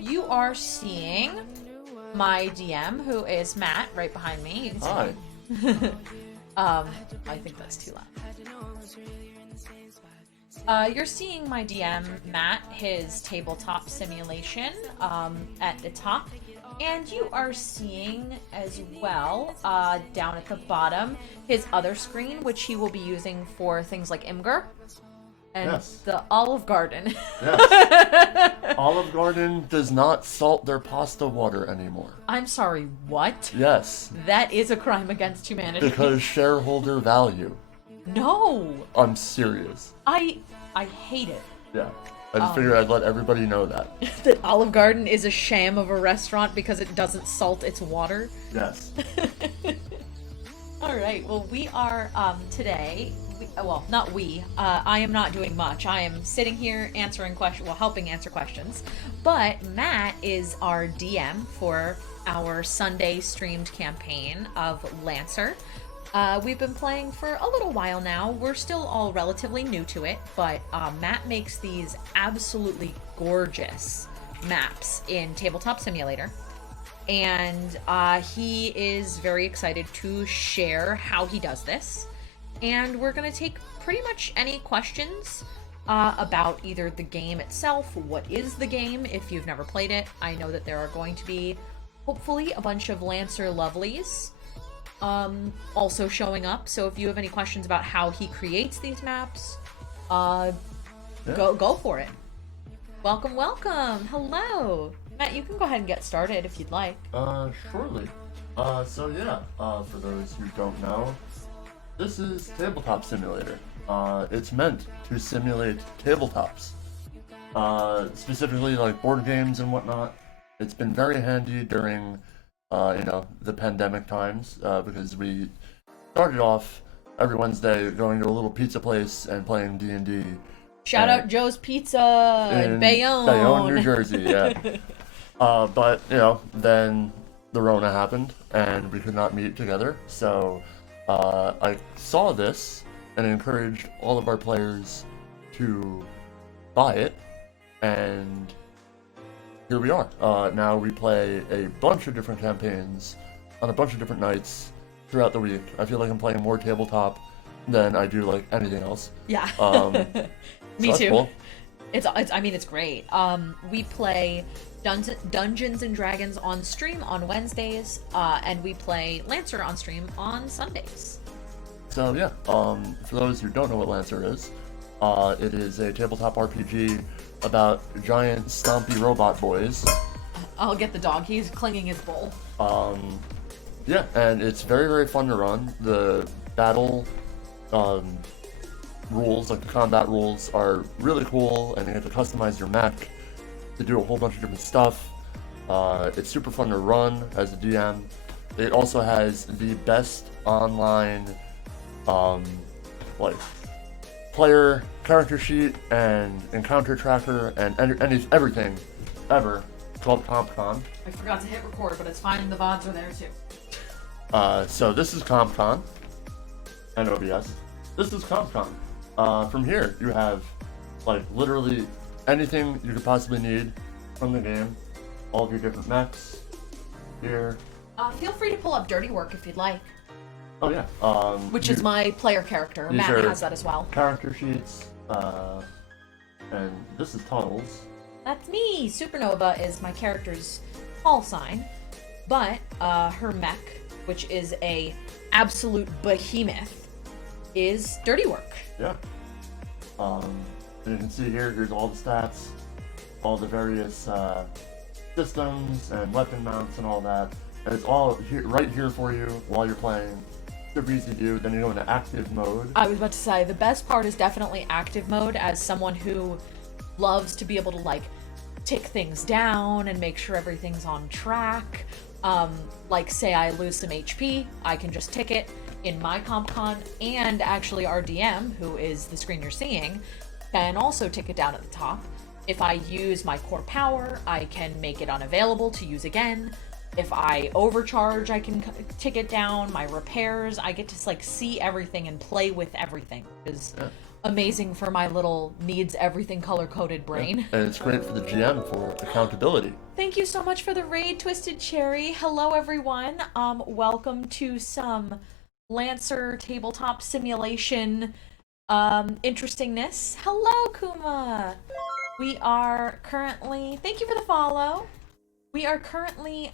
You are seeing my DM, who is Matt, right behind me. You can Hi. see. I think that's too loud. You're seeing my DM, Matt, his tabletop simulation at the top. And you are seeing as well, down at the bottom, his other screen, which he will be using for things like Imgur and Yes. the Olive Garden. Yes. Olive Garden does not salt their pasta water anymore. I'm sorry, what? Yes. That is a crime against humanity. Because shareholder value. No! I'm serious. I hate it. Yeah. I just figured I'd let everybody know that. That Olive Garden is a sham of a restaurant because it doesn't salt its water. Yes. All right. Well, we are today. Well, not we. I am not doing much. I am sitting here answering questions. Well, helping answer questions. But Matt is our DM for our Sunday streamed campaign of Lancer. We've been playing for a little while now. We're still all relatively new to it, but Matt makes these absolutely gorgeous maps in Tabletop Simulator. And he is very excited to share how he does this. And we're going to take pretty much any questions about either the game itself, what is the game if you've never played it. I know that there are going to be, hopefully, a bunch of Lancer lovelies also showing up. So if you have any questions about how he creates these maps, go for it. Welcome. Hello. Matt, you can go ahead and get started if you'd like. Surely. For those who don't know, this is Tabletop Simulator. It's meant to simulate tabletops. Specifically like board games and whatnot. It's been very handy during the pandemic times, because we started off every Wednesday going to a little pizza place and playing D&D. Shout out Joe's Pizza in Bayonne, New Jersey, yeah. But, then the Rona happened and we could not meet together. So I saw this and encouraged all of our players to buy it, and here we are. Now we play a bunch of different campaigns on a bunch of different nights throughout the week. I feel like I'm playing more tabletop than I do like anything else. Yeah. Me So too. cool. It's great. We play Dungeons and Dragons on stream on Wednesdays, and we play Lancer on stream on Sundays. So yeah, for those who don't know what Lancer is, it is a tabletop RPG about giant stompy robot boys. I'll get the dog. He's clinging his bowl. Yeah, and it's very, very fun to run. The battle rules, like the combat rules, are really cool, and you have to customize your mech to do a whole bunch of different stuff. It's super fun to run as a DM. It also has the best online player character sheet and encounter tracker and everything ever, called CompCon. I forgot to hit record, but it's fine. The VODs are there too. So this is CompCon and OBS. This is CompCon. From here, you have literally anything you could possibly need from the game. All of your different mechs here. Feel free to pull up Dirty Work if you'd like. Oh yeah. Which is my player character. These Matt are has that as well. Character sheets. And this is Tunnels. That's me. Supernova is my character's call sign, but her mech, which is a absolute behemoth, is Dirty Work. Yeah. And you can see here's all the stats, all the various systems and weapon mounts and all that. And it's all right here for you while you're playing. Super easy to do. Then you go into active mode. I was about to say, the best part is definitely active mode. As someone who loves to be able to tick things down and make sure everything's on track. Say I lose some HP, I can just tick it in my CompCon, and actually our DM, who is the screen you're seeing, can also tick it down at the top. If I use my core power, I can make it unavailable to use again. If I overcharge, I can tick it down. My repairs, I get to see everything and play with everything. Because amazing for my little needs everything color-coded brain. And it's great for the GM for accountability. Thank you so much for the raid, Twisted Cherry. Hello, everyone. Welcome to some Lancer tabletop simulation interestingness. Hello, Kuma. We are currently, thank you for the follow. We are currently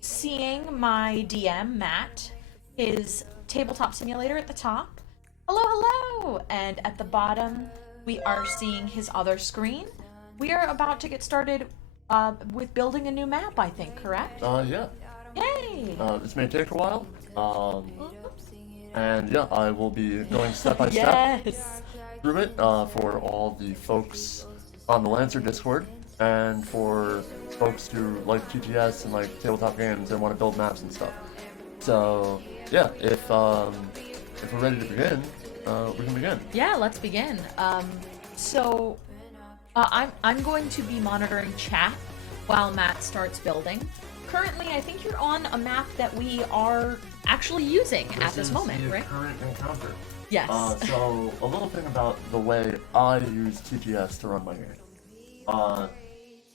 seeing my DM Matt, his tabletop simulator at the top. Hello, hello. And at the bottom, we are seeing his other screen. We are about to get started with building a new map, I think, correct? Yeah. Yay! This may take a while. And yeah, I will be going step by step Yes! through it for all the folks on the Lancer Discord, and for folks who like TTS and like tabletop games and want to build maps and stuff. So yeah, if we're ready to begin, we can begin. Yeah, let's begin. I'm going to be monitoring chat while Matt starts building. Currently, I think you're on a map that we are actually using at this moment, the right? Current encounter. Yes. So a little thing about the way I use TTS to run my game.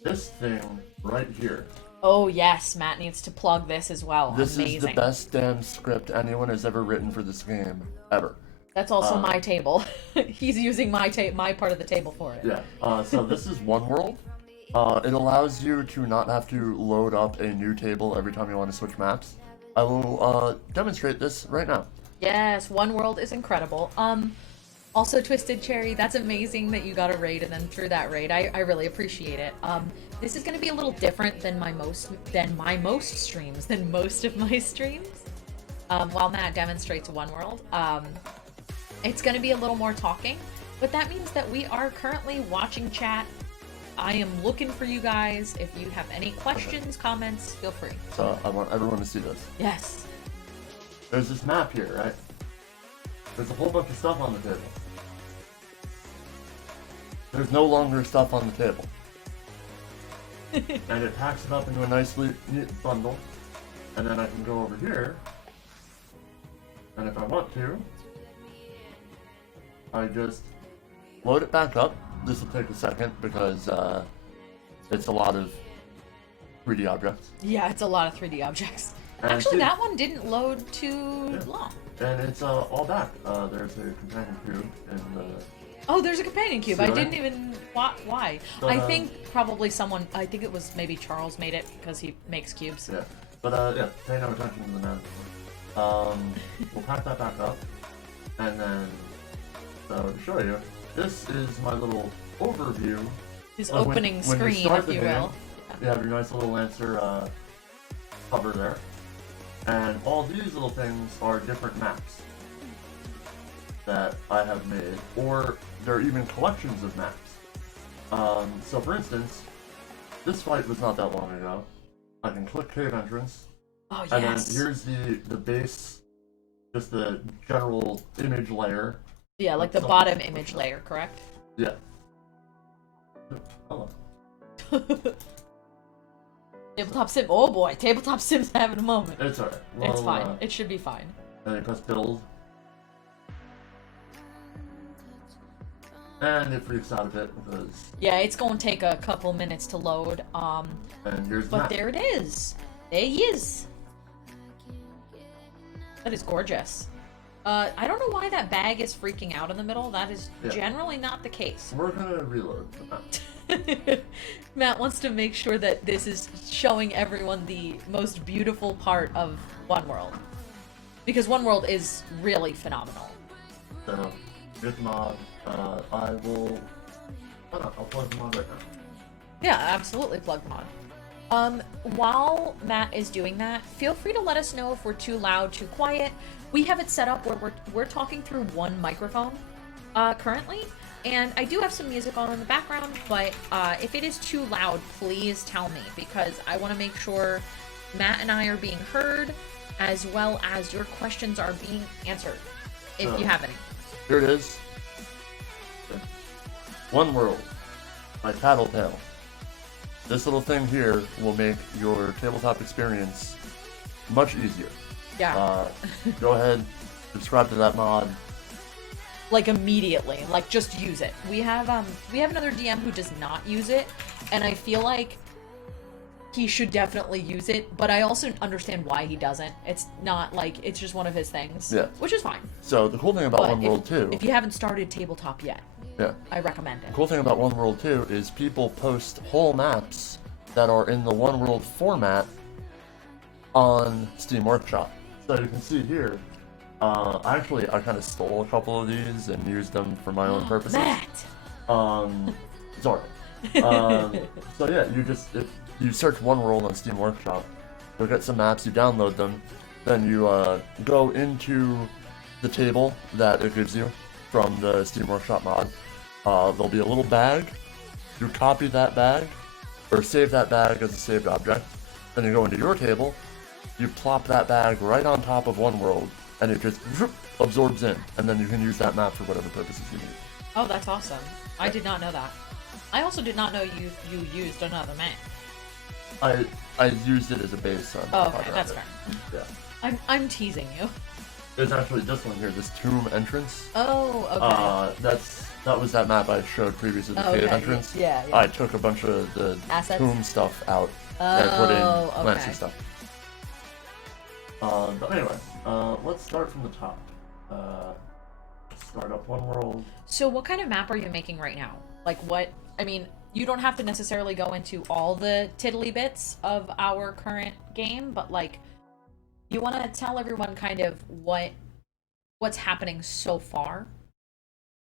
This thing right here. Oh yes, Matt needs to plug this as well. This Amazing. is the best damn script anyone has ever written for this game, ever. That's also my table. He's using my part of the table for it. Yeah. So this is One World. It allows you to not have to load up a new table every time you want to switch maps. I will demonstrate this right now. Yes, One World is incredible. Also, Twisted Cherry, that's amazing that you got a raid and then through that raid. I really appreciate it. This is going to be a little different than most of my streams. While Matt demonstrates One World, it's going to be a little more talking, but that means that we are currently watching chat. I am looking for you guys. If you have any questions, comments, feel free. So I want everyone to see this. Yes. There's this map here, right? There's a whole bunch of stuff on the table. There's no longer stuff on the table. And it packs it up into a nicely neat bundle. And then I can go over here. And if I want to, I just load it back up. This will take a second because it's a lot of 3D objects. Yeah, it's a lot of 3D objects. And Actually, see, that one didn't load too long. And it's all back. There's a companion cube in the... Oh, there's a companion cube. See I that? didn't even... Why? But, I think probably someone... I think it was maybe Charles made it because he makes cubes. Yeah. But yeah, pay no attention to the man. We'll pack that back up. And then... So, to show you, this is my little overview. His of opening when you screen, start if the you game. will. You have your nice little Lancer cover there. And all these little things are different maps that I have made, or they're even collections of maps. So for instance, this fight was not that long ago. I can click cave entrance, Oh, and yes. then here's the base, just the general image layer. Yeah, like the So- bottom image layer, correct? Yeah. Hello. Tabletop Sim. Oh boy, Tabletop Sim's having a moment. It's alright. It's fine. It should be fine. And then press build. And it freaks out a bit because... Yeah, it's going to take a couple minutes to load. And here's the But map. there it is. There he is. That is gorgeous. I don't know why that bag is freaking out in the middle. That is Yeah. generally not the case. We're gonna reload the map. Matt wants to make sure that this is showing everyone the most beautiful part of One World. Because One World is really phenomenal. So, good mod. I will... Oh no, I'll plug the mod right now. Yeah, absolutely plug mod. While Matt is doing that, feel free to let us know if we're too loud, too quiet. We have it set up where we're talking through one microphone currently, and I do have some music on in the background, but if it is too loud, please tell me, because I want to make sure Matt and I are being heard, as well as your questions are being answered, if you have any. Here it is. One World by Tattletale. This little thing here will make your tabletop experience much easier. Yeah. Go ahead, subscribe to that mod, like immediately. Like just use it. We have another DM who does not use it, and I feel like he should definitely use it, but I also understand why he doesn't. It's not like it's just one of his things. Yeah. Which is fine. So the cool thing about But One World 2, if you haven't started tabletop yet, yeah, I recommend it. the cool thing about One World 2 is people post whole maps that are in the One World format on Steam Workshop. So you can see here, I kind of stole a couple of these and used them for my own purposes. Matt! Sorry. So yeah, if you search One World on Steam Workshop, you'll get some maps, you download them, then you go into the table that it gives you from the Steam Workshop mod. There'll be a little bag. You copy that bag, or save that bag as a saved object. Then you go into your table, you plop that bag right on top of One World, and it just absorbs in, and then you can use that map for whatever purposes you need. Oh, that's awesome. I did not know that. I also did not know you used another map. I used it as a base on Oh, okay, that's it. fair. Yeah. I'm teasing you. It's actually this one here, this tomb entrance. Oh, okay. That was that map I showed previous to the cave entrance. Yeah. I took a bunch of the Assets? tomb stuff out and put in okay. Lancer stuff. But anyway, let's start from the top. Start up One World. So what kind of map are you making right now? Like what, I mean, you don't have to necessarily go into all the tiddly bits of our current game, but like, you want to tell everyone kind of what's happening so far?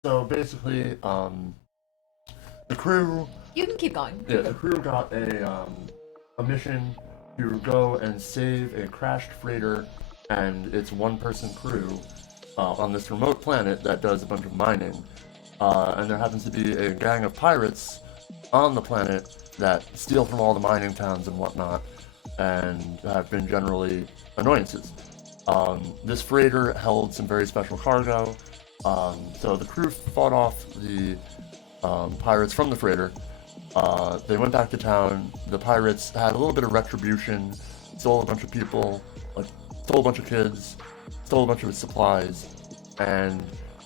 So basically, the crew... You can keep going. Yeah, the crew got a mission to go and save a crashed freighter and its one-person crew on this remote planet that does a bunch of mining. And there happens to be a gang of pirates on the planet that steal from all the mining towns and whatnot, and have been generally annoyances. This freighter held some very special cargo, so the crew fought off the pirates from the freighter. They went back to town. The pirates had a little bit of retribution, stole a bunch of people, stole a bunch of kids, stole a bunch of his supplies, and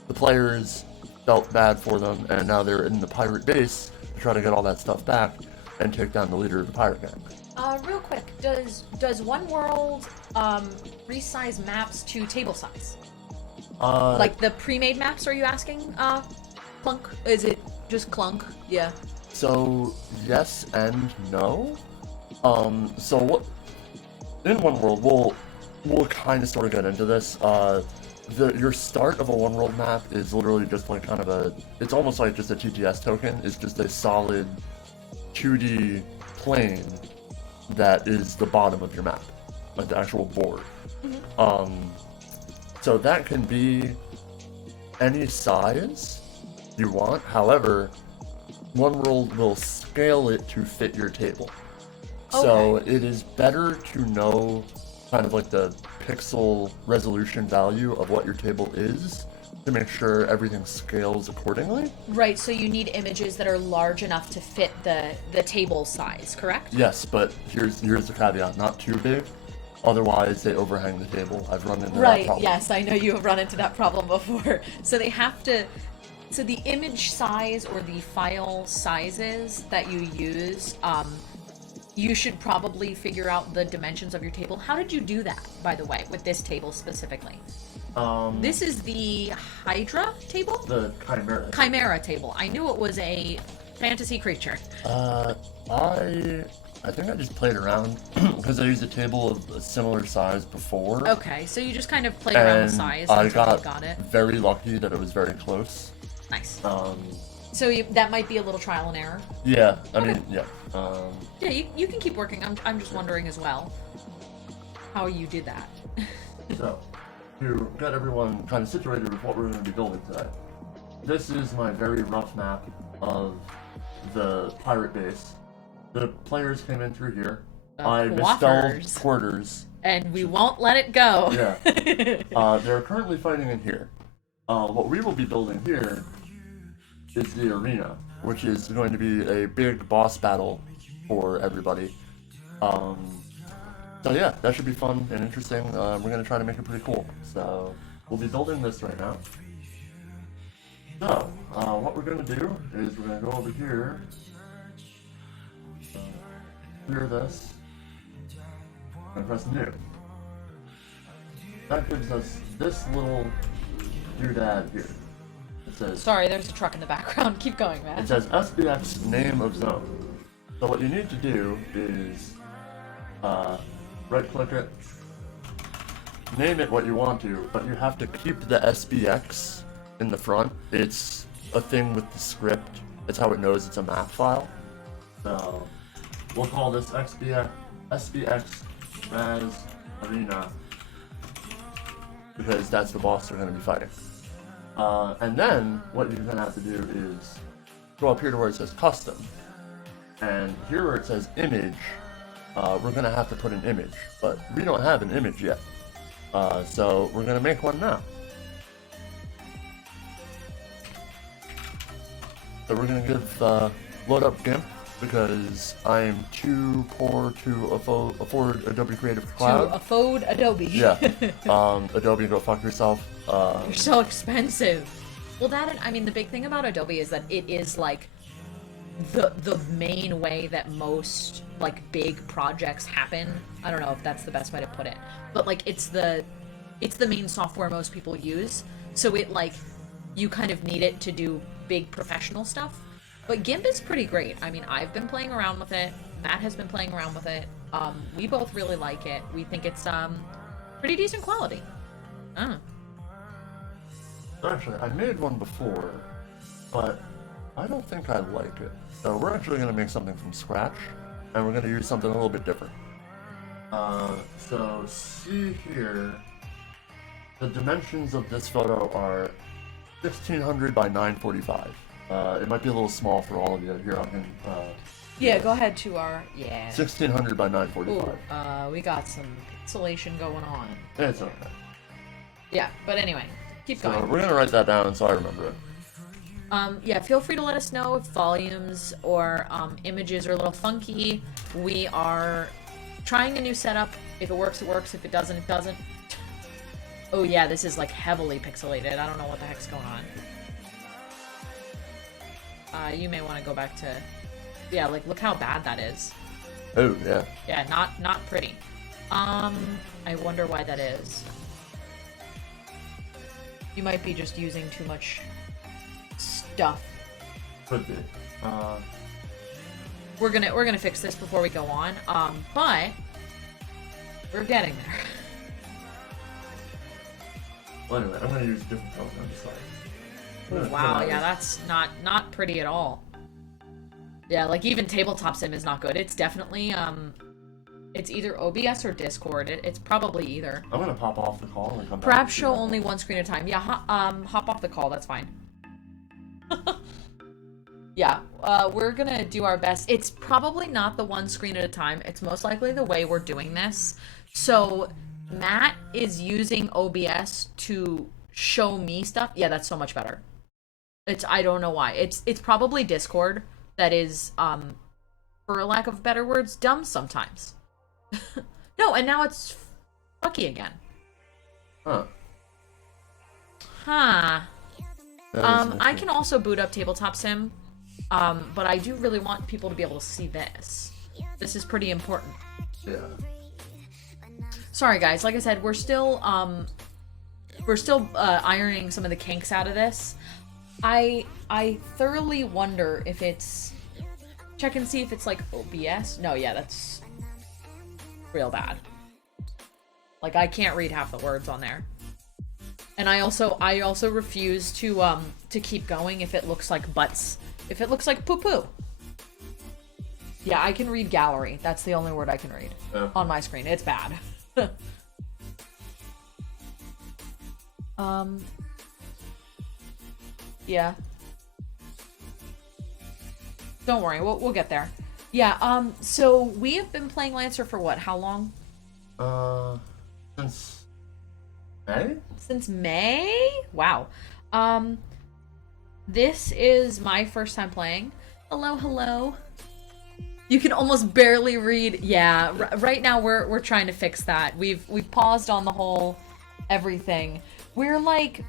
the players felt bad for them, and now they're in the pirate base to try to get all that stuff back and take down the leader of the pirate gang. Real quick, does One World resize maps to table size? Like the pre-made maps, are you asking? Clunk? Is it just Clunk? Yeah. So yes and no. So what in One World we'll kind of sort of get into this. Your start of a One World map is literally just like kind of it's almost like just a TTS token. It's just a solid 2D plane that is the bottom of your map, like the actual board. So that can be any size you want. However, One World will scale it to fit your table. So it is better to know kind of like the pixel resolution value of what your table is to make sure everything scales accordingly. Right, so you need images that are large enough to fit the table size, correct? Yes, but here's the caveat, not too big. Otherwise, they overhang the table. I've run into that problem. Yes, I know you have run into that problem before. So they have to... So the image size or the file sizes that you use, you should probably figure out the dimensions of your table. How did you do that, by the way, with this table specifically? This is the Hydra table? The Chimera. Chimera table. I knew it was a fantasy creature. I think I just played around because I used a table of a similar size before. Okay, so you just kind of played around with size until you got it. Very lucky that it was very close. Nice. So that might be a little trial and error. Yeah, I mean, yeah. Yeah, you can keep working. I'm just wondering as well how you did that. So, to get everyone kind of situated with what we're going to be building today, this is my very rough map of the pirate base. The players came in through here. I misspelled quarters. And we won't let it go. Yeah. They're currently fighting in here. What we will be building here is the arena, which is going to be a big boss battle for everybody. So yeah, that should be fun and interesting. We're going to try to make it pretty cool. So we'll be building this right now. So, what we're gonna do is we're gonna go over here, clear this, and press new. That gives us this little doodad here. It says, Sorry, there's a truck in the background. Keep going, man. it says SBX name of zone. So what you need to do is right click it, name it what you want to, but you have to keep the SBX in the front. It's a thing with the script. It's how it knows it's a map file. So we'll call this SBX Raz Arena because that's the boss they're going to be fighting. And then what you're going to have to do is go up here to where it says custom. And here where it says image, we're going to have to put an image. But we don't have an image yet. So we're going to make one now. So we're going to give load up GIMP because I am too poor to afford Adobe Creative Cloud. To afford Adobe. Yeah. Adobe, go fuck yourself. You're so expensive. Well, I mean, the big thing about Adobe is that it is like the main way that most like big projects happen. I don't know if that's the best way to put it, but like it's the main software most people use. So it like you kind of need it to do big professional stuff. But GIMP is pretty great. I mean, I've been playing around with it. Matt has been playing around with it. We both really like it. We think it's pretty decent quality. Actually, I made one before, but I don't think I like it. So we're actually going to make something from scratch, and we're going to use something a little bit different. So see here, the dimensions of this photo are 1600 by 945. It might be a little small for all of you. Here, I can... Yeah, go ahead to our... Yeah. 1600 by 945. Ooh, we got some pixelation going on. It's okay. Yeah, but anyway, keep So going. we're going to write that down so I remember it. Yeah, feel free to let us know if volumes or images are a little funky. We are trying a new setup. If it works, it works. If it doesn't, it doesn't. Oh yeah, this is like heavily pixelated. I don't know what the heck's going on. You may want to go back to... Yeah, like, look how bad that is. Oh, yeah. Yeah, not pretty. I wonder why that is. You might be just using too much stuff. Could be. We're gonna fix this before we go on. But we're getting there. Well, anyway, I'm going to use a different color on the side. Wow, yeah, that's not pretty at all. Yeah, like even tabletop sim is not good. It's definitely it's either OBS or Discord. It's probably either. I'm gonna pop off the call and come back. Perhaps show only one screen at a time. Yeah, hop off the call. That's fine. Yeah, we're gonna do our best. It's probably not the one screen at a time. It's most likely the way we're doing this. So Matt is using OBS to show me stuff. Yeah, that's so much better. I don't know why. It's probably Discord that is, for lack of better words, dumb sometimes. No, and now it's fucky again. Huh. Huh. I can also boot up Tabletop Sim, but I do really want people to be able to see this. This is pretty important. Yeah. Sorry guys, like I said, we're still ironing some of the kinks out of this. I thoroughly wonder if it's... Check and see if it's like OBS. No, yeah, that's real bad. Like, I can't read half the words on there. And I also refuse to keep going if it looks like butts. If it looks like poo-poo. Yeah, I can read gallery. That's the only word I can read on my screen. It's bad. Yeah. Don't worry, we'll get there. Yeah, so we have been playing Lancer for what? How long? Since May? Since May? Wow. This is my first time playing. Hello, hello. You can almost barely read. Yeah, right now we're trying to fix that. We've paused on the whole everything. We're like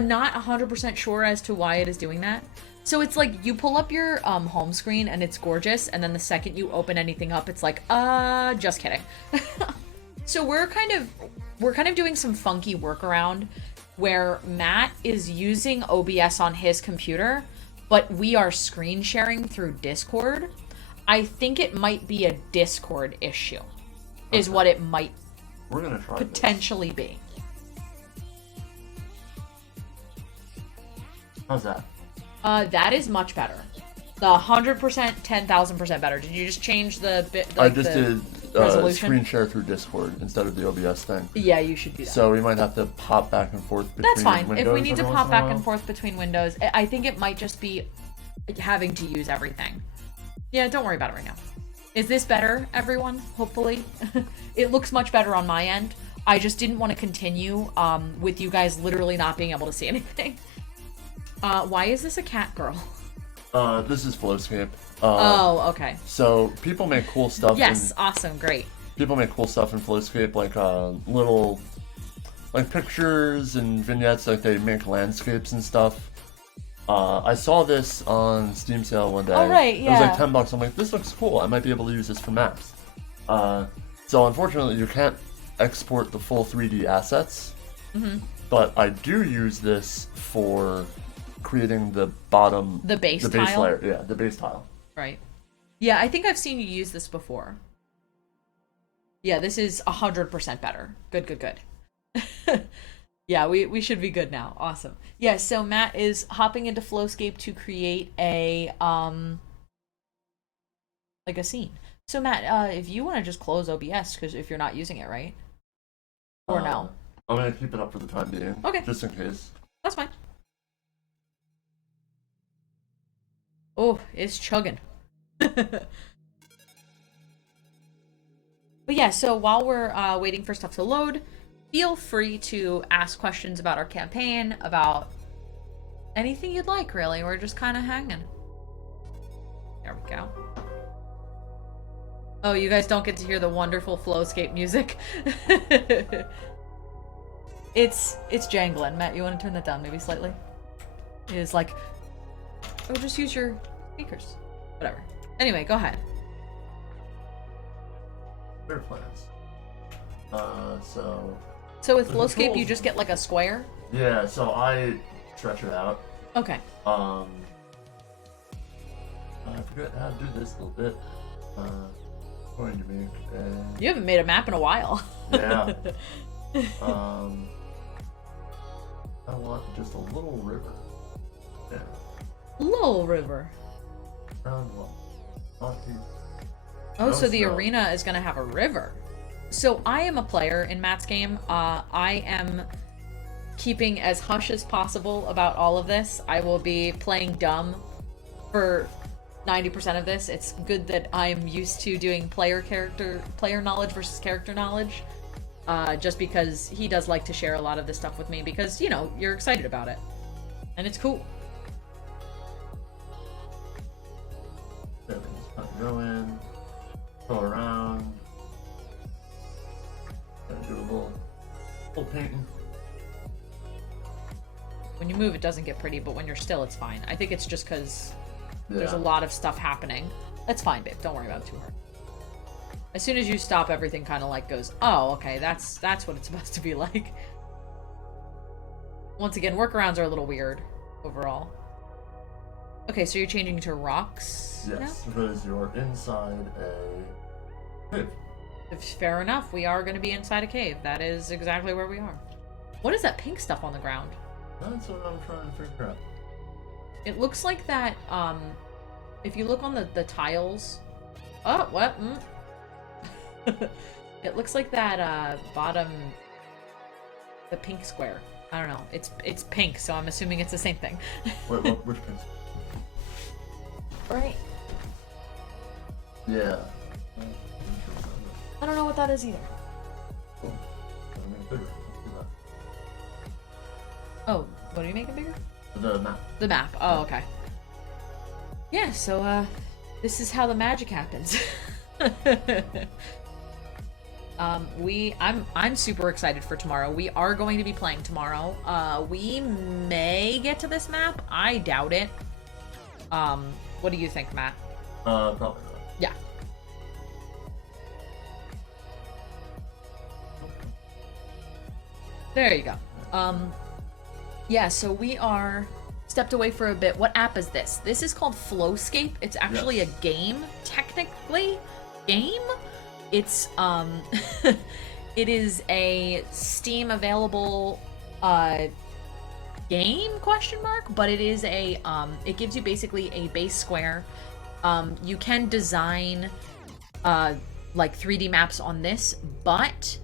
not 100% sure as to why it is doing that. So it's like you pull up your home screen and it's gorgeous, and then the second you open anything up, it's like, just kidding. So we're kind of doing some funky workaround where Matt is using OBS on his computer, but we are screen sharing through Discord. I think it might be a Discord issue, is what it might We're gonna try potentially be. How's that? That is much better. The 100%, 10,000% better. Did you just change the bit? I just did resolution? screen share through Discord instead of the OBS thing. Yeah, you should do that. So we might have to pop back and forth between That's fine. windows If we need to every pop once in a back and while. forth between windows, I think it might just be having to use everything. Yeah, don't worry about it right now. Is this better, everyone? Hopefully. It looks much better on my end. I just didn't want to continue with you guys literally not being able to see anything. Why is this a cat girl? This is Flowscape. Oh, okay. So people make cool stuff. Yes, awesome, great. People make cool stuff in Flowscape, like little, like pictures and vignettes. Like they make landscapes and stuff. I saw this on Steam sale one day. Oh, right, It was like yeah. $10. I'm like, this looks cool. I might be able to use this for maps. So unfortunately, you can't export the full 3D assets. Mm-hmm. But I do use this for creating the bottom, The base the base tile? layer. Yeah, the base tile. Right. Yeah, I think I've seen you use this before. Yeah, this is 100% better. Good. Yeah, we should be good now. Awesome. Yeah, so Matt is hopping into Flowscape to create a like a scene. So Matt, if you want to just close OBS, because if you're not using it, right? Or no? I'm gonna keep it up for the time being. Okay. Just in case. That's fine. Oh, it's chugging. But yeah, so while we're waiting for stuff to load, feel free to ask questions about our campaign, about anything you'd like, really. We're just kind of hanging. There we go. Oh, you guys don't get to hear the wonderful Flowscape music. It's jangling. Matt, you want to turn that down maybe slightly? It is like, oh, just use your speakers. Whatever. Anyway, go ahead. Fair plans. So with The Flowscape, you controls- just get like a square? Yeah, so I stretch it out. Okay. I forget how to do this a little bit. Going to make a... You haven't made a map in a while. Yeah. I want just a little river. Yeah. Little river. Round one. Not too... Oh, No so the snow. arena is going to have a river. So I am a player in Matt's game. I am keeping as hush as possible about all of this. I will be playing dumb for 90% of this. It's good that I'm used to doing player knowledge versus character knowledge. Just because he does like to share a lot of this stuff with me because, you know, you're excited about it. And it's cool. Everything's kind of go in, go around, and do a little painting. When you move, it doesn't get pretty, but when you're still, it's fine. I think it's just because there's a Yeah. lot of stuff happening. That's fine, babe. Don't worry about it too hard. As soon as you stop, everything kind of like goes, oh, okay, that's what it's supposed to be like. Once again, workarounds are a little weird overall. Okay, so you're changing to rocks Yes, now? because you're inside a cave. Fair enough. We are going to be inside a cave. That is exactly where we are. What is that pink stuff on the ground? That's what I'm trying to figure out. It looks like that, if you look on the tiles... Oh, what? It looks like that, bottom... The pink square. I don't know. It's pink, so I'm assuming it's the same thing. Wait, which piece? Right. Yeah. I don't know what that is either. Cool. I mean, bigger. Let's do Oh, what are you making bigger? that. The map. The map. Oh, okay. Yeah, so, this is how the magic happens. I'm super excited for tomorrow. We are going to be playing tomorrow. We may get to this map. I doubt it. What do you think, Matt? Probably not. Yeah. There you go. Yeah, so we are stepped away for a bit. What app is this? This is called Flowscape. It's actually Yes. a game, technically. Game? It's it is a Steam available game question mark, but it is a it gives you basically a base square. You can design like 3D maps on this, but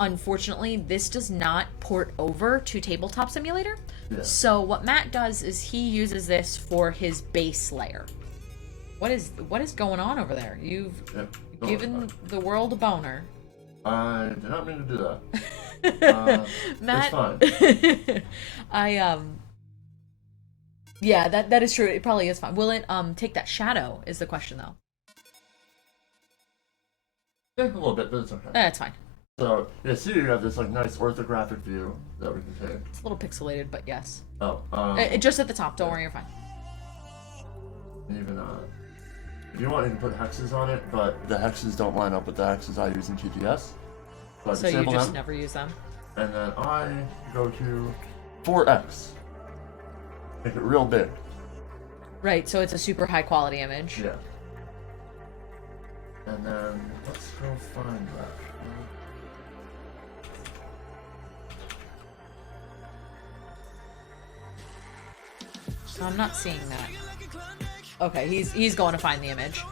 unfortunately this does not port over to Tabletop Simulator. Yeah. So what Matt does is he uses this for his base layer. What is going on over there? You've Yep. given the world a boner. I did not mean to do that. Matt, It's fine. yeah, that is true. It probably is fine. Will it take that shadow is the question though. Yeah, a little bit, but it's okay. That's fine. So, yeah, see, you have this like nice orthographic view that we can take. It's a little pixelated, but yes. Oh, Just at the top. Don't worry, you're fine. even if you want, you can put hexes on it, but the hexes don't line up with the hexes I use in TTS. So I So you disable just them, never use them. and then I go to 4x. Make it real big. Right. So it's a super high quality image. Yeah. And then let's go find that. So I'm not seeing that. Okay, he's going to find the image.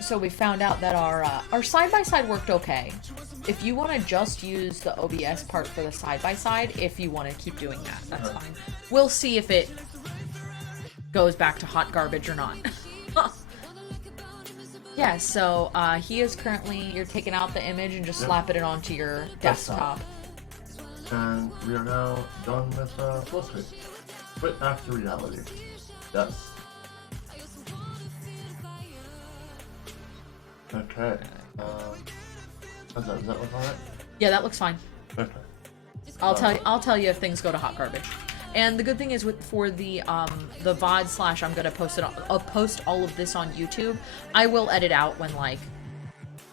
So we found out that our side by side worked okay. If you want to just use the OBS part for the side by side, if you want to keep doing that, that's fine. We'll see if it goes back to hot garbage or not. Yeah, so he is currently, you're taking out the image and just slapping it onto your desktop. And we are now done with Flowscape. Quit back to reality. Yes. Okay. How's that? Does that look alright? Yeah, that looks fine. Okay. I'll tell you if things go to hot garbage. And the good thing is for the VOD / I'm gonna post it. I'll post all of this on YouTube. I will edit out when like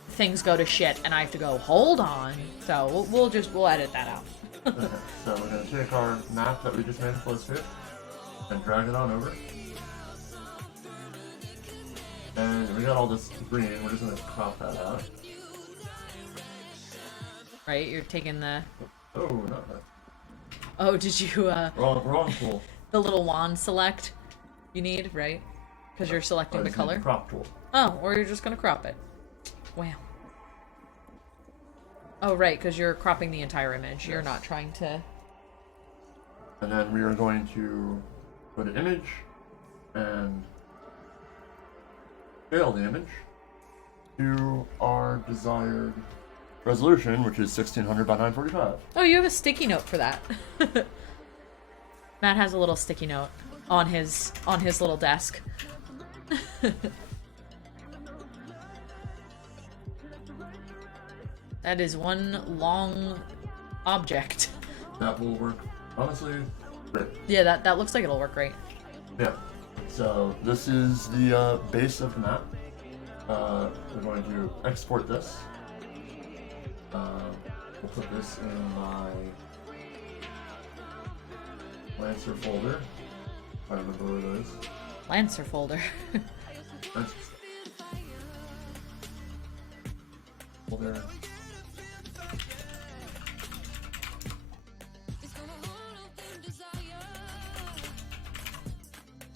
things go to shit and I have to go hold on. So we'll edit that out. Okay. So we're gonna take our map that we just made in Flowscape and drag it on over. And we got all this green. We're just gonna crop that out. Right? You're taking the. Oh, not that. Oh, did you Wrong tool. the little wand select you need, right? Because you're selecting the color. Crop tool. Oh, or you're just gonna crop it. Wow. Oh, right, because you're cropping the entire image. Yes. You're not trying to. And then we are going to go to image and scale the image to our desired resolution, which is 1600 by 945. Oh, you have a sticky note for that. Matt has a little sticky note on his little desk. That is one long object. That will work, honestly, great. Yeah, that looks like it'll work great. Yeah. So this is the base of the map. We're going to export this. We'll put this in my Lancer folder. I remember where it is. Lancer folder. Folder.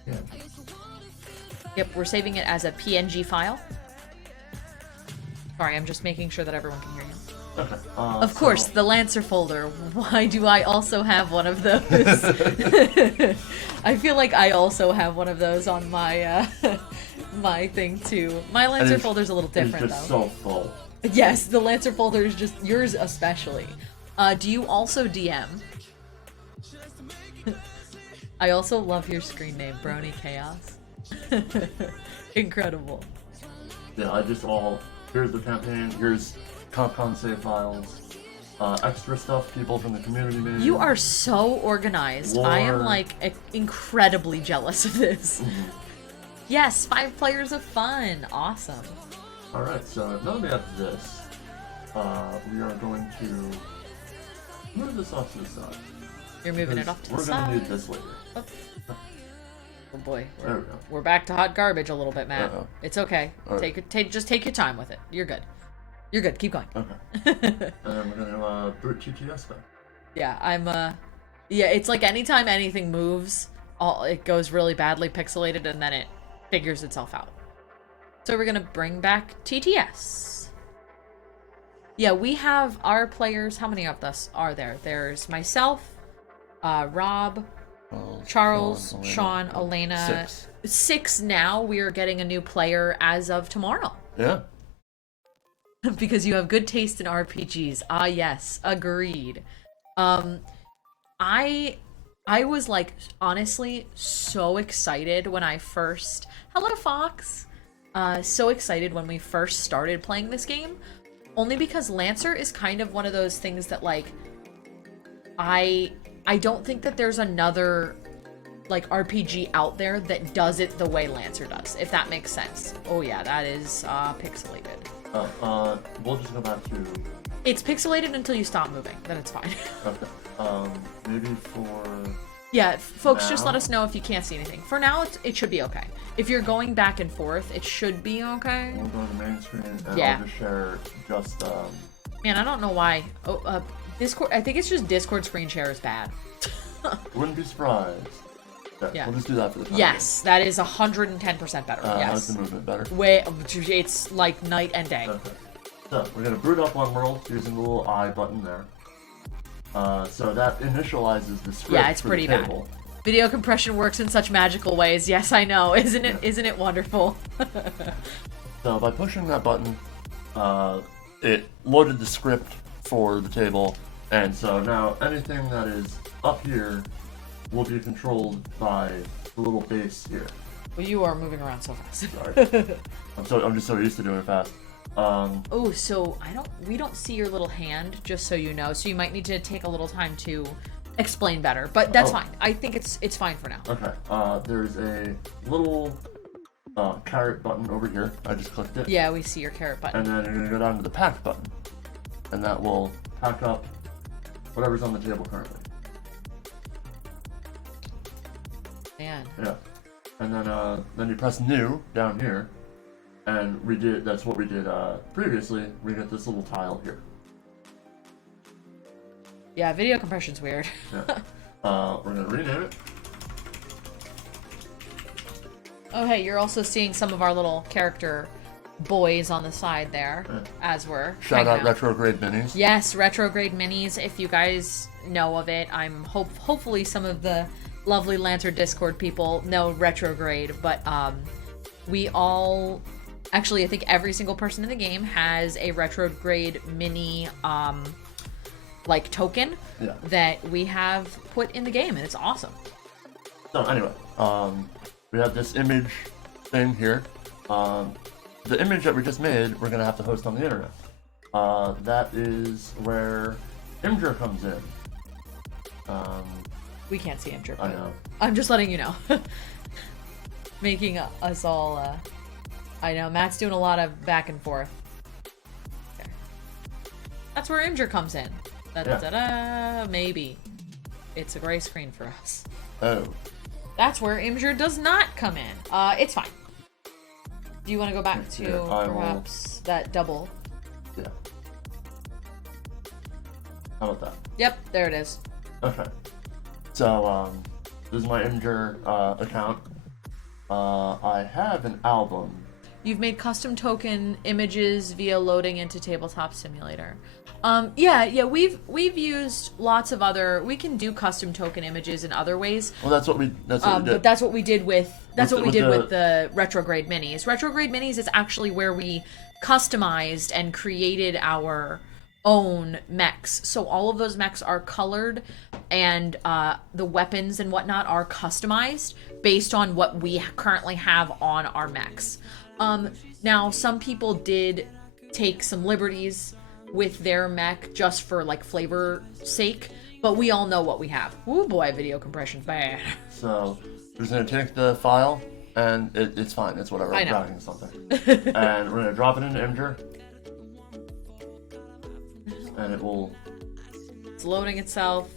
Yeah. Yep, we're saving it as a PNG file. Sorry, I'm just making sure that everyone can hear you. Okay. Of course, the Lancer folder. Why do I also have one of those? I feel like I also have one of those on my my thing too. My Lancer folder's a little different it's just though. so full. Yes, the Lancer folder is just yours especially. Do you also DM? I also love your screen name, Brony Chaos. Incredible. Yeah, here's the campaign, here's CompCon save files, extra stuff people from the community made. You are so organized. I am Lore. like incredibly jealous of this. Mm-hmm. Yes, 5 players of fun. Awesome. Alright, so now that we have this, we are going to move this off to the side. You're moving it because off to the we're side. gonna need this later. Oh boy. There we go. We're back to hot garbage a little bit, Matt. Uh-oh. It's okay. All right. Just take your time with it. You're good. You're good. Keep going. Okay. And then we're gonna boot TTS back. Yeah, yeah, it's like anytime anything moves, it goes really badly pixelated and then it figures itself out. So we're gonna bring back TTS. Yeah, we have our players. How many of us are there? There's myself, Rob, Charles, Sean, Elena. 6. 6 now. We are getting a new player as of tomorrow. Yeah. Because you have good taste in RPGs. Ah, yes, agreed. I was like honestly so excited when I first. Hello, Fox. So excited when we first started playing this game, only because Lancer is kind of one of those things that like I don't think that there's another like RPG out there that does it the way Lancer does, if that makes sense. Oh yeah, that is pixelated. We'll just go back to. It's pixelated until you stop moving, then it's fine. Okay. Maybe for. Yeah, folks, just now? let us know if you can't see anything. For now, it should be okay. If you're going back and forth, it should be okay. We'll go to the main screen and Yeah. I'll just share just. Man, I don't know why. Oh, Discord. I think it's just Discord screen share is bad. Wouldn't be surprised. Okay, Yeah. We'll just do that for the time. Yes, that is 110% better. How's Yes. the movement better? Way, it's like night and day. Okay. So we're gonna boot up one world using the little I button there. So that initializes the script. Yeah, it's for the pretty bad. table. Video compression works in such magical ways. Yes, I know. Isn't it? Isn't it wonderful? So by pushing that button, it loaded the script for the table, and so now anything that is up here will be controlled by the little base here. Well, you are moving around so fast. Sorry. I'm just so used to doing it fast. Oh, so we don't see your little hand, just so you know. So you might need to take a little time to explain better, but that's fine. I think it's fine for now. Okay. There's a little carrot button over here. I just clicked it. Yeah, we see your carrot button. And then you're gonna go down to the pack button, and that will pack up whatever's on the table currently. Man. Yeah. And then you press new down here, and that's what we did previously. We get this little tile here. Yeah, video compression's weird. Yeah. We're gonna rename it. Oh, hey, you're also seeing some of our little character boys on the side there, as we're Shout hanging out Retrograde Minis. Yes, Retrograde Minis. If you guys know of it, I'm hopefully some of the lovely Lancer Discord people know Retrograde, but we all actually, I think every single person in the game has a Retrograde Mini like token that we have put in the game, and it's awesome. So anyway, we have this image thing here. The image that we just made, we're gonna have to host on the internet. That is where Imgur comes in. We can't see him, Drip. I know. I'm just letting you know. Making us all, I know, Matt's doing a lot of back and forth. Okay. That's where Imgur comes in. Da-da-da-da, maybe. It's a gray screen for us. Oh. That's where Imgur does not come in. It's fine. Do you want to go back to perhaps that double? Yeah. How about that? Yep, there it is. Okay. So, this is my Imgur account. I have an album. You've made custom token images via loading into Tabletop Simulator. Yeah, we've used lots of other. We can do custom token images in other ways. Well, that's what we did. But that's what we did with With the Retrograde Minis. Retrograde Minis is actually where we customized and created our own mechs. So all of those mechs are colored, and the weapons and whatnot are customized based on what we currently have on our mechs. Now, some people did take some liberties with their mech just for like flavor sake, but we all know what we have. Ooh boy, video compression's bad. So we're just gonna take the file, and it's fine. It's whatever. I I'm know. driving something, and we're gonna drop it into Imgur, and it will It's loading itself.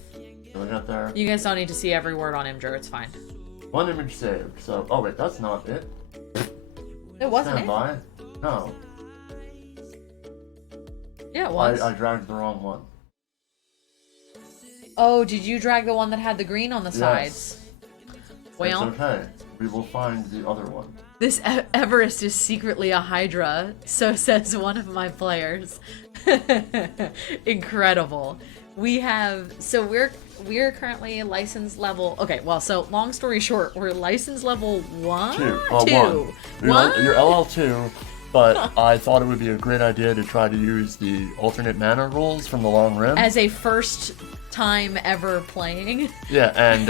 go get there. You guys don't need to see every word on Imgur, it's fine. One image saved. So, oh wait, that's not it. It wasn't Stand it? by. No, Yeah, it was. I dragged the wrong one. Oh, did you drag the one that had the green on the Yes. sides? Well, It's okay. We will find the other one. this Everest is secretly a Hydra, so says one of my players. Incredible. We're currently license level. Okay, well, so long story short, we're license level 1? Two. Two. One. You're LL2, but I thought it would be a great idea to try to use the alternate mana rules from the Long Rim. As a first time ever playing. Yeah, and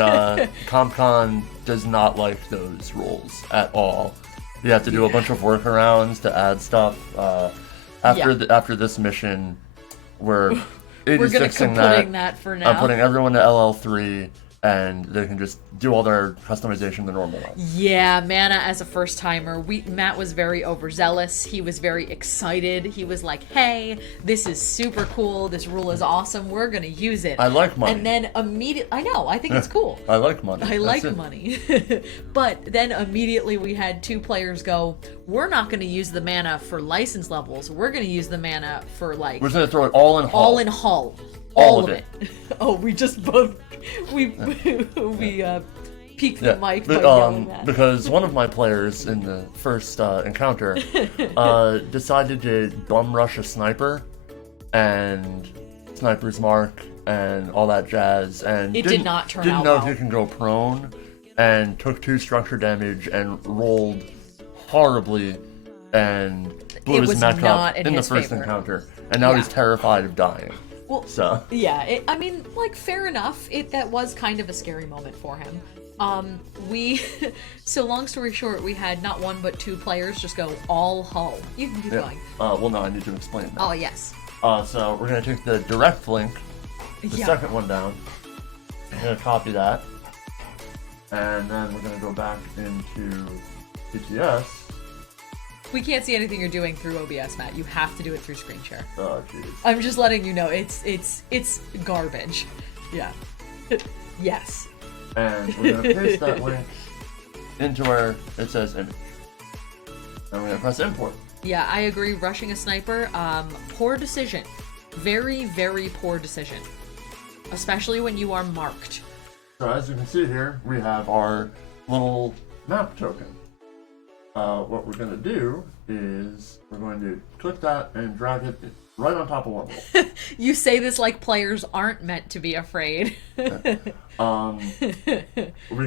CompCon does not like those rules at all. You have to do a bunch of workarounds to add stuff. After this mission, we're We're gonna 86ing keep putting that for now. I'm putting everyone to LL3, and they can just do all their customization the normal way. Yeah, Mana as a first timer, Matt was very overzealous. He was very excited. He was like, "Hey, this is super cool. This rule is awesome. We're gonna use it." I like money. And then immediately, I know, I think it's cool. I like money. I That's like it. money. But then immediately we had two players go, "We're not gonna use the mana for license levels. We're gonna use the mana for like We're just gonna throw it all in Hull. all in Hull. All of it. Oh, we just both we peaked the mic by but, yelling that. because one of my players in the first encounter decided to bum rush a sniper and sniper's mark and all that jazz, and It did not turn didn't out know well. if he can go prone, and took 2 structure damage and rolled horribly and blew It his was mech not up in in the his first favor. encounter, and now Yeah. he's terrified of dying. Well, So yeah, I mean, like, fair enough. That was kind of a scary moment for him. So long story short, we had not one but 2 players just go all Hull. You can keep yeah. going. Well, no, I need to explain that. Oh yes. So we're gonna take the direct link, the Yeah. second one down. I'm gonna copy that, and then we're gonna go back into PTS. We can't see anything you're doing through OBS, Matt. You have to do it through screen share. Oh jeez. I'm just letting you know it's garbage. Yeah. Yes. And we're gonna paste that link into where it says image. And we're gonna press import. Yeah, I agree. Rushing a sniper, poor decision. Very, very poor decision. Especially when you are marked. So as you can see here, we have our little map token. What we're gonna do is we're going to click that and drag it right on top of one wall. You say this like players aren't meant to be afraid. We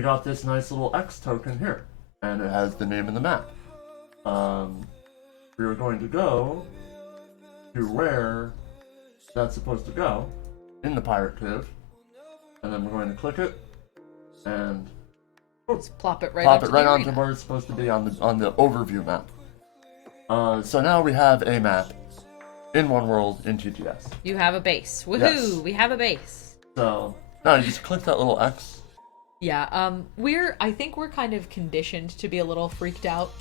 got this nice little X token here, and it has the name of the map. We were going to go to where that's supposed to go in the Pirate Cove, and then we're going to click it and Just plop it right pop onto it right the onto arena. where it's supposed to be on the overview map. So now we have a map in One World in TTS. You have a base. Woohoo! Yes. We have a base. So now you just click that little X. Yeah, I think we're kind of conditioned to be a little freaked out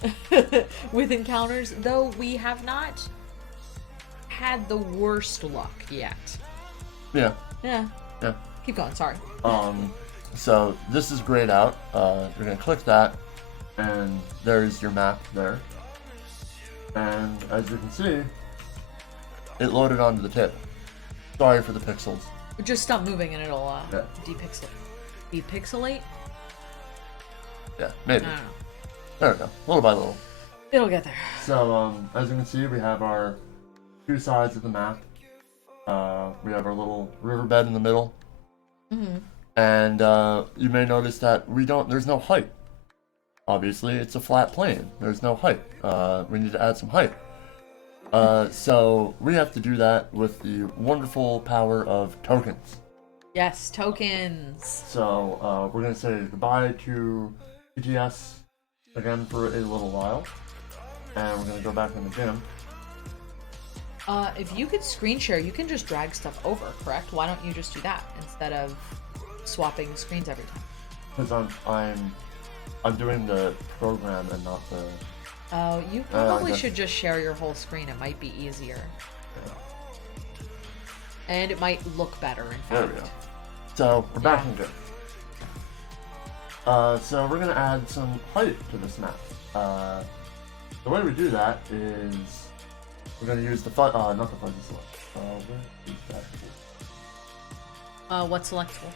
with encounters, though we have not had the worst luck yet. Yeah, Yeah, yeah. keep going, sorry. So this is grayed out. You're gonna click that, and there's your map there. And as you can see, it loaded onto the tip. Sorry for the pixels. Just stop moving and it'll Yeah. depixelate? Yeah, maybe. I don't know. There we go. Little by little. It'll get there. So as you can see, we have our 2 sides of the map. We have our little riverbed in the middle. Mm-hmm. And you may notice that there's no height. Obviously, it's a flat plane. There's no height. We need to add some height. So we have to do that with the wonderful power of tokens. Yes, tokens. So we're gonna say goodbye to PTS again for a little while, and we're gonna go back in the gym. If you could screen share, you can just drag stuff over, correct? Why don't you just do that instead of swapping screens every time? Because I'm doing the program and not the. Oh, you probably should just share your whole screen. It might be easier. And it might look better, in fact. There we go. So, we're back in good. So we're gonna add some height to this map. The way we do that is we're gonna use the not the fuzzy select. Where is that? What's selectable?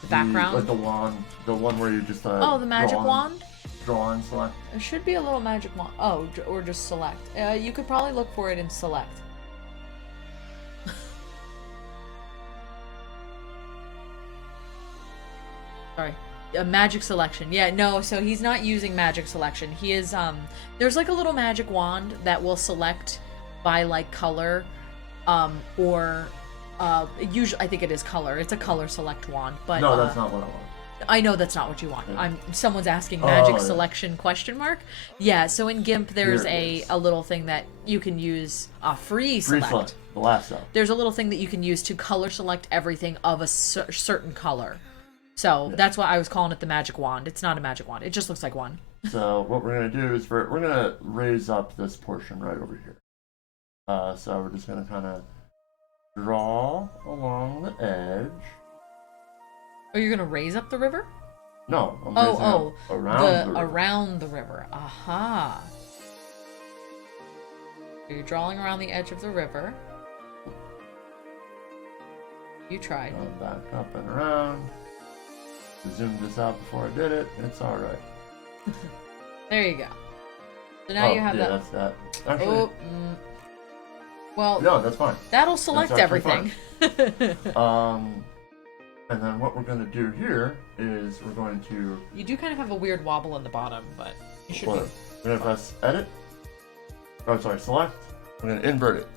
The background? like the wand, the one where you just the magic wand? Draw and select. There should be a little magic wand. Oh, or just select. You could probably look for it in select. Sorry. A magic selection. Yeah, no, so he's not using magic selection. He is, there's like a little magic wand that will select by like color, or, usually, I think it is color. It's a color select wand, but. No, that's not what I want. I know that's not what you want. Yeah. Someone's asking magic yeah. selection question mark. Yeah, so in GIMP there's a little thing that you can use, free select. The last stuff. There's a little thing that you can use to color select everything of a certain color. So that's why I was calling it the magic wand. It's not a magic wand. It just looks like one. So what we're gonna do is we're gonna raise up this portion right over here. So we're just gonna kind of draw along the edge. Oh, you're gonna raise up the river? No, I'm raising up around the river. Aha. So you're drawing around the edge of the river. You tried. Back up and around. Zoomed this out before I did it. It's all right. There you go. So now you have that. That's that. Actually, well, no, that's fine. That'll select everything. And then what we're going to do here is we're going to. You do kind of have a weird wobble in the bottom, but you should. We're going to press edit. Oh, sorry, select. We're going to invert it.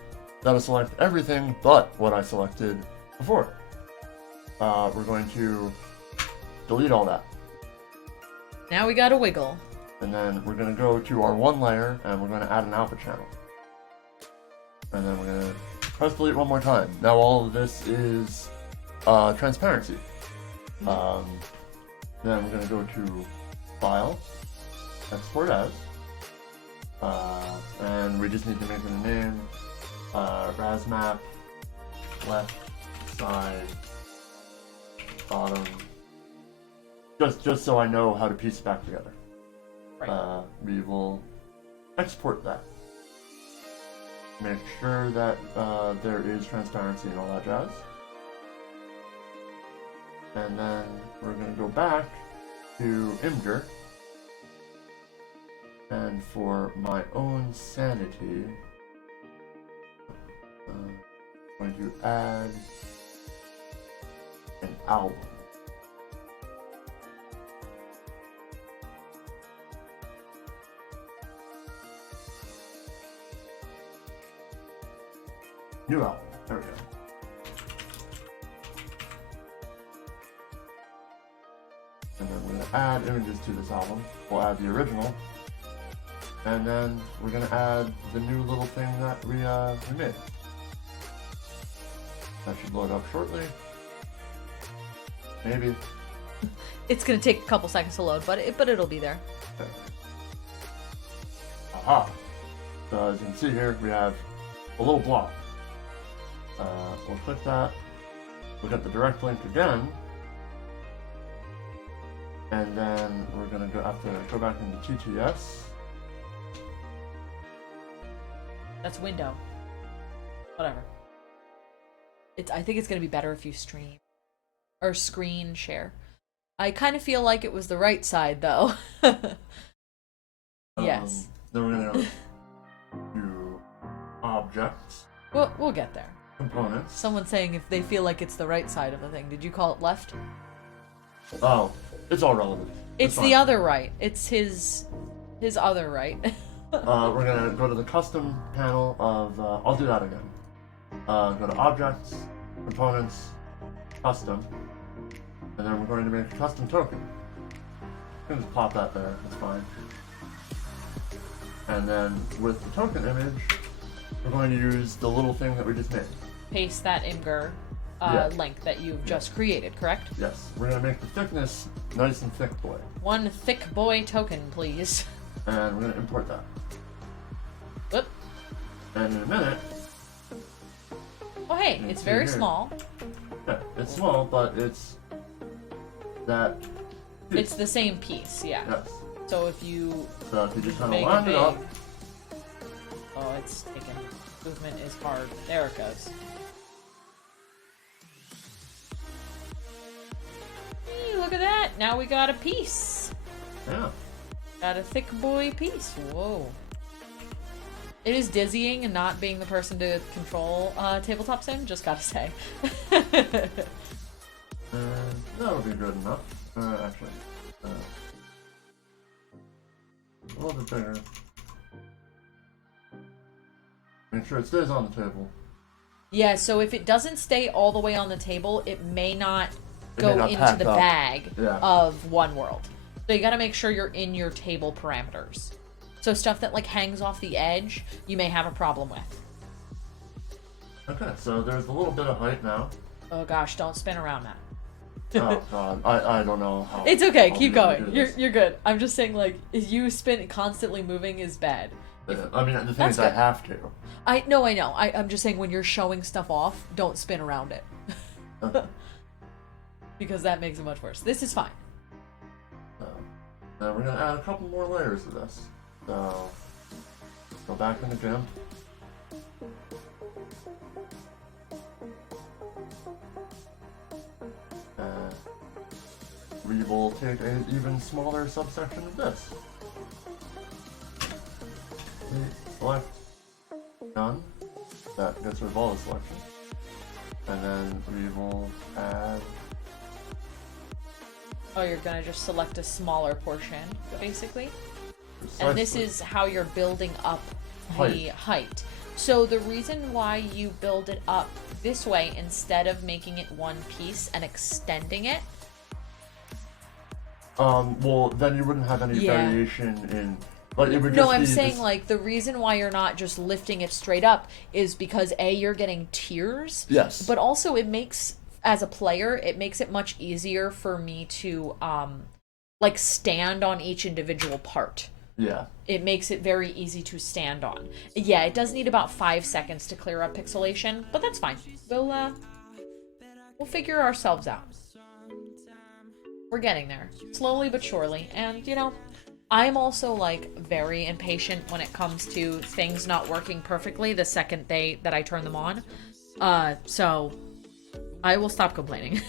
That'll select everything but what I selected before. We're going to delete all that. Now we got a wiggle. And then we're going to go to our one layer and we're going to add an alpha channel. And then we're going to press delete one more time. Now all of this is transparency. Then we're going to go to File, Export As. And we just need to make it a name. Rasmap, left side, bottom. Just so I know how to piece it back together. Right. We will export that. Make sure that there is transparency and all that jazz. And then we're going to go back to Imgur. And for my own sanity, I'm going to add an album. New album. There we go. And then we're going to add images to this album. We'll add the original. And then we're going to add the new little thing that we made. That should load up shortly. Maybe. It's gonna take a couple seconds to load, but it'll be there. Okay. Aha! So as you can see here, we have a little block. We'll click that. We'll get the direct link again. And then we're gonna have to go back into TTS. That's window. Whatever. I think it's gonna be better if you stream or screen share. I kind of feel like it was the right side though. Yes. Then we're gonna do objects. We'll get there. Components. Someone's saying if they feel like it's the right side of the thing. Did you call it left? Oh, it's all relevant. It's the other right. It's his other right. We're gonna go to the custom panel of, I'll do that again. Go to objects, components, custom, and then we're going to make a custom token. You can just pop that there, that's fine. And then with the token image, we're going to use the little thing that we just made. Paste that Imgur link that you've just created, correct? Yes, we're gonna make the thickness nice and thick, boy. One thick boy token, please. And we're gonna import that. Whoop. And in a minute, Oh, hey, it's very here. small. yeah, it's small, but it's that. It's the same piece, yeah. Yes. So if you So if you just kind of make line it it up, big. Oh, it's taken. Movement is hard. There it goes. Hey, look at that. Now we got a piece. yeah. Got a thick boy piece. Whoa. It is dizzying and not being the person to control tabletop sim, just gotta say. And that'll be good enough. Actually, a little bit bigger. Make sure it stays on the table. Yeah, so if it doesn't stay all the way on the table, it may not It go may not into pack the up. bag Yeah. of One World. So you gotta make sure you're in your table parameters. So stuff that like hangs off the edge, you may have a problem with. Okay, so there's a little bit of height now. Oh gosh, don't spin around that. Oh god, I don't know how. It's okay, I'll keep be able to going. do this. You're good. I'm just saying like if you spin constantly moving is bad. I mean, the thing That's is, I good. have to. I know. I'm just saying when you're showing stuff off, don't spin around it. Okay. Because that makes it much worse. This is fine. So, now we're gonna add a couple more layers to this. So, go back in the gym. And we will take an even smaller subsection of this. Select none. That gets rid of all the selection. And then we will add. Oh, you're gonna just select a smaller portion, basically. Precisely. And this is how you're building up the height. So the reason why you build it up this way instead of making it one piece and extending it. Well, then you wouldn't have any Yeah. variation in. Like, it would No, just I'm be saying this- like the reason why you're not just lifting it straight up is because A, you're getting tiers. Yes. But also it makes, as a player, it makes it much easier for me to like stand on each individual part. Yeah. It makes it very easy to stand on. Yeah, it does need about 5 seconds to clear up pixelation, but that's fine. We'll figure ourselves out. We're getting there, slowly but surely. And you know, I'm also like very impatient when it comes to things not working perfectly the second that I turn them on. So I will stop complaining.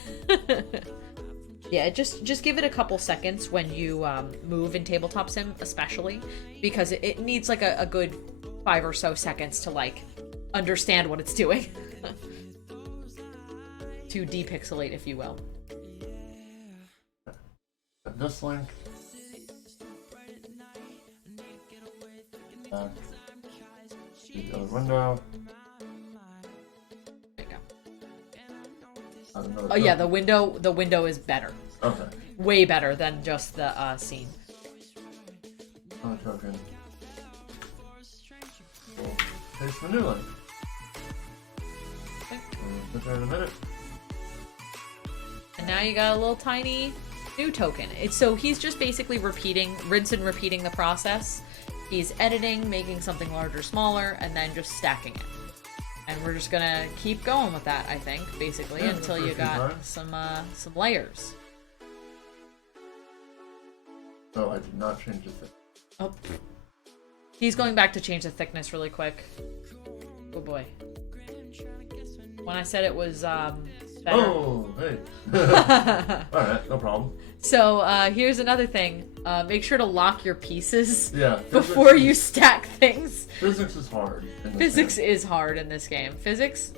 Yeah, just give it a couple seconds when you move in Tabletop Sim, especially, because it needs like a good 5 or so seconds to like understand what it's doing. To depixelate, if you will. This link. Back. The other window. There you go. Add another Oh yeah, token. the window is better. Okay. Way better than just the scene. Another token. We'll paste the new link. Put there in a minute. And now you got a little tiny new token. So he's just basically rinse and repeating the process. He's editing, making something larger, smaller, and then just stacking it. And we're just gonna keep going with that, I think, basically, Yeah, until for a you few got times. some layers. So I did not change the thing. Oh, he's going back to change the thickness really quick. Oh boy. When I said it was better. Oh, hey. Alright, no problem. So here's another thing. Make sure to lock your pieces Yeah. before you stack things. Physics is hard. In this Physics game. is hard in this game. Physics.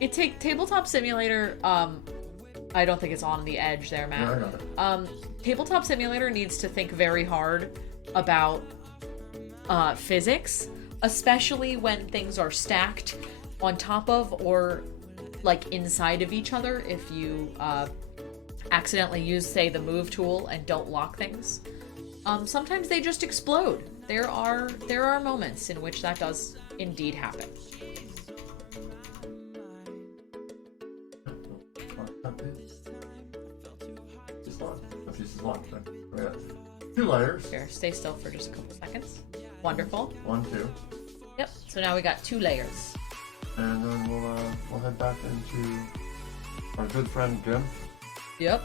Tabletop Simulator. I don't think it's on the edge there, Yeah, I Matt. got it. Tabletop Simulator needs to think very hard about physics, especially when things are stacked on top of or like inside of each other. If you accidentally use, say, the move tool and don't lock things, sometimes they just explode. There are moments in which that does indeed happen. Yeah. 2 layers. Here, stay still for just a couple seconds. Wonderful. 1, 2. Yep. So now we got 2 layers. And then we'll head back into our good friend Jim. Yep.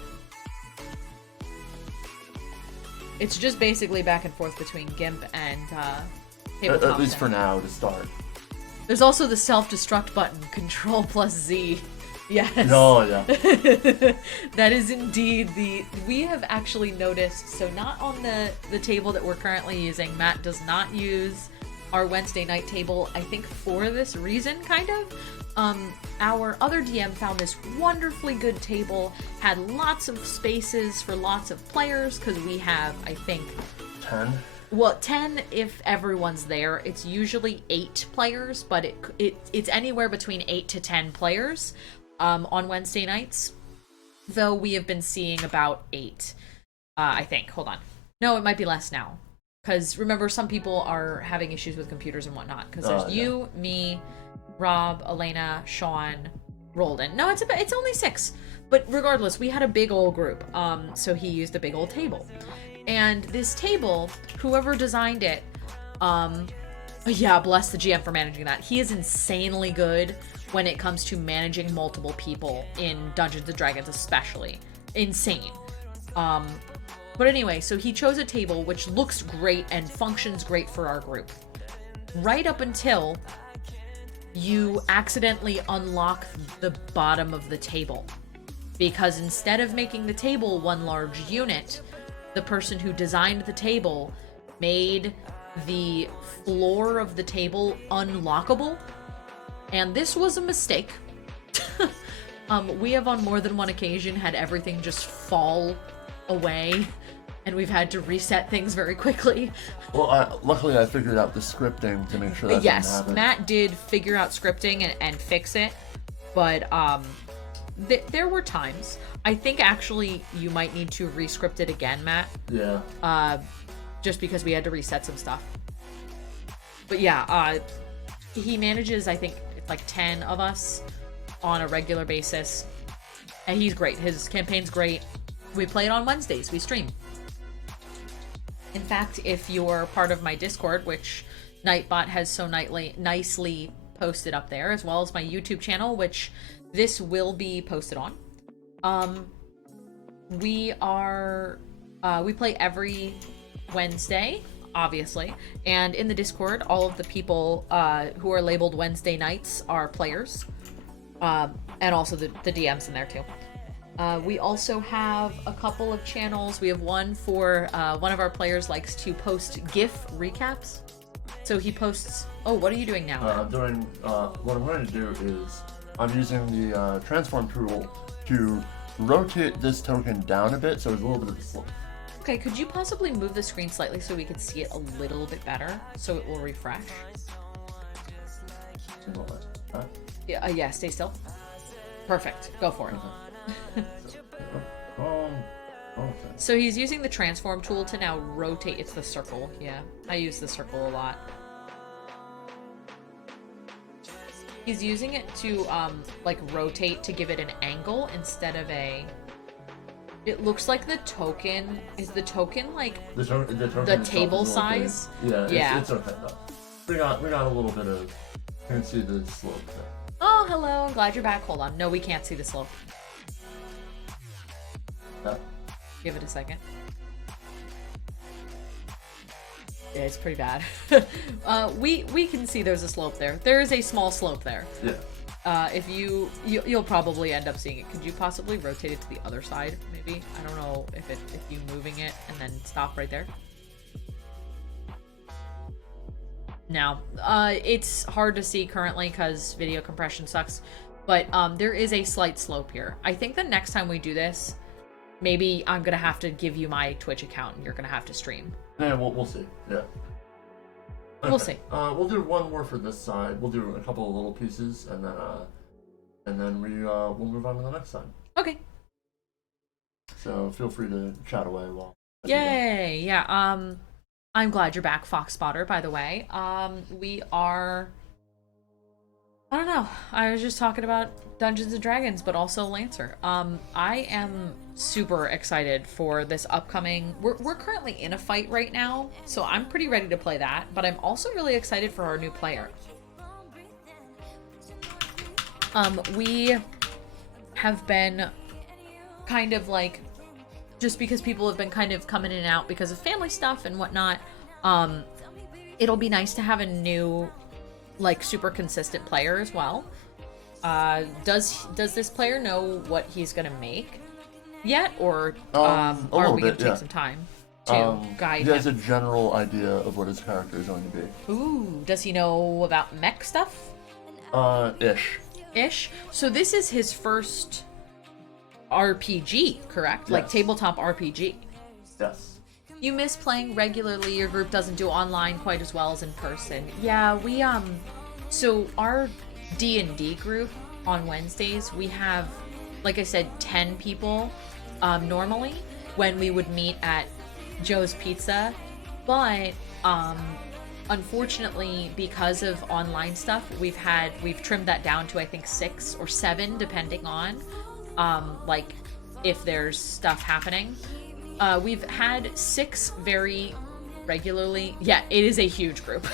It's just basically back and forth between GIMP and Tabletop At least Sim. for now, to start. There's also the self-destruct button, Control plus Z. Yes. Oh, yeah. That is indeed we have actually noticed, so not on the table that we're currently using. Matt does not use our Wednesday night table, I think for this reason, kind of. Our other DM found this wonderfully good table, had lots of spaces for lots of players, because we have, I think... 10? Well, 10 if everyone's there. It's usually 8 players, but it's anywhere between 8 to 10 players on Wednesday nights. Though we have been seeing about 8, I think. Hold on. No, it might be less now. Because remember, some people are having issues with computers and whatnot. Because there's you, me, Rob, Elena, Sean, Roldan. No, it's only 6. But regardless, we had a big old group. So he used a big old table. And this table, whoever designed it, yeah, bless the GM for managing that. He is insanely good when it comes to managing multiple people in Dungeons & Dragons especially. Insane. But anyway, so he chose a table which looks great and functions great for our group. Right up until you accidentally unlock the bottom of the table. Because instead of making the table one large unit, the person who designed the table made the floor of the table unlockable. And this was a mistake. We have on more than one occasion had everything just fall away, and we've had to reset things very quickly. Well, luckily I figured out the scripting to make sure that didn't happen. Matt did figure out scripting and fix it, but there were times. I think actually you might need to re-script it again, Matt. Yeah. Just because we had to reset some stuff. But yeah, he manages, I think, it's like 10 of us on a regular basis. And he's great. His campaign's great. We play it on Wednesdays. We stream. In fact, if you're part of my Discord, which Nightbot has so nicely posted up there, as well as my YouTube channel, which this will be posted on. We play every Wednesday, obviously, and in the Discord, all of the people who are labeled Wednesday nights are players, and also the DMs in there too. We also have a couple of channels. We have one for one of our players likes to post GIF recaps. So he posts... Oh, what are you doing now? What I'm going to do is I'm using the transform tool to rotate this token down a bit so it's a little bit of a slope. Okay, could you possibly move the screen slightly so we could see it a little bit better so it will refresh? Yeah, stay still. Perfect. Go for it. Okay. So he's using the transform tool to now rotate. It's the circle. Yeah, I use the circle a lot. He's using it to like rotate to give it an angle instead of a... It looks like the token... Is the token like the table size? Yeah, it's okay though. We got a little bit of... You can see the slope there. Oh, hello. I'm glad you're back. Hold on. No, we can't see the slope. Give it a second. Yeah, it's pretty bad. We can see there's a slope there. There is a small slope there. Yeah. If you'll probably end up seeing it. Could you possibly rotate it to the other side? Maybe. I don't know if you moving it and then stop right there. No, it's hard to see currently because video compression sucks. But there is a slight slope here. I think the next time we do this, maybe I'm gonna have to give you my Twitch account and you're gonna have to stream. Yeah, we'll see. Yeah. We'll see. We'll do one more for this side. We'll do a couple of little pieces, and then we'll move on to the next side. Okay. So feel free to chat away while. I do that. Yay! Yeah. I'm glad you're back, Fox Spotter. By the way, we are. I don't know. I was just talking about Dungeons and Dragons, but also Lancer. I am super excited for this upcoming. We're currently in a fight right now, so I'm pretty ready to play that. But I'm also really excited for our new player. We have been kind of like, just because people have been kind of coming in and out because of family stuff and whatnot. It'll be nice to have a new, like, super consistent player as well. Does this player know what he's gonna make yet, or are we gonna take some time to guide him? He has a general idea of what his character is going to be. Ooh, does he know about mech stuff? Ish. So this is his first RPG, correct? Like Yes. tabletop RPG. Yes. You miss playing regularly. Your group doesn't do online quite as well as in person. Yeah, we so our D&D group on Wednesdays, we have, like I said, 10 people normally when we would meet at Joe's Pizza, but unfortunately, because of online stuff, we've trimmed that down to, I think, 6 or 7 depending on like if there's stuff happening. We've had 6 very regularly. Yeah, it is a huge group.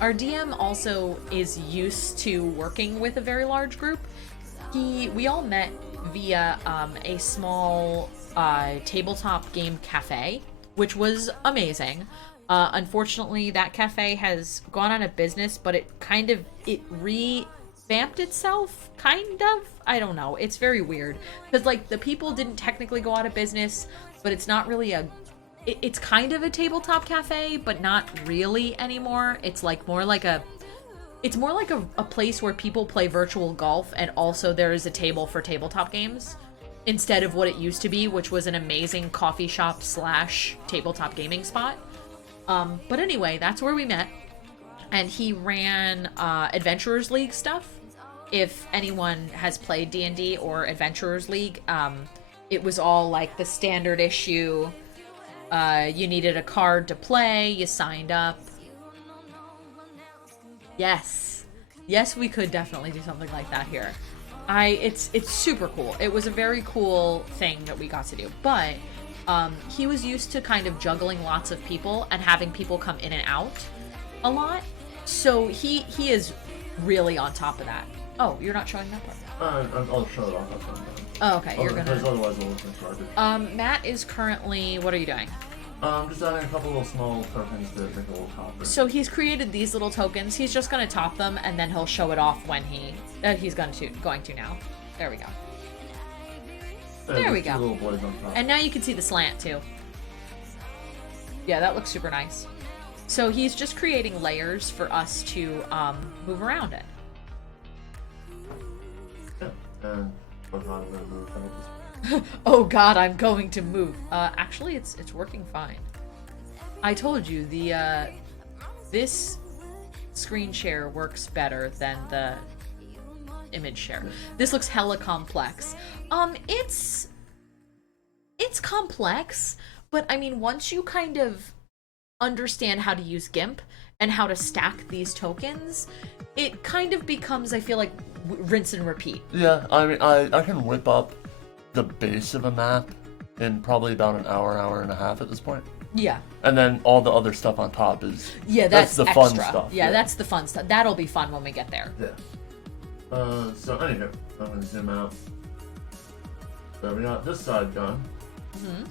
Our DM also is used to working with a very large group. We all met via a small tabletop game cafe, which was amazing. Unfortunately, that cafe has gone out of business, but it revamped itself, kind of. I don't know. It's very weird because, like, the people didn't technically go out of business, but it's not really it's kind of a tabletop cafe, but not really anymore. It's like more like a place where people play virtual golf, and also there is a table for tabletop games instead of what it used to be, which was an amazing coffee shop / tabletop gaming spot. But anyway, that's where we met, and he ran Adventurers League stuff. If anyone has played D&D or Adventurers League, it was all like the standard issue. You needed a card to play, you signed up. Yes, we could definitely do something like that here. It's super cool. It was a very cool thing that we got to do, but he was used to kind of juggling lots of people and having people come in and out a lot. So he is really on top of that. Oh, you're not showing that part? I'll show it off. Oh, okay. You're Because gonna. otherwise it'll look like garbage. Matt is currently. What are you doing? Just adding a couple little small tokens to make a little top. So he's created these little tokens. He's just gonna top them, and then he'll show it off when he's going to now. There we go. There we go. Little boys on top. And now you can see the slant too. Yeah, that looks super nice. So he's just creating layers for us to move around in. Yeah. And what's not going to move. Oh God, I'm going to move. Actually, it's working fine. I told you this screen share works better than the image share. This looks hella complex. It's complex, but I mean, once you kind of understand how to use GIMP and how to stack these tokens, it kind of becomes, I feel like, rinse and repeat. Yeah, I mean, I can whip up the base of a map in probably about an hour and a half at this point. Yeah. And then all the other stuff on top is that's the extra. fun stuff. Yeah, that's the fun stuff. That'll be fun when we get there. Yeah. So anywho, I'm gonna zoom out. So we got this side done. Mm-hmm.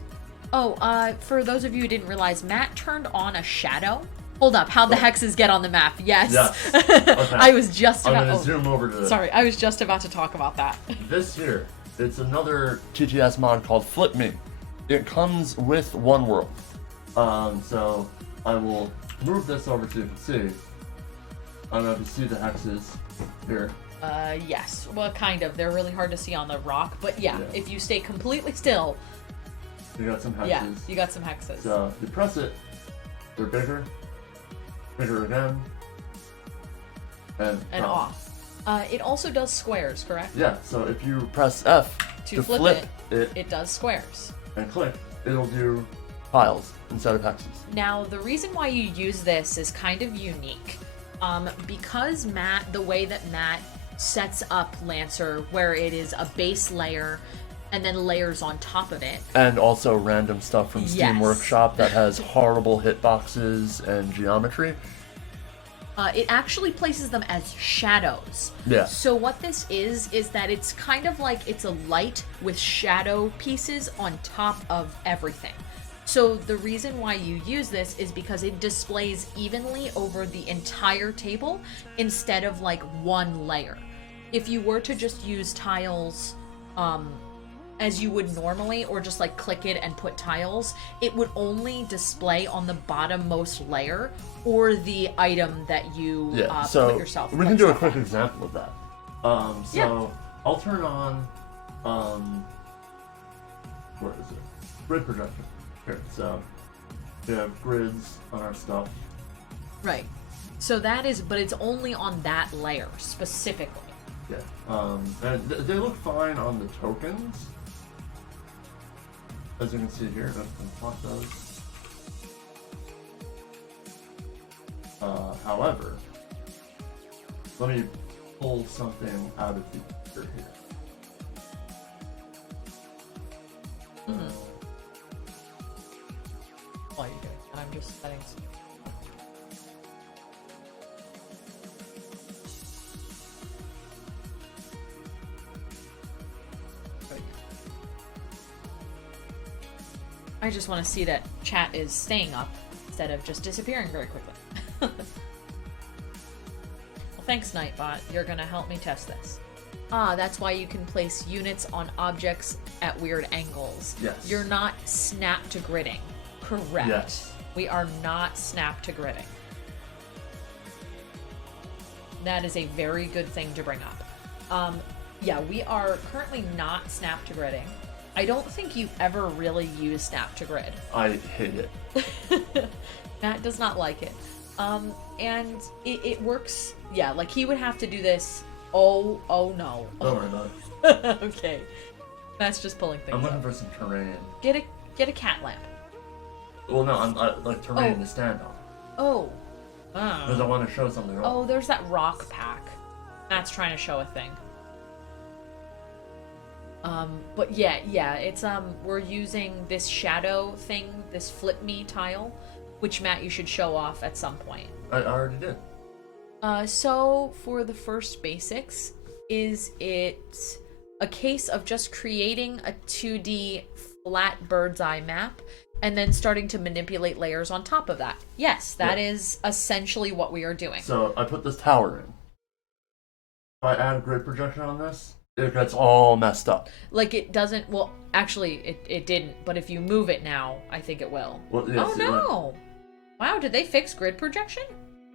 Oh, for those of you who didn't realize, Matt turned on a shadow. Hold up, how'd the hexes get on the map? Yes. Okay. I was just I'm about. gonna zoom over to. Sorry, I was just about to talk about that. This here, it's another TTS mod called Flip Me. It comes with One World. So I will move this over so you can see. I don't know if you see the hexes here. Yes. Well, kind of. They're really hard to see on the rock, but yeah. If you stay completely still. You got some hexes. Yeah, you got some hexes. So if you press it, they're bigger. bigger again, and off. It also does squares, correct? Yeah, so if you press F To to flip it it does squares. and click, it'll do tiles instead of hexes. Now, the reason why you use this is kind of unique. Because the way that Matt sets up Lancer, where it is a base layer and then layers on top of it. And also random stuff from Steam Yes. Workshop that has horrible hitboxes and geometry. It actually places them as shadows. Yeah. So what this is that it's kind of like it's a light with shadow pieces on top of everything. So the reason why you use this is because it displays evenly over the entire table instead of like one layer. If you were to just use tiles as you would normally, or just like click it and put tiles, it would only display on the bottommost layer or the item that you so put yourself. we can do a quick example of that. So Yeah. I'll turn on, where is it? Grid projection. Here, so we have grids on our stuff. Right. So that is, but it's only on that layer specifically. Yeah. And they look fine on the tokens. As you can see here, I can plot those. However, let me pull something out of the ether here. While you're doing that, I'm just setting some. I just want to see that chat is staying up instead of just disappearing very quickly. Well, thanks, Nightbot. You're gonna help me test this. That's why you can place units on objects at weird angles. Yes. You're not snap to gridding. Correct. Yes. We are not snap to gridding. That is a very good thing to bring up. Yeah, we are currently not snap to gridding. I don't think you ever really use snap to grid. I hate it. Matt does not like it. And it works. Yeah, like he would have to do this. Oh no. Don't worry about it. Okay. Matt's just pulling things I'm looking up. for some terrain. Get a cat lamp. Well, no, I'm like terrain to stand on. Oh. Because I want to show something else. Oh, there's that rock pack. Matt's trying to show a thing. But yeah, it's, we're using this shadow thing, this flip me tile, which Matt, you should show off at some point. I already did. So for the first basics, is it a case of just creating a 2D flat bird's eye map and then starting to manipulate layers on top of that? Yes, that is essentially what we are doing. So I put this tower in. If I add grid projection on this, it gets all messed up. Like it doesn't, well, actually it didn't, but if you move it now, I think it will. Well, yeah, Oh see, no! Wow, did they fix grid projection?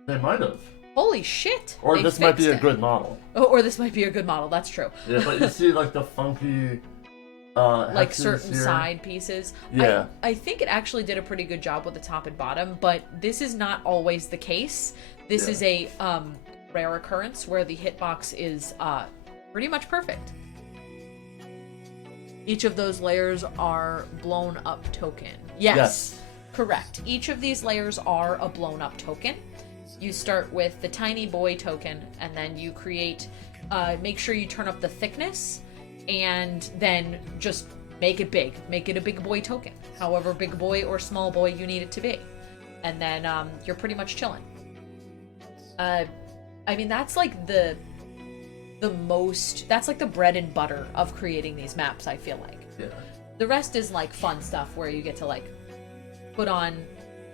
They might have. Holy shit! Or they this might be fixed a it. good model. Oh, or this might be a good model, that's true. Yeah, but you see like the funky Like hexes certain here. side pieces. Yeah. I think it actually did a pretty good job with the top and bottom, but this is not always the case. This Yeah. is a rare occurrence where the hitbox is pretty much perfect. Each of those layers are blown up token. Yes. Correct. Each of these layers are a blown up token. You start with the tiny boy token, and then you create, make sure you turn up the thickness, and then just make it big. Make it a big boy token, however big boy or small boy you need it to be. And then you're pretty much chilling. I mean, that's like the most, that's like the bread and butter of creating these maps, I feel like. Yeah. The rest is like fun stuff where you get to like put on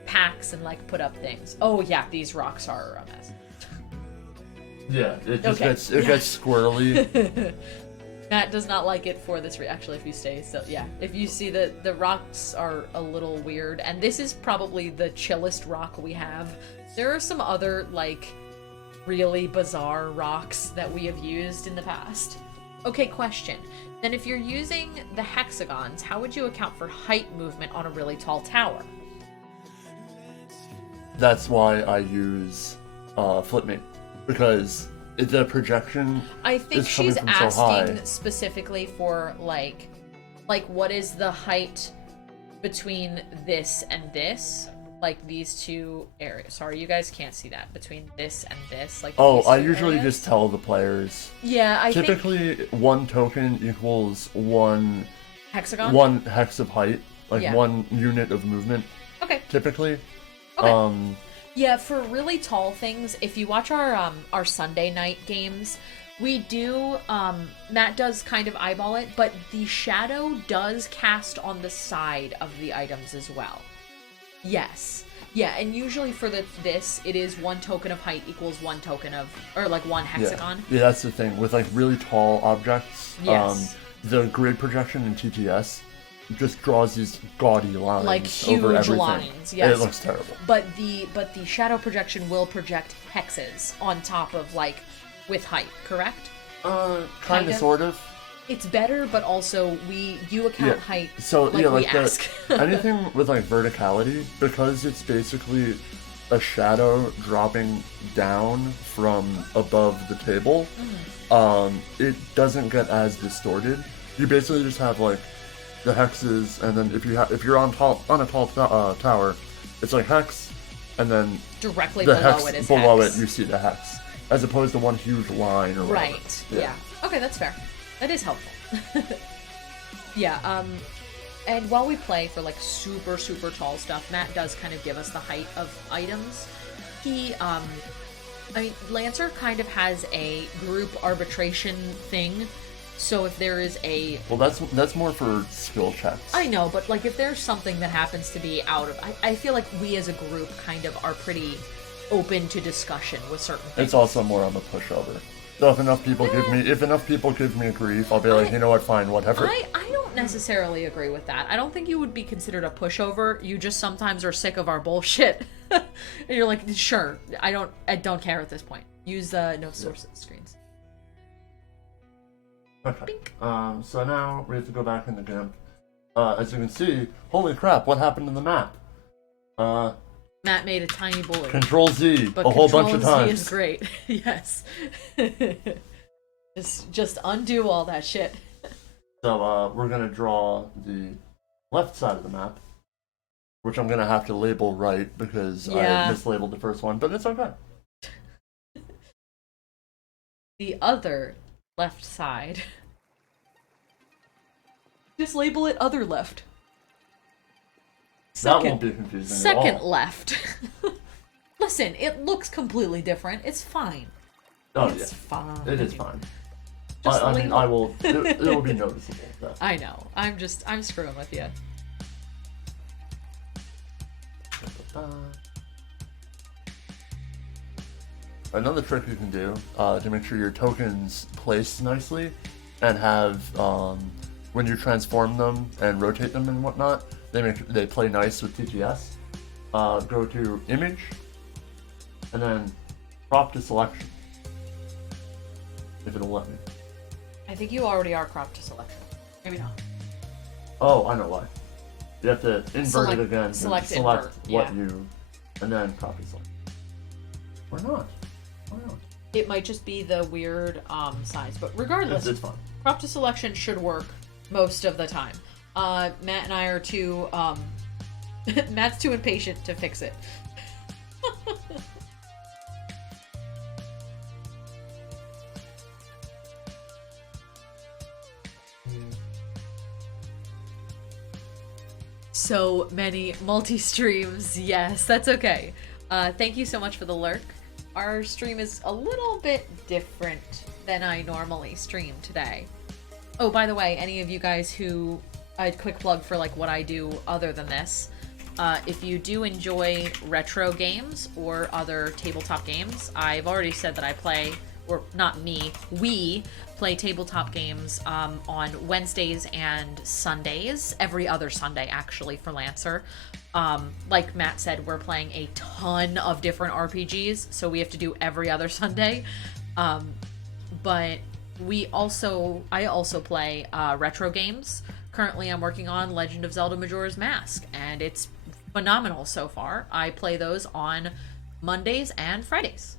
packs and like put up things. Oh yeah, these rocks are a mess. Yeah, it just Okay. gets squirrely. Matt does not like it for this actually, if you stay, so yeah. If you see the rocks are a little weird, and this is probably the chillest rock we have. There are some other like really bizarre rocks that we have used in the past. Okay, question. Then if you're using the hexagons, how would you account for height movement on a really tall tower? that's why I use Flipme, because the projection I think is coming she's from so high. asking specifically for like what is the height between this and this? Like these two areas. Sorry, you guys can't see that. Between this and this, like Oh, these I two usually areas. just tell the players. Yeah, I think Typically, one token equals one hexagon. hex of height, like Yeah. 1 unit of movement. Okay. Typically, Okay. Yeah, for really tall things, if you watch our Sunday night games, we do Matt does kind of eyeball it, but the shadow does cast on the side of the items as well. Yes. Yeah, and usually for this, it is 1 token of height equals 1 token of, or like 1 hexagon. yeah, that's the thing with like really tall objects. Yes. The grid projection in TTS just draws these gaudy lines Like over huge everything. lines, yes. It looks terrible. But the shadow projection will project hexes on top of like with height, correct? Kind Kind of, of. sort of. It's better, but also you account height. So like yeah, we like ask. anything with like verticality, because it's basically a shadow dropping down from above the table. It doesn't get as distorted. You basically just have like the hexes, and then if you're on a tall tower, it's like hex, and then Directly the below hex it is below hex. it you see the hex, as opposed to one huge line or whatever. Right. Yeah. Okay, that's fair. That is helpful. Yeah, and while we play for like super tall stuff, Matt does kind of give us the height of items. He I mean, Lancer kind of has a group arbitration thing. So if there is a Well, that's more for skill checks. I know, but like if there's something that happens to be out of I feel like we as a group kind of are pretty open to discussion with certain things. It's also more on the pushover. So if enough people give me grief, I'll be like, you know what, fine, whatever. I don't necessarily agree with that. I don't think you would be considered a pushover. You just sometimes are sick of our bullshit. And you're like, sure, I don't care at this point. Use no source screens. Okay. So now we have to go back in the GIMP. As you can see, holy crap, what happened to the map? Matt made a tiny bullet. Control Z But a whole bunch Control of Z times. is great. Yes. just undo all that shit. So we're gonna draw the left side of the map, which I'm gonna have to label right because Yeah. I mislabeled the first one, but it's okay. The other left side. Just label it other left. That won't be confusing Second at all. left. Listen, it looks completely different. It's fine. Oh It's yeah, fine. it is fine. Just I mean, label- I will. It will be noticeable. Though. I know. I'm screwing with you. Another trick you can do to make sure your tokens place nicely and have when you transform them and rotate them and whatnot, they play nice with TTS. Go to image and then crop to selection if it'll let me. I think you already are cropped to selection. Maybe not. Oh, I know why. You have to invert Select- it again and select select invert, what yeah. you, and then copy select. Or not. Why not? It might just be the weird size, but regardless, It's fine. crop to selection should work most of the time. Matt and I are too Matt's too impatient to fix it. So many multi-streams. Yes, that's okay. Thank you so much for the lurk. Our stream is a little bit different than I normally stream today. Oh, by the way, any of you guys who a quick plug for like what I do other than this. If you do enjoy retro games or other tabletop games, I've already said that I play, or not me, we play tabletop games on Wednesdays and Sundays, every other Sunday actually for Lancer. Like Matt said, we're playing a ton of different RPGs, so we have to do every other Sunday. But I also play retro games. Currently I'm working on Legend of Zelda Majora's Mask, and it's phenomenal so far. I play those on Mondays and Fridays.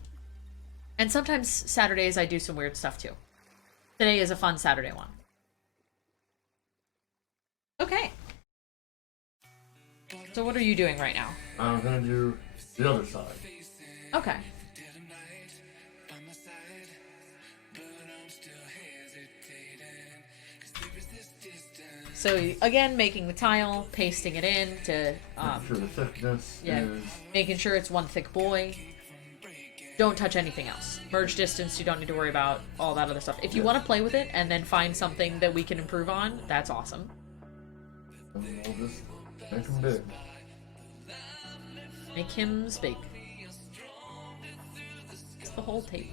And sometimes Saturdays I do some weird stuff too. Today is a fun Saturday one. Okay. So what are you doing right now? I'm gonna do the other side. Okay. So again, making the tile, pasting it in to Make sure the thickness is... making sure it's one thick boy. Don't touch anything else. Merge distance, you don't need to worry about all that other stuff. If you want to play with it and then find something that we can improve on, that's awesome. And we'll just make them big. Make him big. It's the whole tape.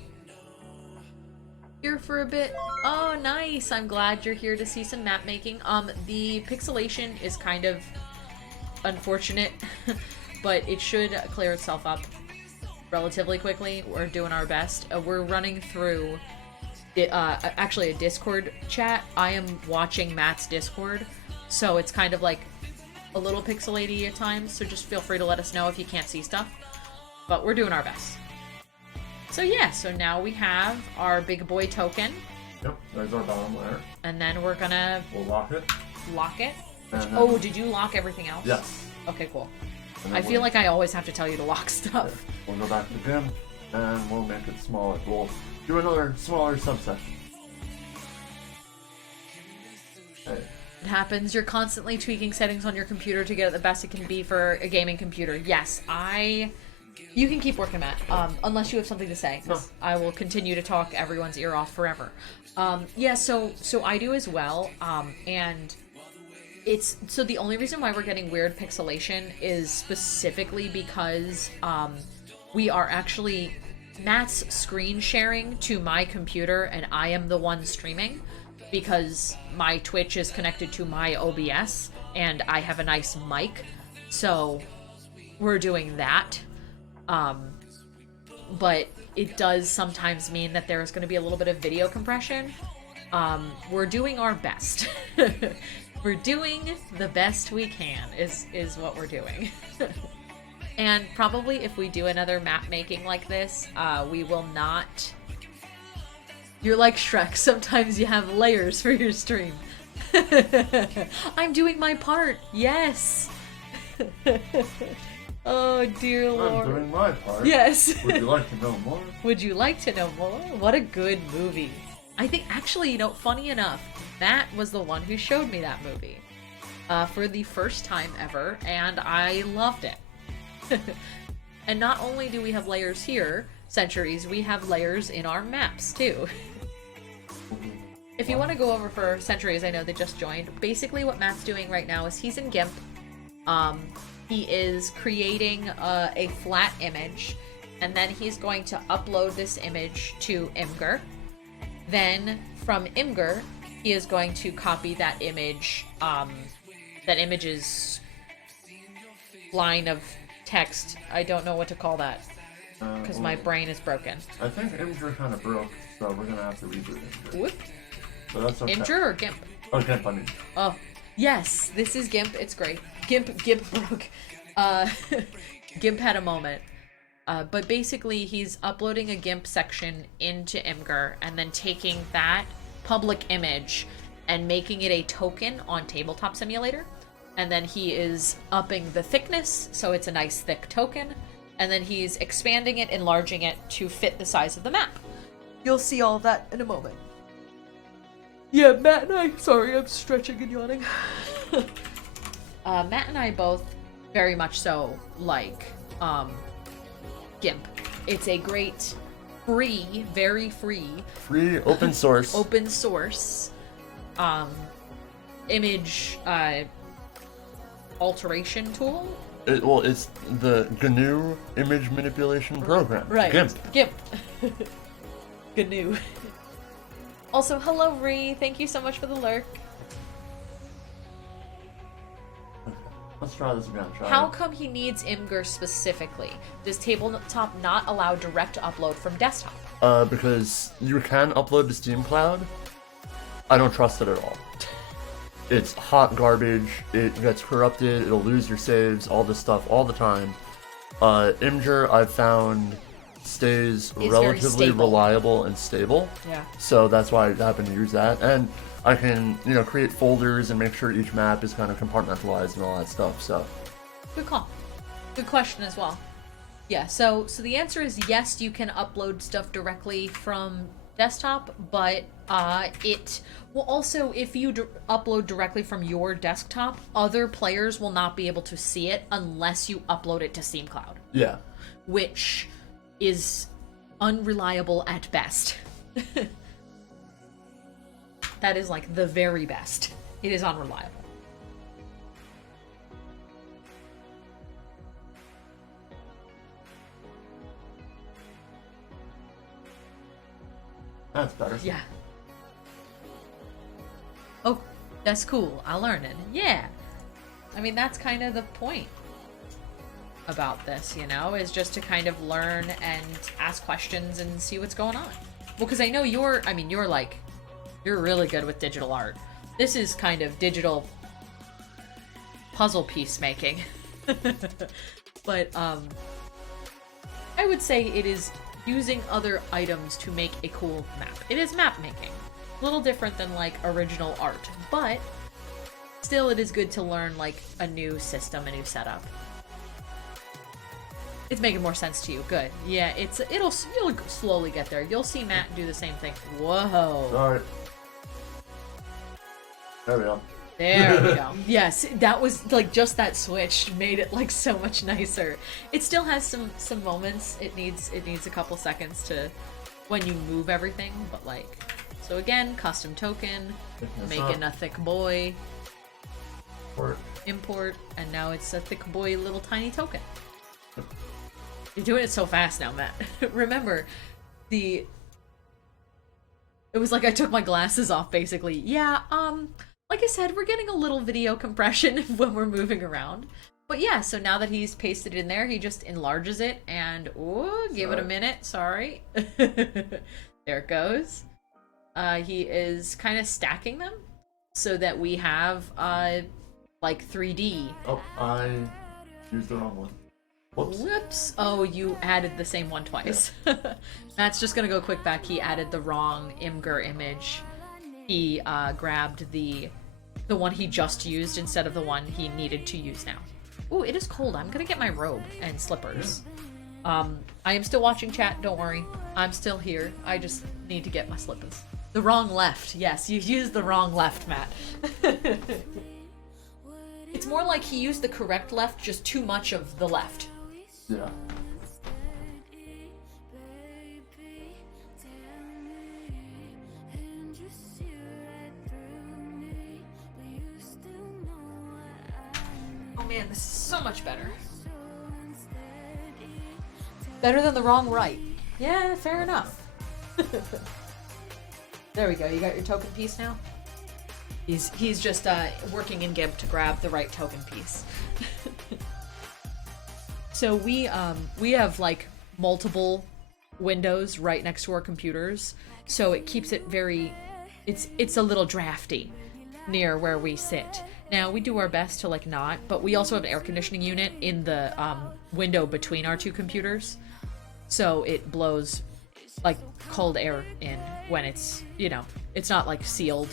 Here for a bit. Oh, nice. I'm glad you're here to see some map making. The pixelation is kind of unfortunate, but it should clear itself up relatively quickly. We're doing our best. We're running through actually a Discord chat. I am watching Matt's Discord, so it's kind of like a little pixelaty at times, so just feel free to let us know if you can't see stuff. But we're doing our best. So yeah, so now we have our big boy token. Yep, there's our bottom layer. And then we're gonna... We'll lock it. Lock it? Then, oh, did you lock everything else? Yes. Okay, cool. And I then feel like I always have to tell you to lock stuff. We'll go back to GIMP, and we'll make it smaller. We'll do another smaller subsection. Okay. It happens. You're constantly tweaking settings on your computer to get it the best it can be for a gaming computer. Yes, you can keep working, Matt, unless you have something to say. No. I will continue to talk everyone's ear off forever. Yeah, so I do as well, and it's... So the only reason why we're getting weird pixelation is specifically because we are actually... Matt's screen sharing to my computer, and I am the one streaming, because my Twitch is connected to my OBS, and I have a nice mic, so we're doing that. But it does sometimes mean that there's going to be a little bit of video compression. We're doing our best. We're doing the best we can, is what we're doing. And probably if we do another map making like this, we will not... You're like Shrek, sometimes you have layers for your stream. I'm doing my part, yes! Oh dear Lord. I'm doing my part. Yes. Would you like to know more? Would you like to know more? What a good movie. I think, actually, you know, funny enough, Matt was the one who showed me that movie. For the first time ever, and I loved it. And not only do we have layers here, Centuries, we have layers in our maps, too. If you want to go over for Centuries, I know they just joined. Basically what Matt's doing right now is he's in GIMP. He is creating a flat image, and then he's going to upload this image to Imgur. Then from Imgur, he is going to copy that image, that image's line of text. I don't know what to call that, because my brain is broken. I think Imgur kind of broke, so we're gonna have to reboot Imgur. Whoop. So that's okay. Imgur or GIMP? Oh, GIMP, I mean. Oh, yes, this is GIMP. It's great. GIMP broke. GIMP had a moment. But basically, he's uploading a GIMP section into Imgur, and then taking that public image and making it a token on Tabletop Simulator. And then he is upping the thickness, so it's a nice thick token. And then he's expanding it, enlarging it to fit the size of the map. You'll see all of that in a moment. Yeah, Matt and I... Sorry, I'm stretching and yawning. Matt and I both very much so like GIMP. It's a great, free, very free... Free, open source. Open source image alteration tool. It's the GNU image manipulation program. Right. GIMP. GNU. Also, hello, Ree. Thank you so much for the lurk. Let's try this again. How come he needs Imgur specifically? Does Tabletop not allow direct upload from desktop? Because you can upload to Steam Cloud. I don't trust it at all. it's hot garbage. It gets corrupted. It'll lose your saves. All this stuff all the time. Imgur I've found stays very relatively stable. reliable and stable. Yeah. So that's why I happen to use that. And I can, create folders and make sure each map is kind of compartmentalized and all that stuff. So Good call. Good question as well. Yeah, so the answer is yes, you can upload stuff directly from desktop, but it will also, if you upload directly from your desktop, other players will not be able to see it unless you upload it to Steam Cloud, yeah. which is unreliable at best. That is like the very best. It is unreliable. That's better. Yeah. Oh, that's cool. I'll learn it. Yeah. I mean, that's kind of the point about this, is just to kind of learn and ask questions and see what's going on. Well, because I know you're really good with digital art. This is kind of digital puzzle piece making. But, I would say it is using other items to make a cool map. It is map making. A little different than, like, original art, but still it is good to learn, like, a new system, a new setup. It's making more sense to you. Good. Yeah, you'll slowly get there. You'll see Matt do the same thing. Whoa. Alright. There we go. There we go. Yes, that was like just that switch made it like so much nicer. It still has some moments. It needs a couple seconds to when you move everything, but like so again, custom token, making a thick boy, import, and now it's a thick boy little tiny token. You're doing it so fast now, Matt. Remember, it was like I took my glasses off basically. Yeah, like I said, we're getting a little video compression when we're moving around. But yeah, so now that he's pasted it in there, he just enlarges it and give it a minute, sorry. There it goes. He is kind of stacking them so that we have like 3D. Oh, I used the wrong one. Whoops. Whoops. Oh, you added the same one twice. Yeah. Matt's just gonna go quick back. He added the wrong Imgur image. He grabbed the one he just used instead of the one he needed to use now. Ooh, it is cold. I'm gonna get my robe and slippers. I am still watching chat, don't worry. I'm still here. I just need to get my slippers. The wrong left. Yes, you used the wrong left, Matt. It's more like he used the correct left, just too much of the left. Yeah. Oh man, this is so much better. Better than the wrong right. Yeah, fair enough. There we go. You got your token piece now? He's just working in GIMP to grab the right token piece. So we have like multiple windows right next to our computers, so it keeps it very it's a little drafty near where we sit. Now we do our best to like not, but we also have an air conditioning unit in the window between our two computers, so it blows like cold air in when it's it's not like sealed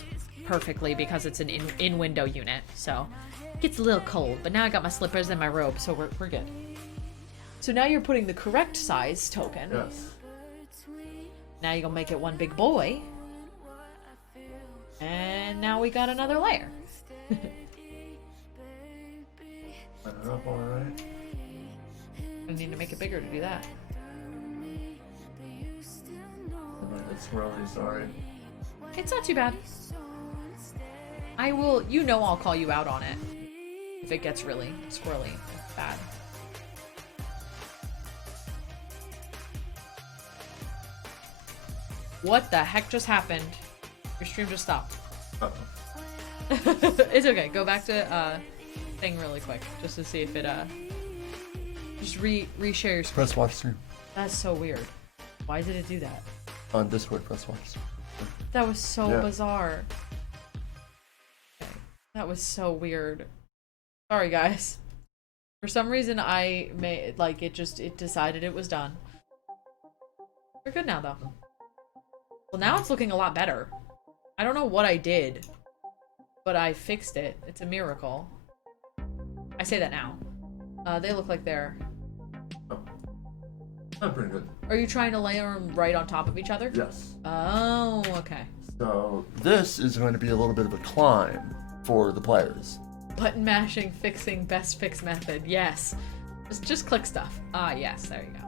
perfectly because it's an in window unit, so it gets a little cold. But now I got my slippers and my robe, so we're good. So now you're putting the correct size token. Yes. Now you're gonna make it one big boy. And now we got another layer. I don't know if I'm right. I need to make it bigger to do that. It's really sorry. It's not too bad. I will, I'll call you out on it if it gets really squirrely bad. What the heck just happened? Your stream just stopped. Uh-oh. It's okay. Go back to thing really quick just to see if it just reshare your screen. Press watch stream. That's so weird. Why did it do that? On Discord, press watch stream. That was so bizarre. Okay. That was so weird. Sorry, guys. For some reason, I made like it decided it was done. We're good now, though. Well, now it's looking a lot better. I don't know what I did, but I fixed it. It's a miracle. I say that now. They look like they're... Oh. That's pretty good. Are you trying to layer them right on top of each other? Yes. Oh, okay. So this is going to be a little bit of a climb for the players. Button mashing, fixing, best fix method. Yes. Just click stuff. Ah, yes. There you go.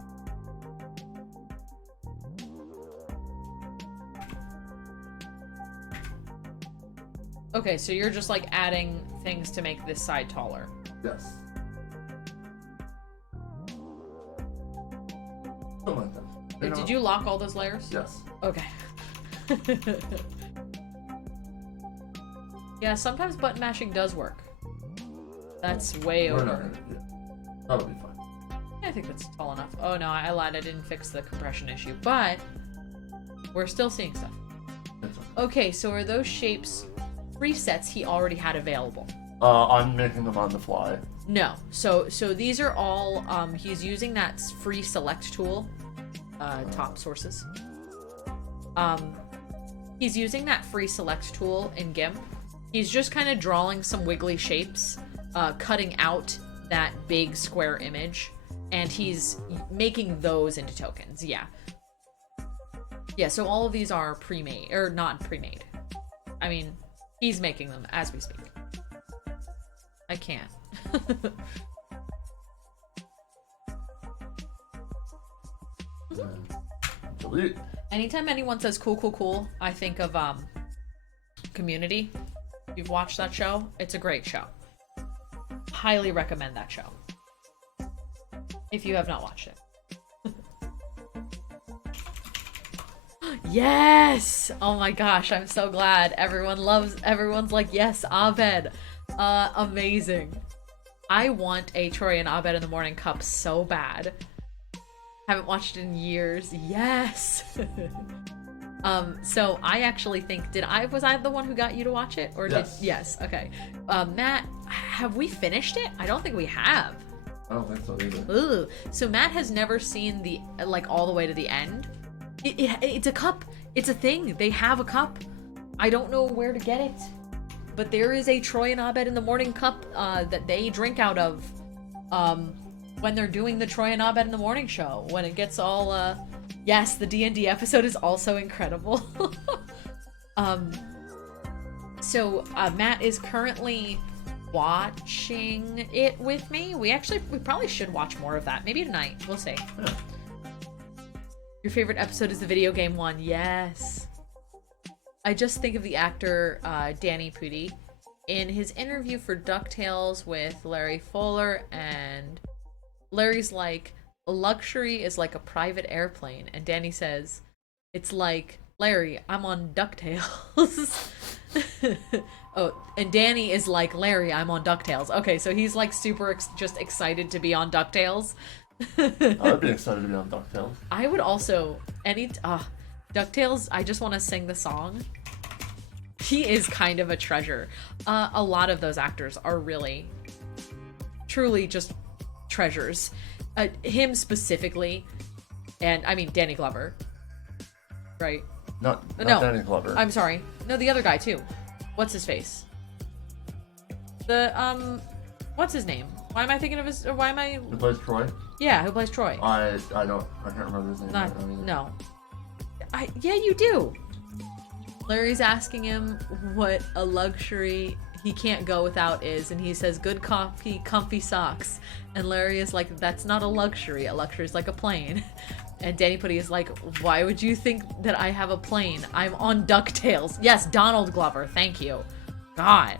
Okay, so you're just like adding things to make this side taller. Yes. Something like that. Did you lock all those layers? Yes. Okay. Yeah, sometimes button mashing does work. That's way We're over. not gonna, yeah. That'll be fine. I think that's tall enough. Oh no, I lied. I didn't fix the compression issue, but we're still seeing stuff. That's fine. Okay, so are those shapes presets he already had available? I'm making them on the fly. No. So these are all he's using that free select tool, top sources. He's using that free select tool in GIMP. He's just kind of drawing some wiggly shapes, cutting out that big square image, and he's making those into tokens. Yeah. Yeah, so all of these are pre-made, or not pre-made. I mean, he's making them as we speak. I can't. Delete. Anytime anyone says cool, cool, cool, I think of Community. If you've watched that show, it's a great show. Highly recommend that show. If you have not watched it. Yes! Oh my gosh, I'm so glad. Everyone's like, yes, Abed. Amazing. I want a Troy and Abed in the Morning cup so bad. Haven't watched it in years. Yes! So I actually think, was I the one who got you to watch it? Or yes, okay. Matt, have we finished it? I don't think we have. I don't think so either. Ooh. So Matt has never seen the, like, all the way to the end. It's a cup. It's a thing. They have a cup. I don't know where to get it. But there is a Troy and Abed in the Morning cup that they drink out of when they're doing the Troy and Abed in the Morning show. When it gets all, yes, the D&D episode is also incredible. So Matt is currently watching it with me. We probably should watch more of that. Maybe tonight. We'll see. Yeah. Your favorite episode is the video game one. Yes. I just think of the actor Danny Pudi in his interview for DuckTales with Larry Fuller, and Larry's like, luxury is like a private airplane, and Danny says, it's like, Larry, I'm on DuckTales. Oh, and Danny is like, Larry, I'm on DuckTales. Okay, so he's like super just excited to be on DuckTales. I'd be excited to be on DuckTales. I would also, DuckTales, I just want to sing the song. He is kind of a treasure. A lot of those actors are really, truly just treasures. Him specifically, and I mean Danny Glover, right? Not No, Danny Glover. I'm sorry. No, the other guy too. What's his face? What's his name? Why am I thinking of his? Why am I? Who plays Troy? Yeah, who plays Troy? I can't remember his name. Not, right now either. no. Yeah, you do. Larry's asking him what a luxury he can't go without is, and he says, good coffee, comfy socks. And Larry is like, that's not a luxury. A luxury is like a plane. And Danny Pudi is like, why would you think that I have a plane? I'm on DuckTales. Yes, Donald Glover. Thank you. God.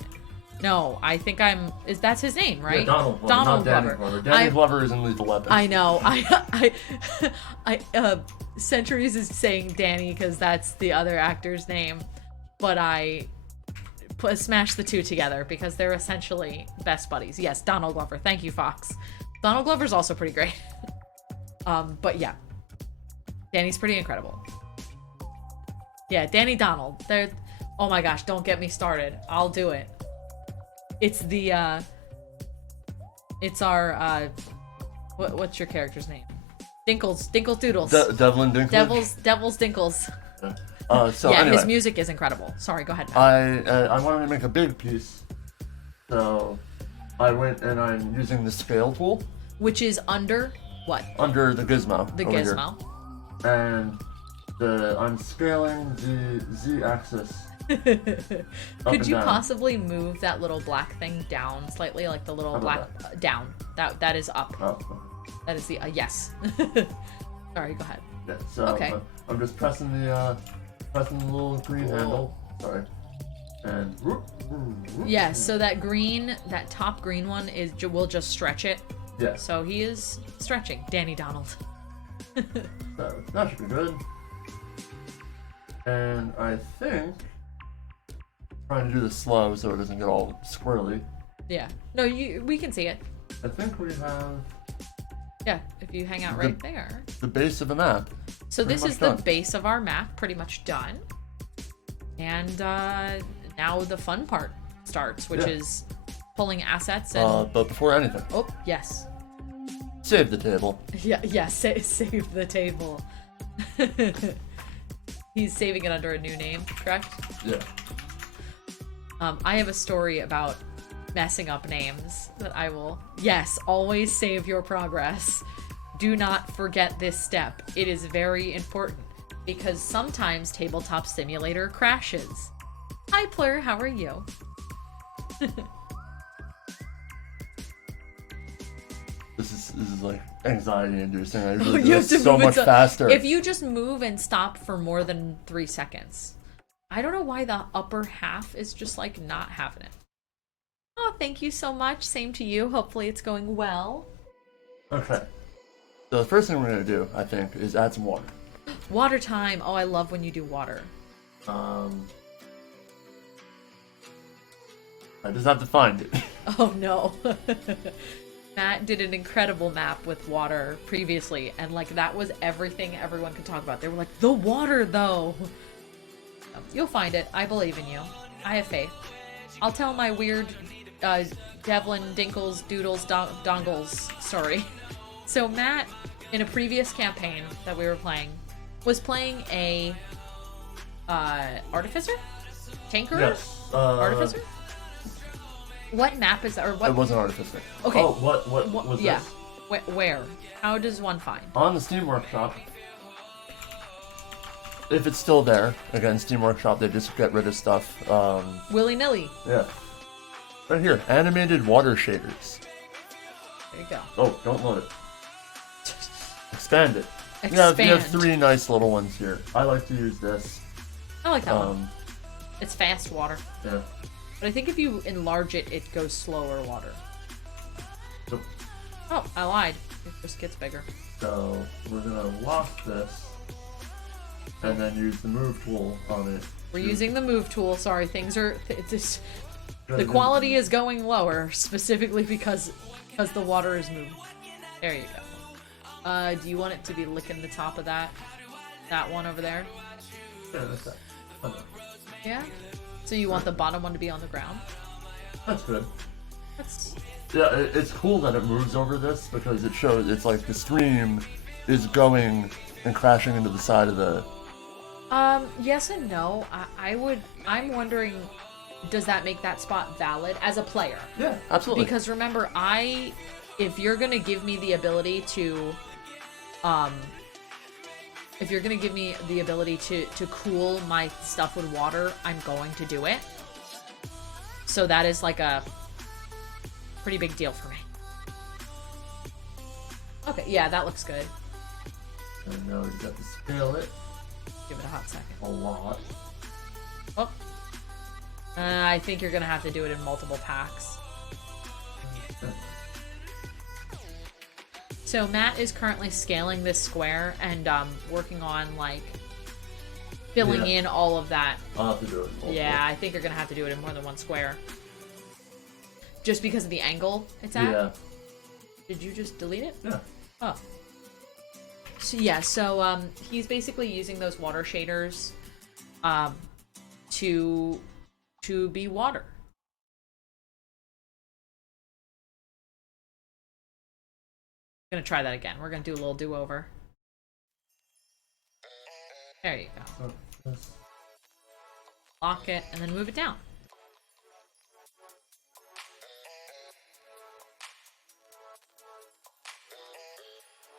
No, I think that's his name, right? Yeah, Donald Glover, Donald not Glover. Danny Glover. Danny Glover is in Lethal Weapon. I know. Centuries is saying Danny because that's the other actor's name, but I smash the two together because they're essentially best buddies. Yes, Donald Glover. Thank you, Fox. Donald Glover's also pretty great. But yeah, Danny's pretty incredible. Yeah, Danny Donald. Oh my gosh, don't get me started. I'll do it. It's the it's our what's your character's name? Dinkles Doodles. Devlin Dinklage. Devil's Dinkles. So Yeah, anyway, his music is incredible. Sorry, go ahead. Matt. I wanted to make a big piece, so I went and I'm using the scale tool Which is under what? under the gizmo. The over here. gizmo. And I'm scaling the Z-axis. Could you down. possibly move that little black thing down slightly, like the little How black about down? That is up. Oh, That is the yes. Sorry, go ahead. yeah. So Okay. I'm just pressing the little green handle. Sorry. And Yes. So that top green one will just stretch it. yeah. So he is stretching, Danny Donald. So that should be good. And I think trying to do this slow so it doesn't get all squirrely. Yeah. No, we can see it. I think we have Yeah, if you hang out right there. the base of the map. So pretty this much is done. the base of our map, pretty much done. And now the fun part starts, which Yeah. is pulling assets and But before anything, oh yes, save the table. yeah, save the table. He's saving it under a new name, correct? Yeah. I have a story about messing up names that I will. Yes, always save your progress. Do not forget this step. It is very important because sometimes Tabletop Simulator crashes. Hi, Plur, how are you? This is like anxiety inducing. I Oh, usually you do have to this so move it much faster. If you just move and stop for more than 3 seconds. I don't know why the upper half is just like not having it. Oh, thank you so much. Same to you. Hopefully it's going well. Okay. So the first thing we're gonna do, I think, is add some water. Water time. Oh, I love when you do water. I just have to find it. Oh no. Matt did an incredible map with water previously, and like that was everything everyone could talk about. They were like, the water though. You'll find it. I believe in you. I have faith. I'll tell my weird Devlin Dinkles Doodles Dongles story. So Matt, in a previous campaign that we were playing, was playing a artificer? Tanker? Yes. Artificer? What map is that? Or what? It wasn't artificer. Okay. Oh, what was yeah. this? Where? How does one find? On the Steam Workshop. If it's still there, again, Steam Workshop, they just get rid of stuff. Willy-nilly. Yeah. Right here, animated water shaders. There you go. Oh, don't load it. Expand it. Yeah, you have Expand. 3 nice little ones here. I like to use this. I like that one. It's fast water. Yeah. But I think if you enlarge it, it goes slower water. Nope. Oh, I lied. It just gets bigger. So we're gonna lock this, and then use the move tool on it. We're using the move tool. Sorry, things are... the quality is going lower, specifically because the water is moving. There you go. Do you want it to be licking the top of that one over there? Yeah, that's that. Okay. Yeah? So you want the bottom one to be on the ground? That's good. That's... Yeah, it's cool that it moves over this because it shows it's like the stream is going and crashing into the side of the. Yes and no. I'm wondering, does that make that spot valid as a player? Yeah, absolutely. Because remember, if you're gonna give me the ability to, to cool my stuff with water, I'm going to do it. So that is like a pretty big deal for me. Okay, yeah, that looks good. And now we just have to scale it Give it a hot second. a lot. Oh. I think you're gonna have to do it in multiple packs. So Matt is currently scaling this square and working on like filling Yeah. in all of that. I'll have to do it. multiple. Yeah, I think you're gonna have to do it in more than one square. Just because of the angle it's at? Yeah. Did you just delete it? Yeah. Oh. So yeah, so he's basically using those water shaders to be water. Gonna try that again. We're gonna do a little do-over. There you go. Lock it, and then move it down.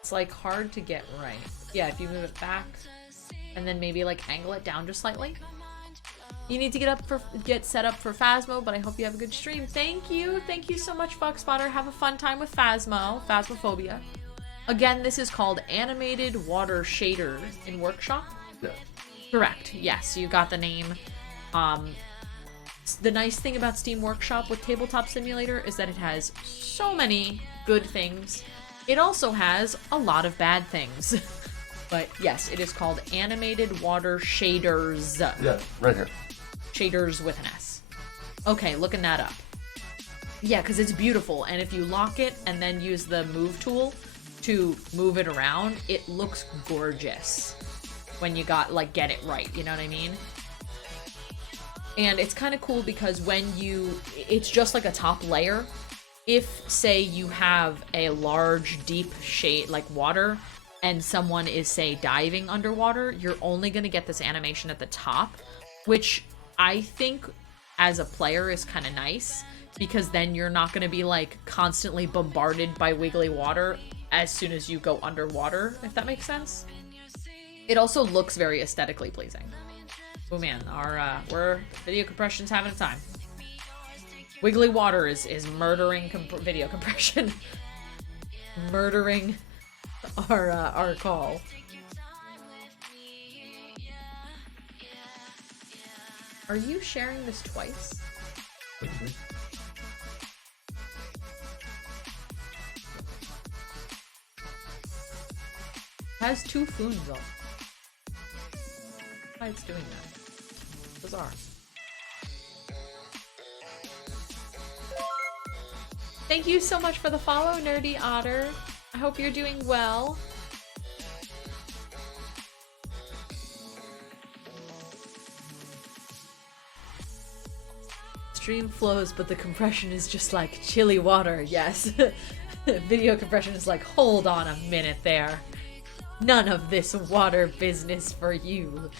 It's like hard to get right. Yeah, if you move it back, and then maybe like angle it down just slightly. You need to get set up for Phasmo, but I hope you have a good stream. Thank you so much, Foxspotter. Have a fun time with Phasmophobia. Again, this is called Animated Water Shaders in Workshop. Yeah. Correct. Yes, you got the name. The nice thing about Steam Workshop with Tabletop Simulator is that it has so many good things. It also has a lot of bad things. But yes, it is called Animated Water Shaders. Yeah, right here. Shaders with an S. Okay, looking that up. Yeah, because it's beautiful, and if you lock it and then use the move tool to move it around, it looks gorgeous when you get it right, you know what I mean? And it's kind of cool because it's just like a top layer. If, say, you have a large, deep shade, like water, and someone is, say, diving underwater, you're only going to get this animation at the top, which I think as a player is kind of nice, because then you're not going to be like constantly bombarded by wiggly water as soon as you go underwater, if that makes sense. It also looks very aesthetically pleasing. Oh man, our video compression's having a time. Wiggly water is murdering video compression. Murdering our call. Are you sharing this twice? It has 2 foons on. Why it's doing that? Bizarre. Thank you so much for the follow, Nerdy Otter. I hope you're doing well. Stream flows, but the compression is just like chilly water. Yes. Video compression is like, hold on a minute there. None of this water business for you.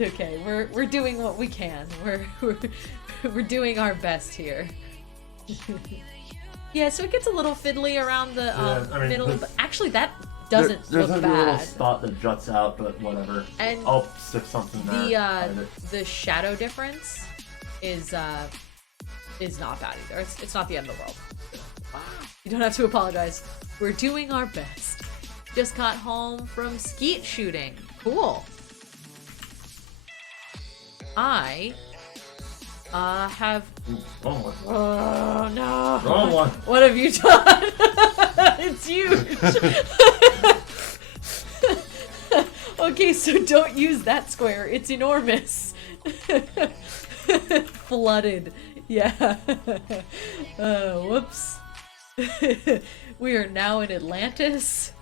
Okay, we're doing what we can. We're doing our best here. Yeah, so it gets a little fiddly around the middle, but actually that doesn't there's look a little bad. spot that juts out, but whatever. And I'll stick something there. The shadow difference is not bad either. It's not the end of the world. You don't have to apologize. We're doing our best. Just got home from skeet shooting. Cool. I have. Ooh, wrong one. Oh no! Wrong one. What have you done? It's huge. Okay, so don't use that square. It's enormous. Flooded. Yeah. Whoops. We are now in Atlantis.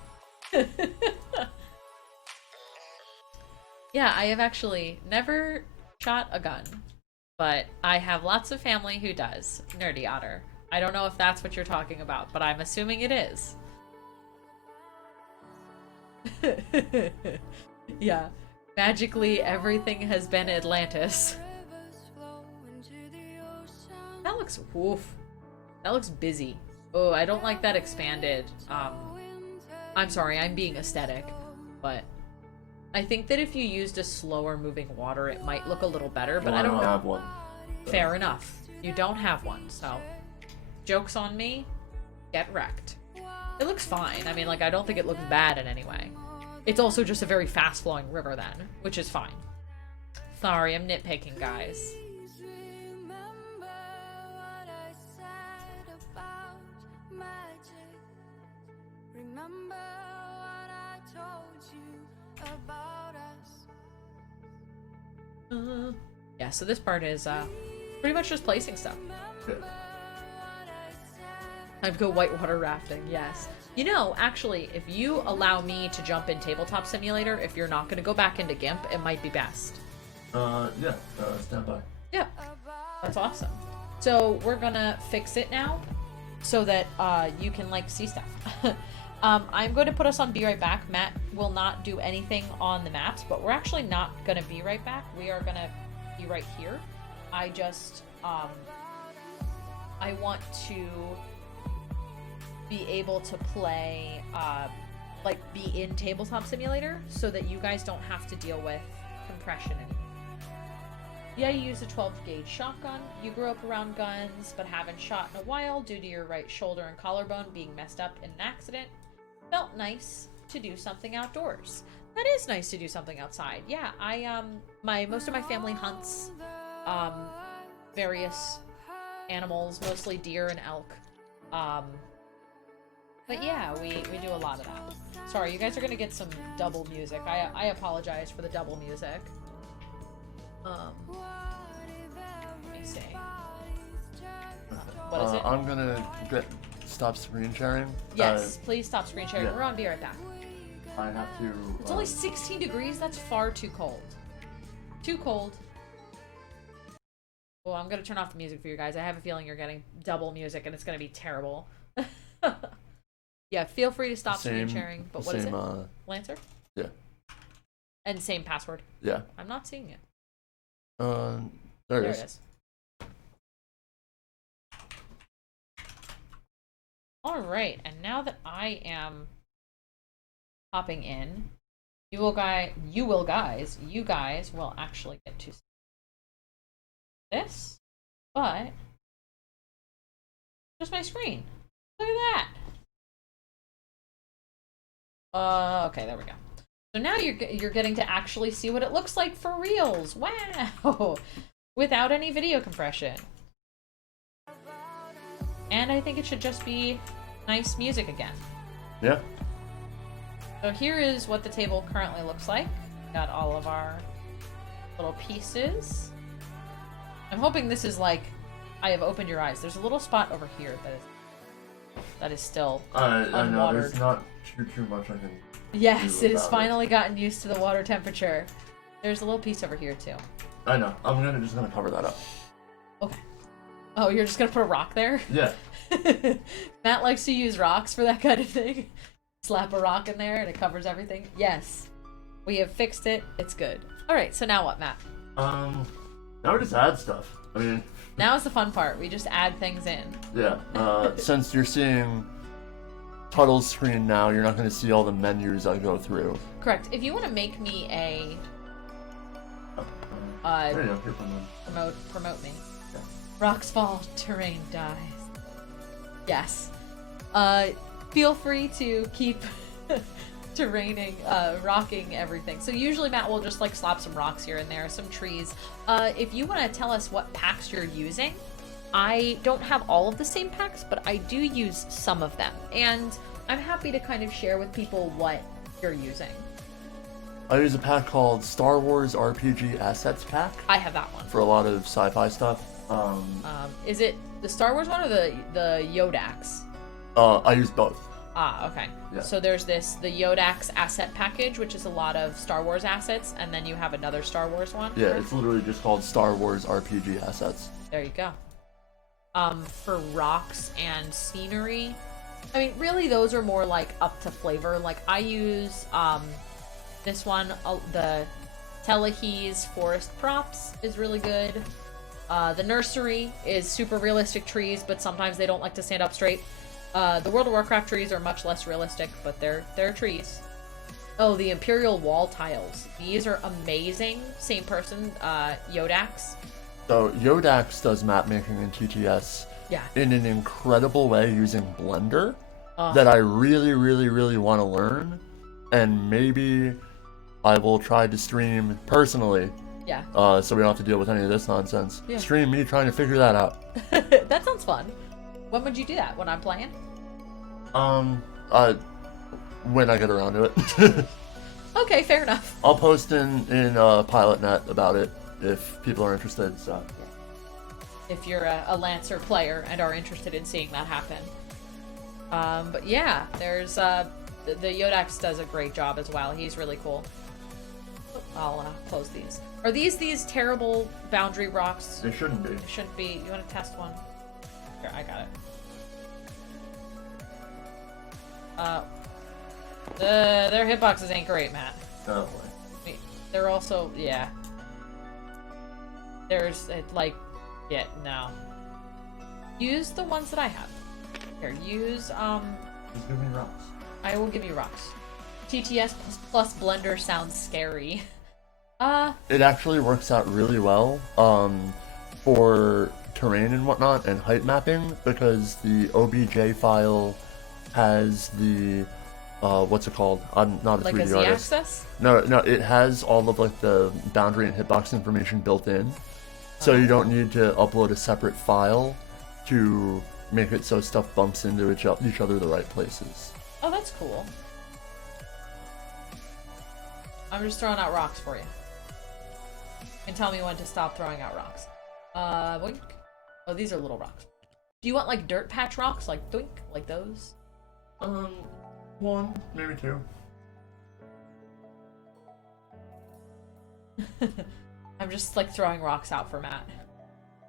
Yeah, I have actually never shot a gun, but I have lots of family who does. Nerdy Otter. I don't know if that's what you're talking about, but I'm assuming it is. Yeah. Magically, everything has been Atlantis. That looks woof. That looks busy. Oh, I don't like that expanded. I'm sorry, I'm being aesthetic, but I think that if you used a slower moving water, it might look a little better, but Well, I don't know. have one. Fair enough. You don't have one, so joke's on me. Get wrecked. It looks fine. I mean, like, I don't think it looks bad in any way. It's also just a very fast-flowing river then, which is fine. Sorry, I'm nitpicking, guys. Yeah, so this part is pretty much just placing stuff. Good. Time to go whitewater rafting, yes. You know, actually, if you allow me to jump in Tabletop Simulator, if you're not going to go back into GIMP, it might be best. Yeah, stand by. Yeah, that's awesome. So we're gonna fix it now. so that you can like see stuff. I'm going to put us on Be Right Back. Matt will not do anything on the maps, but we're actually not going to be right back. We are going to be right here. I just I want to be able to play like be in Tabletop Simulator so that you guys don't have to deal with compression anymore. Yeah, you use a 12 gauge shotgun. You grew up around guns, but haven't shot in a while due to your right shoulder and collarbone being messed up in an accident. Felt nice to do something outdoors. That is nice to do something outside. Yeah, I most of my family hunts various animals, mostly deer and elk. But yeah, we do a lot of that. Sorry, you guys are gonna get some double music. I apologize for the double music. Let me see. What is it? I'm gonna stop screen sharing. Yes, please stop screen sharing. Yeah. We're on Be Right Back. I have to. It's only 16 degrees. That's far too cold. Too cold. Well, I'm gonna turn off the music for you guys. I have a feeling you're getting double music, and it's gonna be terrible. Yeah, feel free to stop screen sharing. But what is it? Lancer? Yeah. And same password. Yeah. I'm not seeing it. There it is. All right, and now that I am hopping in, you guys will actually get to see this, but just my screen. Look at that. Okay, there we go. So now you're getting to actually see what it looks like for reals. Wow, without any video compression. And I think it should just be nice music again. Yeah. So here is what the table currently looks like. Got all of our little pieces. I'm hoping this is like, I have opened your eyes. There's a little spot over here that is still I know, unwatered. there's not too much I can Yes, do it has about finally gotten used to the water temperature. There's a little piece over here too. I know. I'm just gonna cover that up. Okay. Oh, you're just gonna put a rock there? Yeah. Matt likes to use rocks for that kind of thing. Slap a rock in there and it covers everything. Yes. We have fixed it. It's good. Alright, so now what, Matt? Now we just add stuff. I mean... Now is the fun part. We just add things in. Yeah. Since you're seeing Tuttle's screen now, you're not going to see all the menus I go through. Correct. If you want to make me a... there you go. Here, promote me. Yeah. Rocks fall, terrain dies. Yes. Feel free to keep rocking everything. So usually Matt will just like slap some rocks here and there, some trees. If you want to tell us what packs you're using, I don't have all of the same packs, but I do use some of them. And I'm happy to kind of share with people what you're using. I use a pack called Star Wars RPG Assets Pack. I have that one. For a lot of sci-fi stuff. Is it the Star Wars one or the Yodax? I use both. Ah, okay. Yeah. So there's the Yodax asset package, which is a lot of Star Wars assets, and then you have another Star Wars one. Yeah, it's literally just called Star Wars RPG Assets. There you go. For rocks and scenery, I mean, really those are more like up to flavor. Like I use this one, the Telehese Forest Props is really good. The Nursery is super realistic trees, but sometimes they don't like to stand up straight. The World of Warcraft trees are much less realistic, but they're trees. Oh, the Imperial Wall Tiles. These are amazing. Same person, Yodax. So Yodax does map making in TTS in an incredible way using Blender that I really, really, really want to learn. And maybe I will try to stream personally. Yeah. So we don't have to deal with any of this nonsense. Yeah. Stream me trying to figure that out. That sounds fun. When would you do that? When I'm playing? When I get around to it. Okay, fair enough. I'll post in PilotNet about it if people are interested. So. If you're a Lancer player and are interested in seeing that happen. But yeah, there's the Yodax does a great job as well. He's really cool. I'll close these. Are these terrible boundary rocks? They shouldn't be. They shouldn't be. You want to test one? Here, I got it. Their hitboxes ain't great, Matt. Oh boy. Wait, they're also, yeah. There's, like, yeah, no. Use the ones that I have. Here, use, Just give me rocks. I will give you rocks. TTS plus Blender sounds scary. It actually works out really well, for terrain and whatnot and height mapping, because the OBJ file has the, what's it called? I'm not a like 3D a artist. Z-axis? No, it has all of like the boundary and hitbox information built in, so you don't need to upload a separate file to make it so stuff bumps into each other the right places. Oh, that's cool. I'm just throwing out rocks for you. You can tell me when to stop throwing out rocks. Boink. Oh, these are little rocks. Do you want like dirt patch rocks, like doink, like those? One, maybe two. I'm just like throwing rocks out for Matt.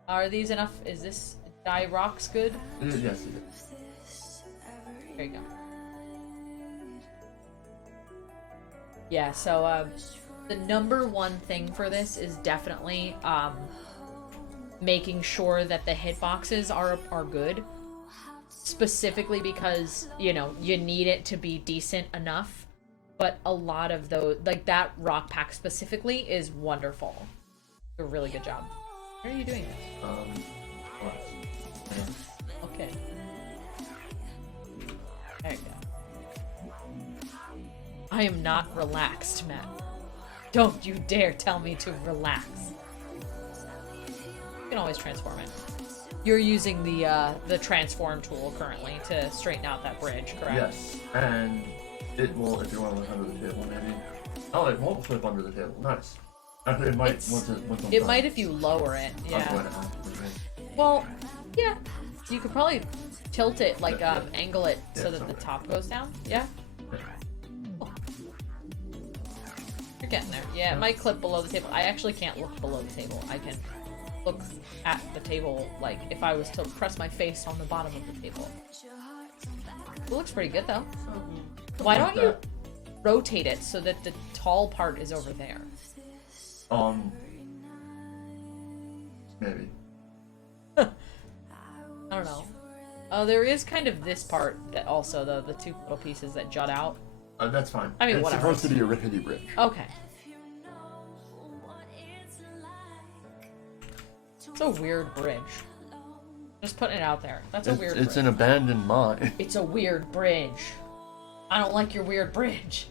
Are these enough? Is this dye rocks good? Yes, it is. There you go. Yeah, so the number one thing for this is definitely making sure that the hitboxes are good. Specifically because, you know, you need it to be decent enough. But a lot of those, like that rock pack specifically, is wonderful. A really good job. How are you doing this? Okay. There you go. I am not relaxed, Matt. Don't you dare tell me to relax. You can always transform it. You're using the transform tool currently to straighten out that bridge, correct? Yes, and it will, if you want to look under the table, maybe. Oh, it won't flip under the table. Nice. Actually, it might once I'm it done. might if you lower it. I'm Yeah. going to have to. Well, yeah. You could probably tilt it, like Yeah. angle it so Yeah, that the something. top goes down. Yeah. Cool. You're getting there. Yeah, it might clip below the table. I actually can't look below the table. I can look at the table, like if I was to press my face on the bottom of the table. It looks pretty good though. Why don't you rotate it so that the tall part is over there? Maybe. I don't know. Oh, there is kind of this part that also, the two little pieces that jut out. That's fine. I mean, it's whatever. supposed to be a rickety bridge. Okay. It's a weird bridge. Just putting it out there. That's a weird It's bridge. an abandoned mine. It's a weird bridge. I don't like your weird bridge.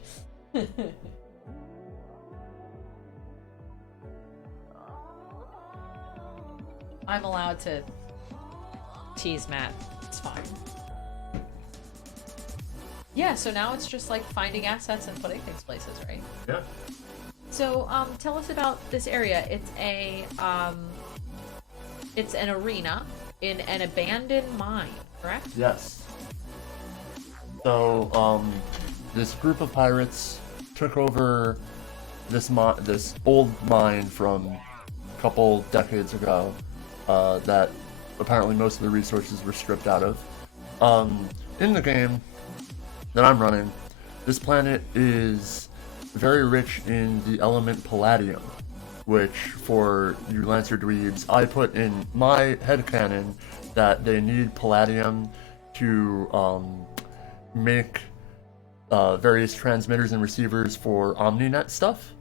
I'm allowed to tease Matt. It's fine. Yeah, so now it's just like finding assets and putting things places, right? Yeah. So, tell us about this area. It's an arena in an abandoned mine, correct? Yes. So, this group of pirates took over this old mine from a couple decades ago, that apparently most of the resources were stripped out of. In the game that I'm running, this planet is very rich in the element palladium, which for you Lancer dweebs, I put in my headcanon that they need palladium to make various transmitters and receivers for OmniNet stuff.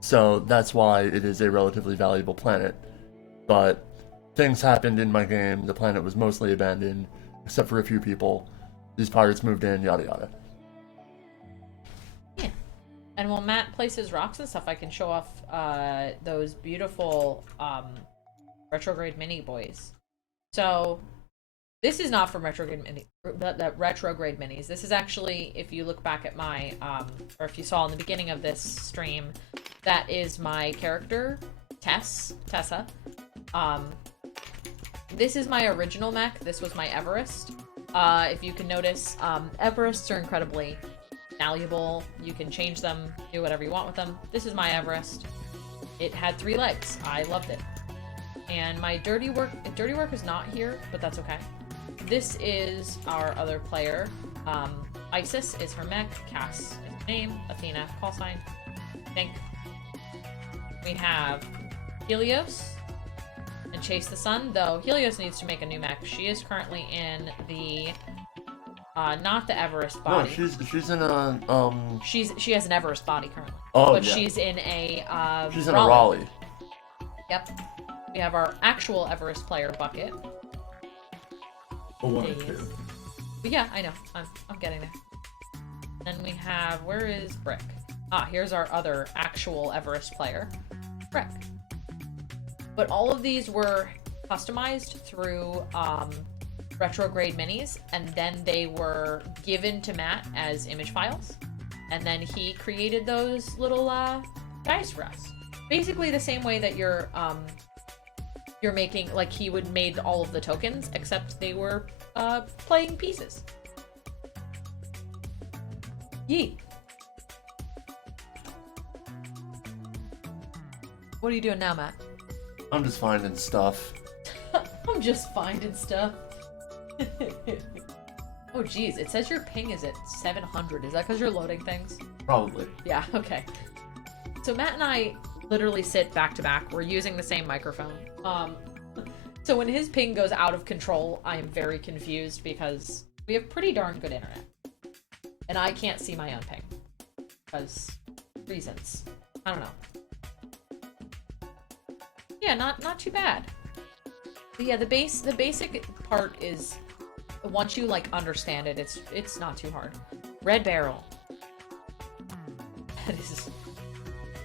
So that's why it is a relatively valuable planet. But things happened in my game, the planet was mostly abandoned, except for a few people. These pirates moved in, yada yada. Yeah. And while Matt places rocks and stuff, I can show off those beautiful retrograde mini boys. So this is not from retrograde retrograde minis. This is actually, if you look back at my or if you saw in the beginning of this stream, that is my character Tessa. This is my original mech. This was my Everest. If you can notice, Everests are incredibly malleable. You can change them, do whatever you want with them. This is my Everest. It had 3 legs. I loved it. And my Dirty Work is not here, but that's okay. This is our other player. Isis is her mech, Cass is her name, Athena, call sign, I think. We have Helios and Chase the Sun, though Helios needs to make a new mech. She is currently in the, not the Everest body. No, she's in a, She has an Everest body currently. Oh, but yeah. she's in a, She's in a Raleigh. Yep. We have our actual Everest player, Bucket. A 1 Days. 2. But yeah, I know. I'm getting there. Then we have, where is Brick? Ah, here's our other actual Everest player, Brick. But all of these were customized through Retrograde Minis, and then they were given to Matt as image files, and then he created those little guys for us. Basically the same way that you're making, like he would made all of the tokens, except they were playing pieces. Yeet. What are you doing now, Matt? I'm just finding stuff. I'm just finding stuff. Oh geez, it says your ping is at 700. Is that because you're loading things? Probably. Yeah, okay. So Matt and I literally sit back to back. We're using the same microphone. So when his ping goes out of control, I am very confused because we have pretty darn good internet. And I can't see my own ping. Because reasons. I don't know. Yeah, not too bad. But yeah, the basic part is, once you like understand it, it's not too hard. Red Barrel.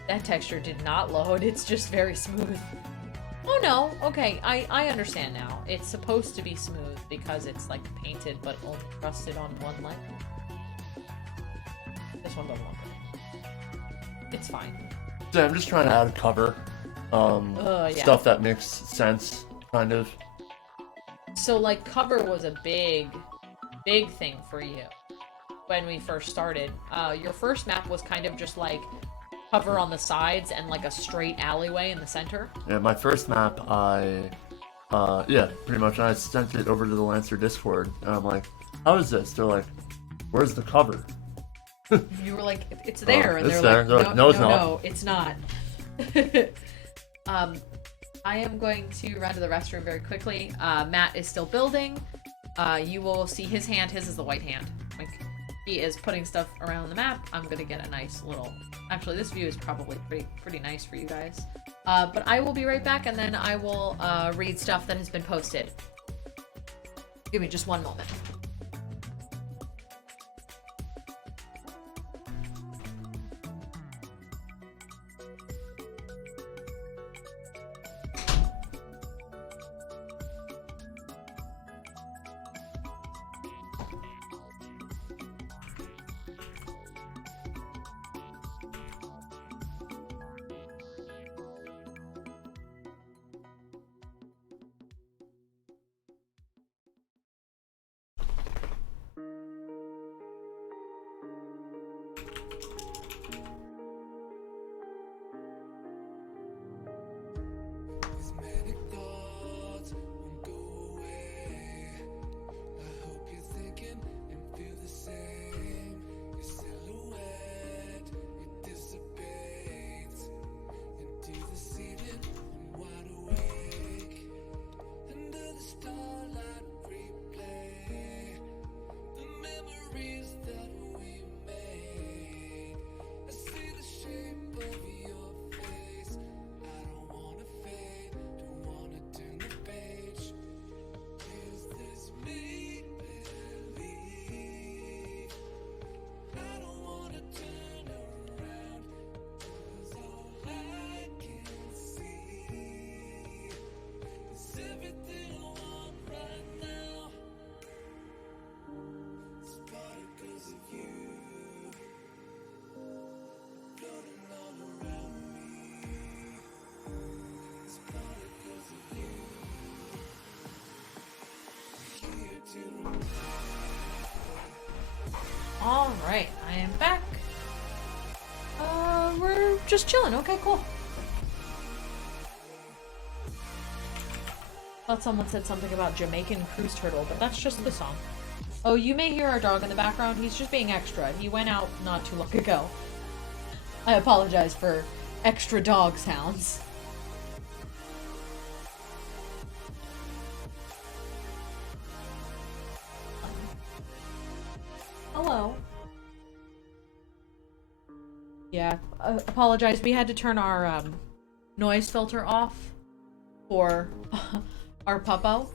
That texture did not load. It's just very smooth. Oh no, okay, I understand now. It's supposed to be smooth because it's like painted but only rusted on one leg. This one doesn't look good. It's fine. So I'm just trying to add a cover. Yeah. Stuff that makes sense, kind of. So like cover was a big thing for you when we first started. Your first map was kind of just like cover on the sides and like a straight alleyway in the center. Yeah, my first map, yeah, pretty much. I sent it over to the Lancer Discord, and I'm like, "How is this?" They're like, "Where's the cover?" You were like, "It's there," and it's they're there. like, They're like, "No, it's not." No, it's not. I am going to run to the restroom very quickly. Matt is still building. You will see his hand. His is the white hand. Like, he is putting stuff around the map. I'm gonna get a nice little. Actually, this view is probably pretty nice for you guys. But I will be right back, and then I will read stuff that has been posted. Give me just one moment. Alright, I am back. We're just chilling. Okay, cool. Thought someone said something about Jamaican Cruise Turtle, but that's just the song. Oh, you may hear our dog in the background. He's just being extra. He went out not too long ago. I apologize for extra dog sounds. Hello. Yeah, apologize. We had to turn our noise filter off for our puppo.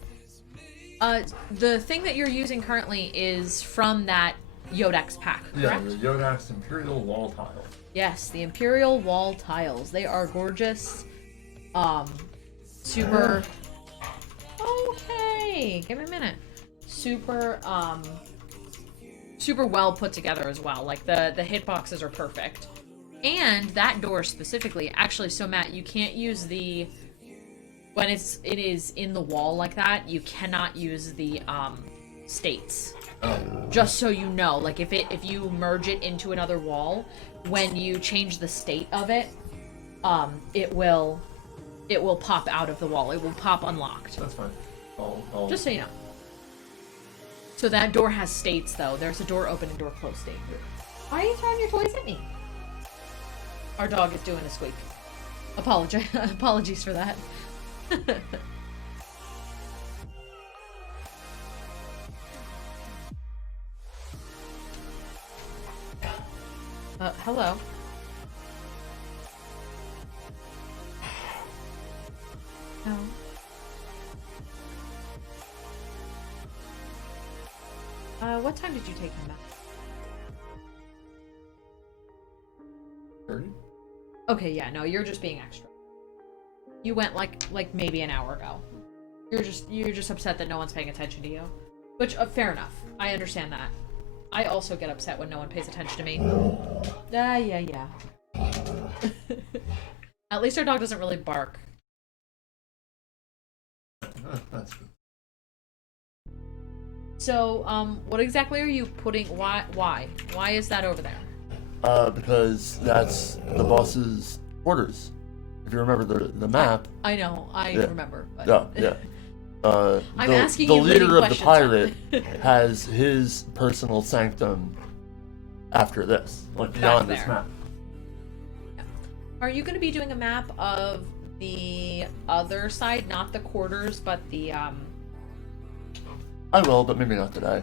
The thing that you're using currently is from that Yodex pack, Yeah, correct? the Yodax Imperial Wall Tile. Yes, the Imperial Wall tiles. They are gorgeous. Super. Okay, give me a minute. Super, super well put together as well. Like the hitboxes are perfect. And that door specifically, actually, so Matt, you can't use the when it is in the wall like that, you cannot use the states. Just so you know, like if you merge it into another wall, when you change the state of it, it will pop out of the wall. It will pop unlocked. That's fine. I'll... Just so you know. So that door has states though. There's a door open and door closed state. Why are you throwing your toys at me? Our dog is doing a squeak. Apologies for that. Hello. No. What time did you take him back? 30? Okay, yeah, no, you're just being extra. You went like maybe an hour ago. You're just upset that no one's paying attention to you. Which, fair enough. I understand that. I also get upset when no one pays attention to me. Yeah. At least our dog doesn't really bark. That's good. So, what exactly are you putting? Why? Why is that over there? Because that's the boss's orders. If you remember the map. I know, I Yeah. remember. But... Yeah. I'm the, asking the you leading leader of the questions. pirate has his personal sanctum after this, like beyond this there. map. Are you going to be doing a map of the other side, not the quarters, but the I will, but maybe not today.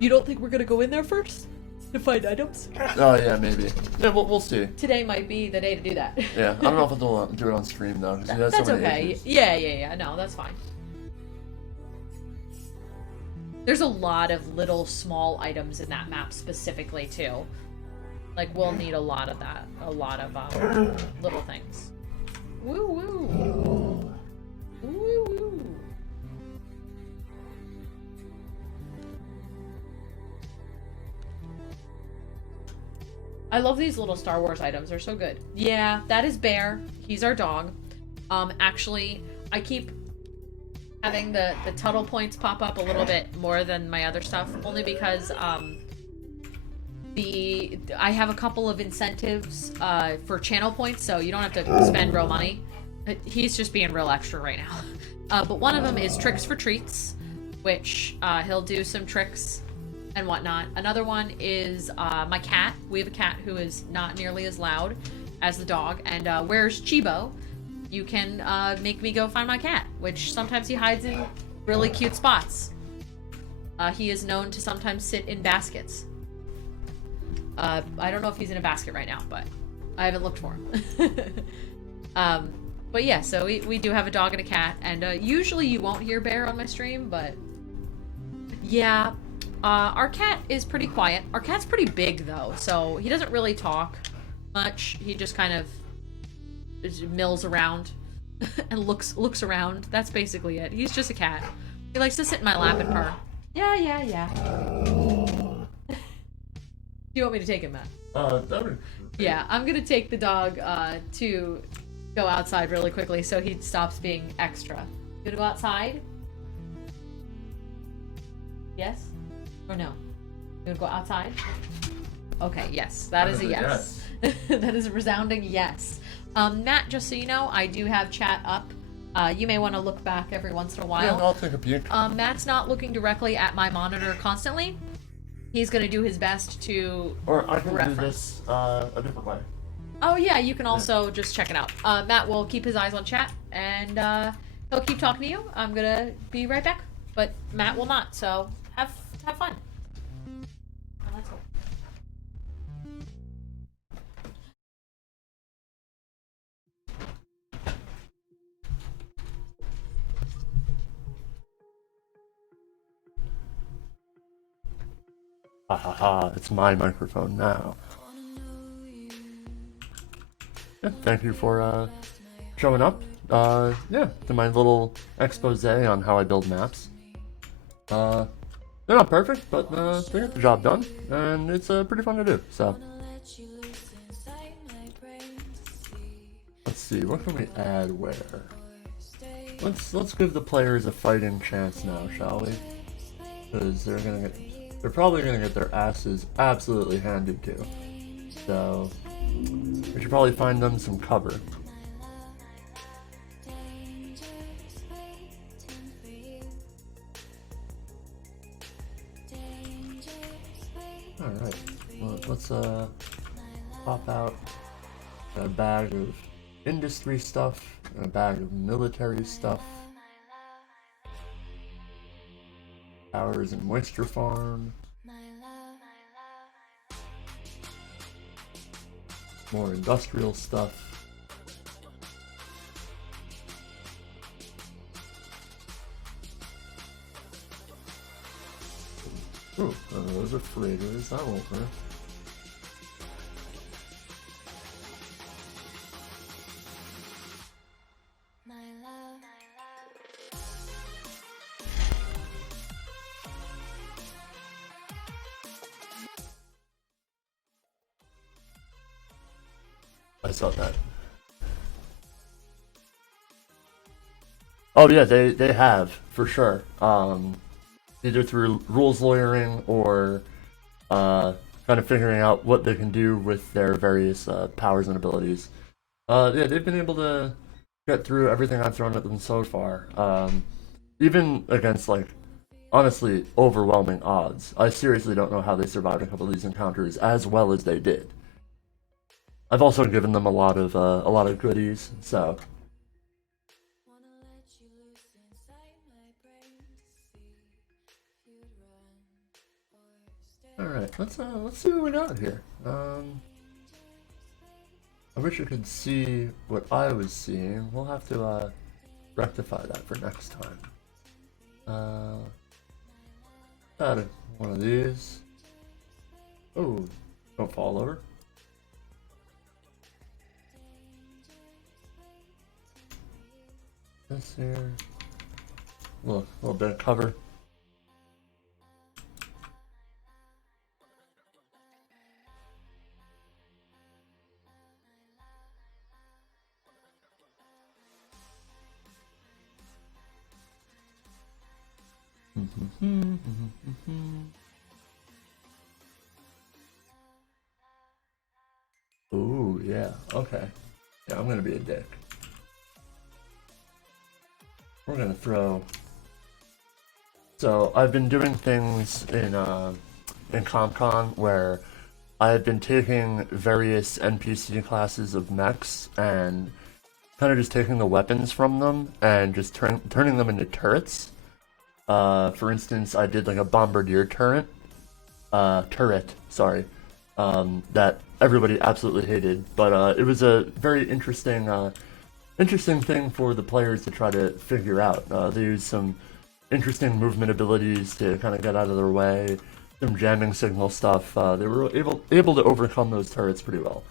You don't think we're going to go in there first to find items? Oh yeah, maybe. Yeah, we'll see. Today might be the day to do that. Yeah, I don't know if I'll do it on stream though, because he has That's so many okay. issues. Yeah. No, that's fine. There's a lot of little small items in that map specifically too. Like we'll need a lot of that. A lot of little things. Woo woo. Woo woo. I love these little Star Wars items. They're so good. Yeah, that is Bear. He's our dog. Actually, I keep having the Tuttle points pop up a little bit more than my other stuff, only because I have a couple of incentives for channel points, so you don't have to spend real money. He's just being real extra right now. But one of them is Tricks for Treats, which he'll do some tricks and whatnot. Another one is my cat. We have a cat who is not nearly as loud as the dog. And where's Chibo? You can make me go find my cat, which sometimes he hides in really cute spots. He is known to sometimes sit in baskets. I don't know if he's in a basket right now, but I haven't looked for him. But yeah, so we do have a dog and a cat, and usually you won't hear Bear on my stream, but yeah. Our cat is pretty quiet. Our cat's pretty big though, so he doesn't really talk much. He just kind of mills around and looks around. That's basically it. He's just a cat. He likes to sit in my lap and purr. Yeah. Do you want me to take him, Matt? That would... Yeah, I'm gonna take the dog to go outside really quickly so he stops being extra. You gonna go outside? Yes? Or no? You wanna go outside? Okay, yes. That is a yes. That is a resounding yes. Matt, just so you know, I do have chat up You may want to look back every once in a Yeah, while. I'll take a peek. Matt's not looking directly at my monitor constantly. He's going to do his best to Or I can do reference. this a different way. Oh yeah, you can also just check it out. Matt will keep his eyes on chat, and he'll keep talking to you. I'm gonna be right back, but Matt will not. So have fun. Let's go. Ha ha ha, it's my microphone now. Yeah, thank you for showing up. Yeah, to my little expose on how I build maps. They're not perfect, but they get the job done, and it's pretty fun to do. So, let's see, what can we add where? Let's give the players a fighting chance now, shall we? Because they're probably gonna get their asses absolutely handed to. So, we should probably find them some cover. Alright, well, let's pop out a bag of industry stuff and a bag of military stuff. Powers and moisture farm. More industrial stuff. Ooh, those are freighters, that won't hurt. I saw that. Oh yeah, they have, for sure. Either through rules lawyering or kind of figuring out what they can do with their various powers and abilities. Yeah, they've been able to get through everything I've thrown at them so far. Even against, like, honestly, overwhelming odds. I seriously don't know how they survived a couple of these encounters as well as they did. I've also given them a lot of goodies, so. Alright, let's see what we got here. I wish you could see what I was seeing. We'll have to rectify that for next time. Add one of these. Oh, don't fall over. This here. Look, a little bit of cover. Ooh, yeah, okay. Yeah, I'm gonna be a dick. We're gonna throw. So I've been doing things in CompCon where I've been taking various NPC classes of mechs and kind of just taking the weapons from them and just turning them into turrets. For instance, I did like a bombardier turret, sorry, that everybody absolutely hated, but it was a very interesting thing for the players to try to figure out. They used some interesting movement abilities to kind of get out of their way, some jamming signal stuff. They were able to overcome those turrets pretty well.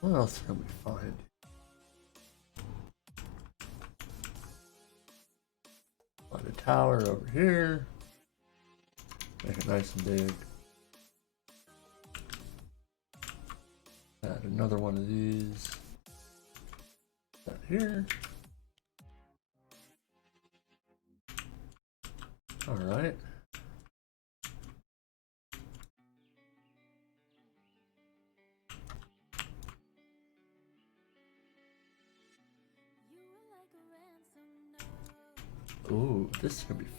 What else can we find? On the tower over here. Make it nice and big. Add another one of these. That here. Alright. Ooh, this is gonna be fun.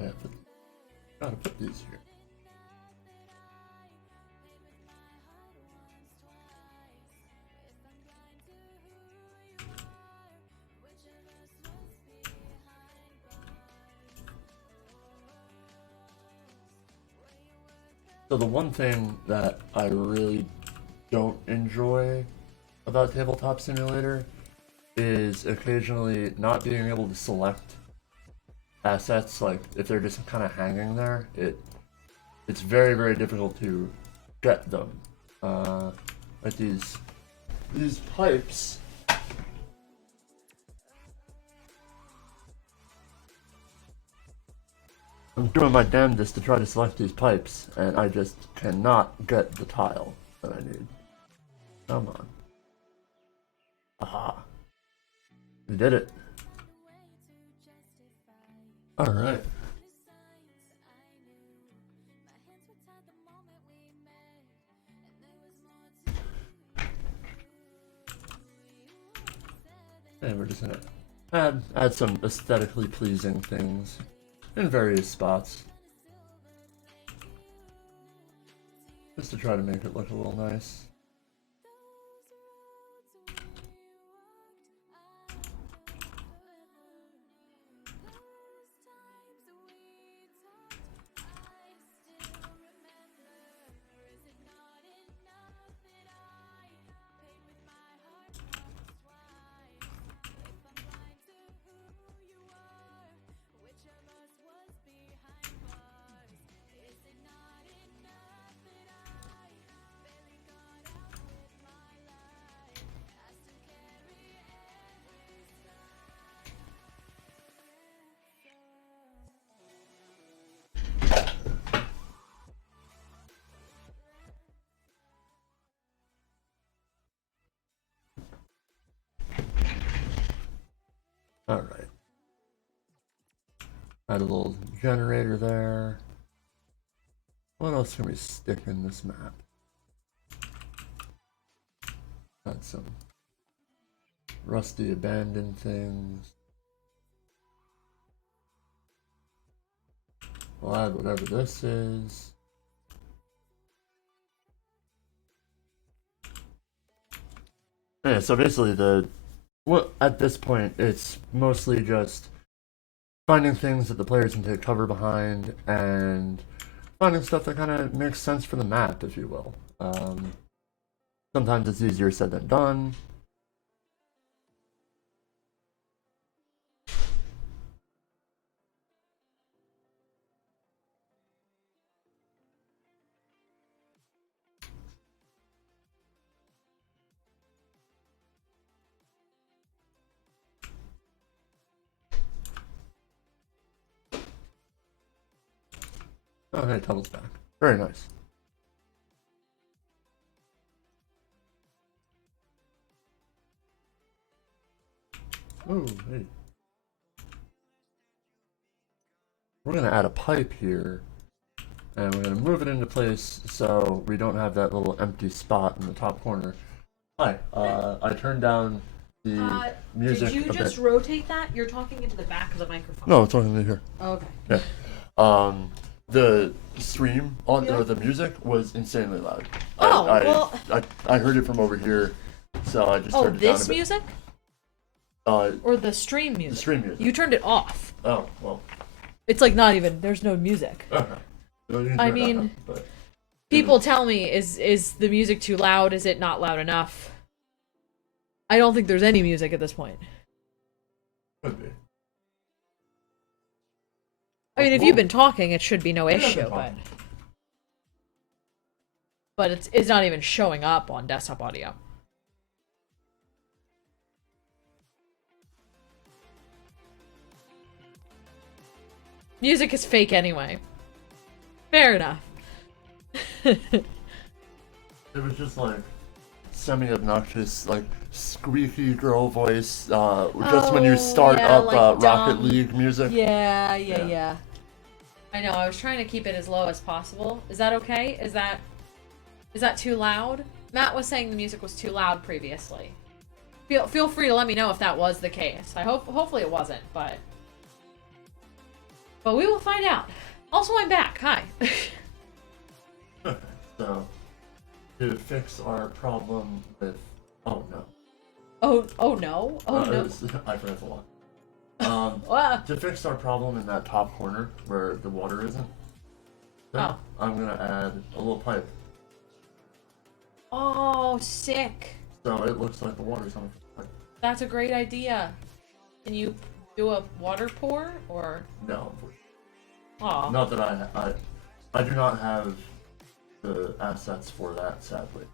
Yeah, gotta put these here. So the one thing that I really don't enjoy about Tabletop Simulator is occasionally not being able to select assets. Like if they're just kind of hanging there, it's very, very difficult to get them. Like these pipes. I'm doing my damnedest to try to select these pipes, and I just cannot get the tile that I need. Come on. Aha. We did it. Alright. And we're just gonna add some aesthetically pleasing things in various spots. Just to try to make it look a little nice. Alright. Add a little generator there. What else can we stick in this map? Add some rusty abandoned things. We'll add whatever this is. Yeah, so basically at this point it's mostly just finding things that the players can take cover behind and finding stuff that kind of makes sense for the map, if you will. Sometimes it's easier said than done. Oh, hey, Tubble's back. Very nice. Oh, hey. We're gonna add a pipe here, and we're gonna move it into place so we don't have that little empty spot in the top corner. Hi, I turned down the music. Did you just rotate that? You're talking into the back of the microphone. No, it's talking to here. Oh, okay. Yeah. The stream on or the music was insanely loud. I heard it from over here, so I just turned it down a bit. This music? Or the stream music? The stream music. You turned it off. Oh, well. It's like not even, there's no music. I mean, people tell me, is the music too loud? Is it not loud enough? I don't think there's any music at this point. Could be. I mean, if you've been talking, it should be no issue, but it's not even showing up on desktop audio. Music is fake anyway. Fair enough. It was just like semi-obnoxious, like squeaky girl voice, just when you start yeah, up like Rocket dumb. League music. Yeah. I know, I was trying to keep it as low as possible. Is that okay? Is that too loud? Matt was saying the music was too loud previously. Feel free to let me know if that was the case. Hopefully it wasn't, but we will find out. Also, I'm back. Hi. So, to fix our problem with, oh no. Oh no. Oh no. I forgot the one. Ah. To fix our problem in that top corner where the water isn't, Oh. I'm gonna add a little pipe. Oh, sick. So it looks like the water's on the pipe. That's a great idea. Can you do a water pour or? No, Aw. not that I do not have the assets for that, sadly.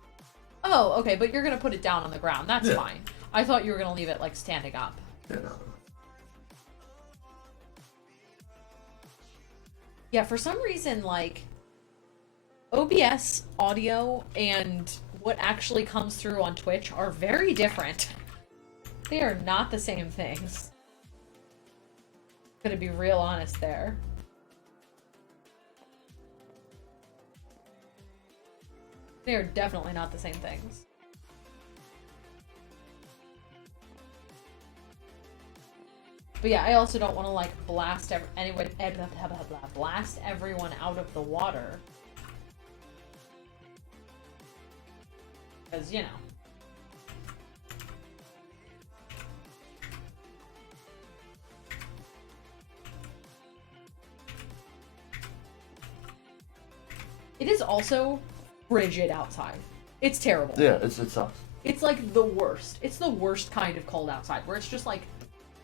Oh, okay, but you're gonna put it down on the ground. That's Yeah. fine. I thought you were gonna leave it like standing up. Yeah, no. Yeah, for some reason, like OBS audio and what actually comes through on Twitch are very different. They are not the same things. Gonna be real honest there. They are definitely not the same things. But yeah, I also don't want to like blast blast everyone out of the water. Because, you know. It is also frigid outside. It's terrible. Yeah, it sucks. It's like the worst. It's the worst kind of cold outside, where it's just like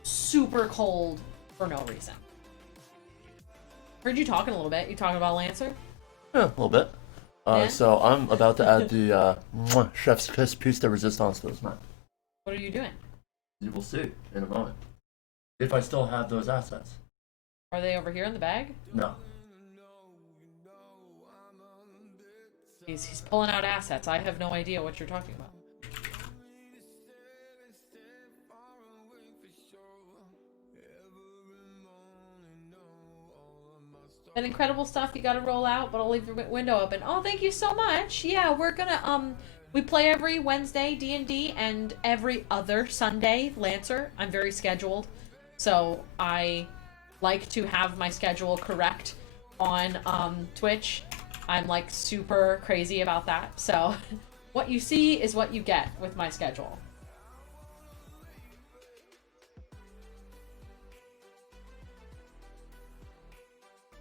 super cold for no reason. Heard you talking a little bit. You talking about Lancer? Yeah, a little bit. Yeah? So I'm about to add the chef's kiss piece de resistance to this map. What are you doing? You will see in a moment. If I still have those assets. Are they over here in the bag? No. He's pulling out assets. I have no idea what you're talking about. That incredible stuff you gotta roll out, but I'll leave the window open. Oh, thank you so much. Yeah, we're gonna, we play every Wednesday D&D and every other Sunday Lancer. I'm very scheduled, so I like to have my schedule correct on, Twitch. I'm, like, super crazy about that, so what you see is what you get with my schedule.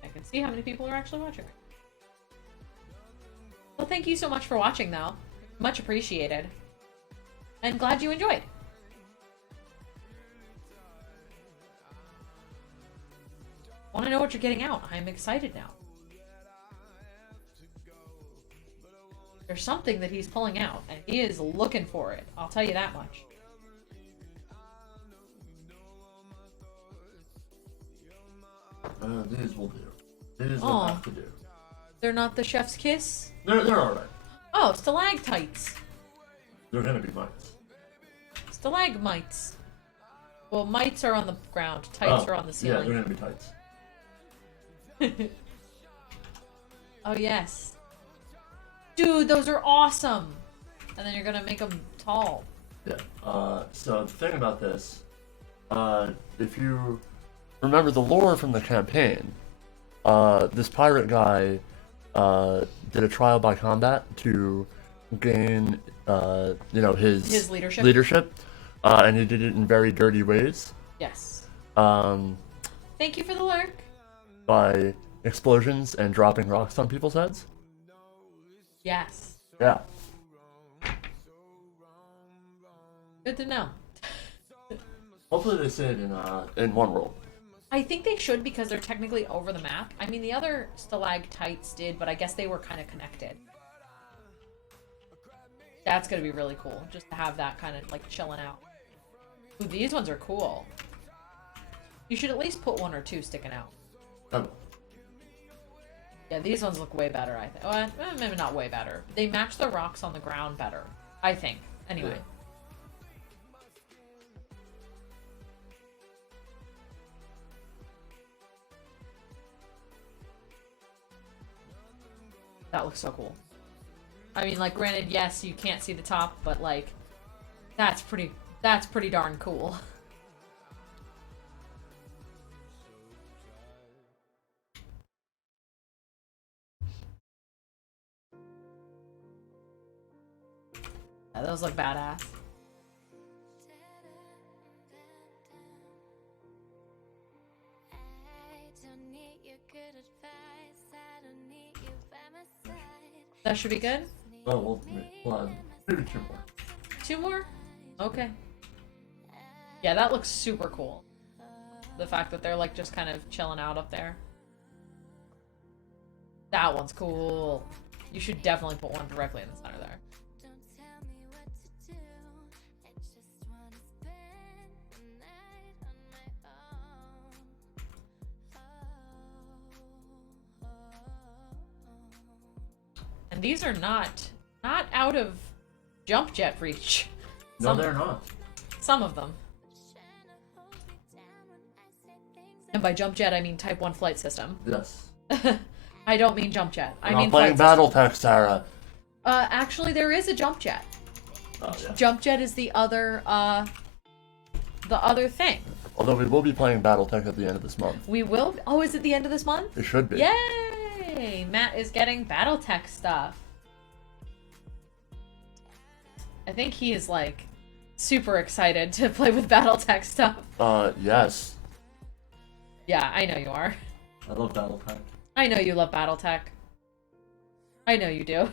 I can see how many people are actually watching. Well, thank you so much for watching, though. Much appreciated. And glad you enjoyed. Want to know what you're getting out? I'm excited now. There's something that he's pulling out, and he is looking for it. I'll tell you that much. These will do. These will have to do. They're not the chef's kiss? They're alright. Oh, stalactites. They're gonna be mites. Stalagmites. Well, mites are on the ground. Tights are on the Yeah, ceiling. they're gonna be tights. Oh, yes. Dude, those are awesome! And then you're gonna make them tall. Yeah. So the thing about this, if you remember the lore from the campaign, this pirate guy did a trial by combat to gain, his leadership. And he did it in very dirty ways. Yes. Um, Thank you for the lurk. by explosions and dropping rocks on people's heads. Yes. Yeah. Good to know. Hopefully they say it in one world. I think they should because they're technically over the map. I mean, the other stalactites did, but I guess they were kind of connected. That's gonna be really cool, just to have that kind of, like, chilling out. Ooh, these ones are cool. You should at least put one or two sticking out. Oh, Yeah, these ones look way better, I think. Well, maybe not way better. They match the rocks on the ground better, I think. Anyway. Yeah. That looks so cool. I mean, like, granted, yes, you can't see the top, but, like, that's pretty darn cool. Yeah, those look badass. That should be good. well, maybe 2 more. 2 more? Okay. Yeah, that looks super cool. The fact that they're like just kind of chilling out up there. That one's cool. You should definitely put one directly in the center there. And these are not out of jump jet reach. No, they're not. Some of them. And by jump jet, I mean Type 1 flight system. Yes. I don't mean jump jet. I mean I'm playing flight BattleTech, Sarah. actually, there is a jump jet. Oh, yeah. Jump jet is the other thing. Although we will be playing BattleTech at the end of this month. We will. Oh, is it the end of this month? It should be. Yay! Matt is getting BattleTech stuff. I think he is like super excited to play with BattleTech stuff. Yes. Yeah, I know you are. I love BattleTech. I know you love BattleTech. I know you do.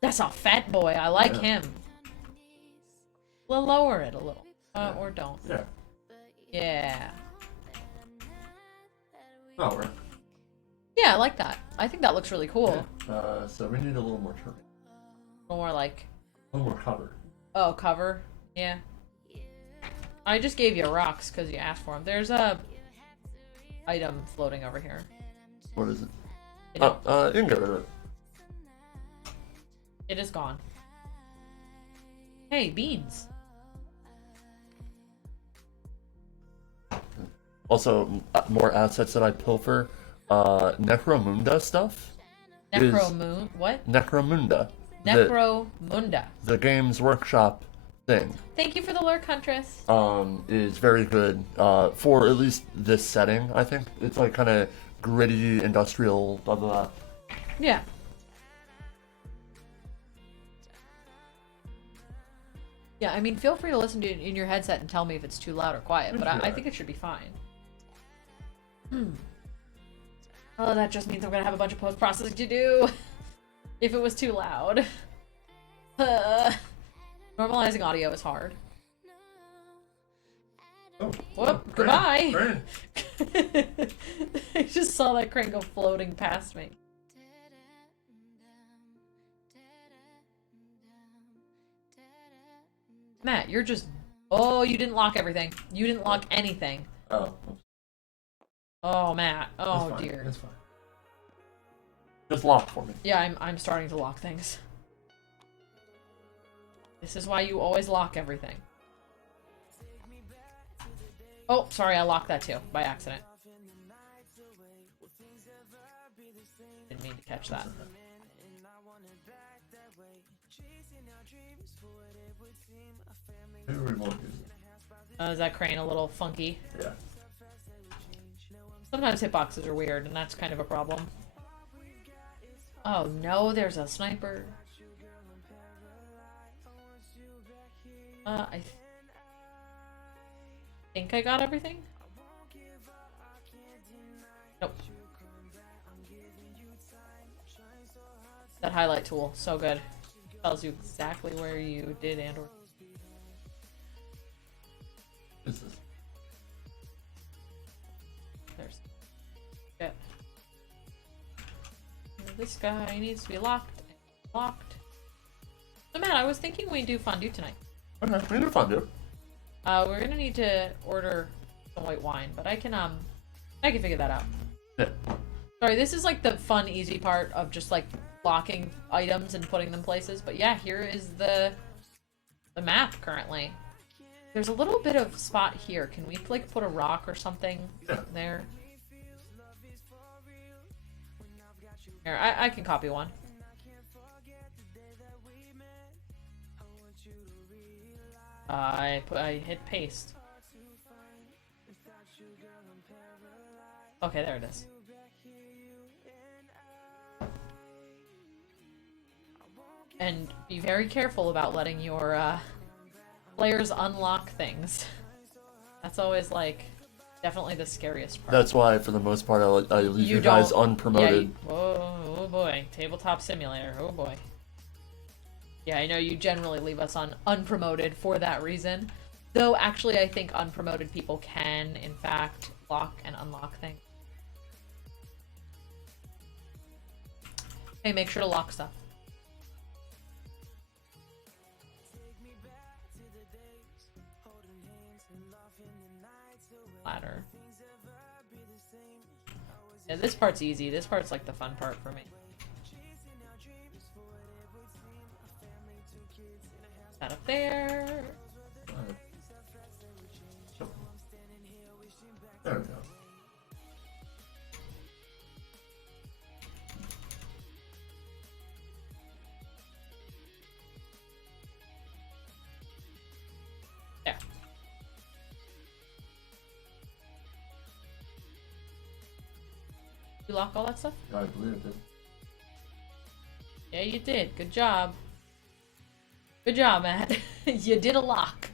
That's a fat boy. I like him. We'll lower it a little. Or don't. Yeah. Yeah. Oh, we're... Yeah, I like that. I think that looks really cool. Yeah. So we need a little more terrain. A little more like... A little more cover. Oh, cover? Yeah. I just gave you rocks because you asked for them. There's a item floating over here. What is it? You know, You can get rid of it. it is gone. Hey, beans. Also, more assets that I pilfer. Necromunda stuff. Necromoon. What? Necromunda. Necromunda. The Games Workshop thing. Thank you for the lurk, Huntress. Is very good for at least this setting. I think it's like kind of gritty, industrial, blah blah blah. Yeah. Yeah, I mean, feel free to listen to it in your headset and tell me if it's too loud or quiet, but I think it should be fine. Oh, that just means I'm gonna have a bunch of post-processing to do. If it was too loud. Normalizing audio is hard. Oh, Whoop, crane, goodbye! crane. I just saw that crane go floating past me. Matt, you're just... Oh, you didn't lock everything. You didn't lock anything. Oh, Oh, Matt. that's Oh, fine. dear. That's fine. Just lock for me. Yeah, I'm starting to lock things. This is why you always lock everything. Oh, sorry, I locked that too, by accident. Didn't mean to catch that. Maybe we won't use it. Is that crane a little funky? Yeah. Sometimes hitboxes are weird, and that's kind of a problem. Oh no, there's a sniper. I think I got everything? Nope. That highlight tool, so good. Tells you exactly where you did and or... This is... There's... Yeah. This guy needs to be locked. Locked. So Matt, I was thinking we do fondue tonight. Okay, we can do fondue. We're gonna need to order some white wine, but I can figure that out. Yeah. Sorry, this is like the fun, easy part of just like locking items and putting them places. But yeah, here is the map currently. There's a little bit of spot here. Can we like put a rock or something there? Here, I can copy one. I hit paste. Okay, there it is. And be very careful about letting your players unlock things. That's always like definitely the scariest part. That's why, for the most part, I leave you guys unpromoted. Yeah, oh boy, tabletop simulator. Oh boy. Yeah, I know you generally leave us on unpromoted for that reason. Though actually, I think unpromoted people can, in fact, lock and unlock things. Okay, make sure to lock stuff. Ladder. Yeah, this part's easy. This part's like the fun part for me. That up there. There we go. There. You lock all that stuff? I believe it. Yeah, you did. Good job. Good job, Matt. You did a lock.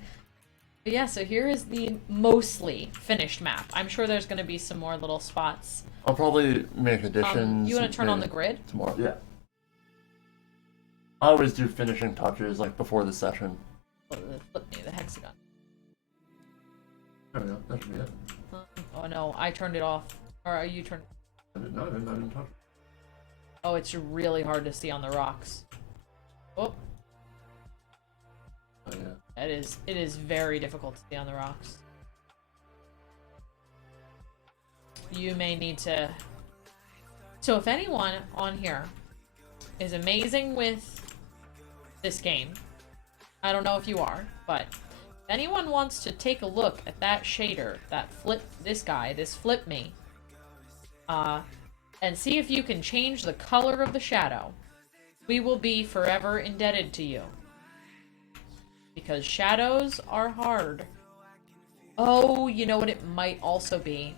But yeah, so here is the mostly finished map. I'm sure there's going to be some more little spots. I'll probably make additions. You want to turn on the grid? Tomorrow, yeah. I always do finishing touches like before the session. Flip me, the hexagon. There we go. That should be it. Oh no, I turned it off. Or you turned. I didn't touch it. Oh, it's really hard to see on the rocks. Oh. Oh yeah. It is very difficult to see on the rocks. You may need to... So if anyone on here is amazing with this game, I don't know if you are, but if anyone wants to take a look at that shader, that this flip me, and see if you can change the color of the shadow, we will be forever indebted to you. Because shadows are hard. Oh, you know what it might also be?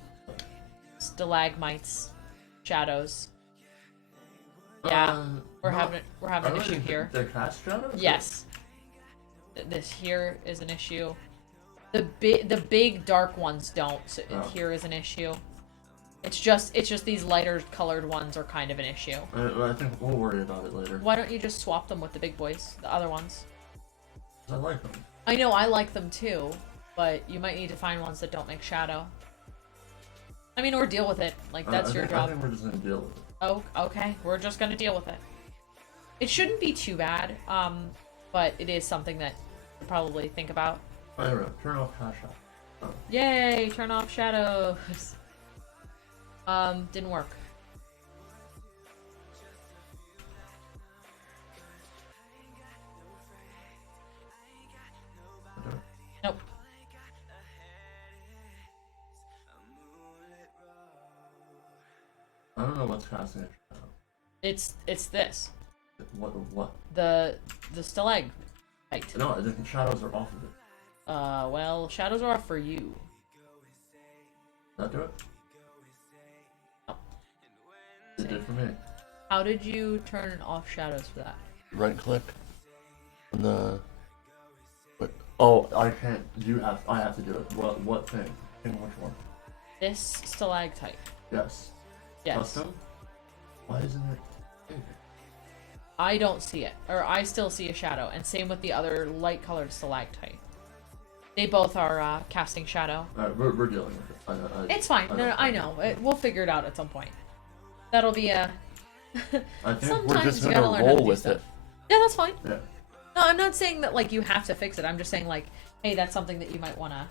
Stalagmites. Shadows. Yeah, we're having an issue here. The cast shadows? Yes. This here is an issue. The big dark ones don't, so here is an issue. It's just these lighter colored ones are kind of an issue. I think we'll worry about it later. Why don't you just swap them with the big boys, the other ones? I like them. I know, I like them too, but you might need to find ones that don't make shadow. I mean, or deal with it. Like, that's your job. I think we're just gonna deal with it. Oh, okay. We're just gonna deal with it. It shouldn't be too bad, but it is something that you probably think about. Alright, turn off cast shadow. Oh. Yay! Turn off shadows. Didn't work. Nope. I don't know what's casting a shadow. It's this. What? The stalagmite. No, I think the shadows are off of it. Well, shadows are off for you. That do it? No. It did for me. How did you turn off shadows for that? Right click. And the... Wait. Oh, I can't. I have to do it. What thing? In which one? This stalactite. Yes. Yes. Custom? Why isn't it? I don't see it. Or I still see a shadow. And same with the other light colored stalactite. They both are casting shadow. Alright, we're dealing with it. It's fine. No, I know. We'll figure it out at some point. That'll be a... I think Sometimes we're just you gonna gotta learn how to roll do with stuff. it. Yeah, that's fine. Yeah. No, I'm not saying that, like, you have to fix it. I'm just saying, like, hey, that's something that you might want to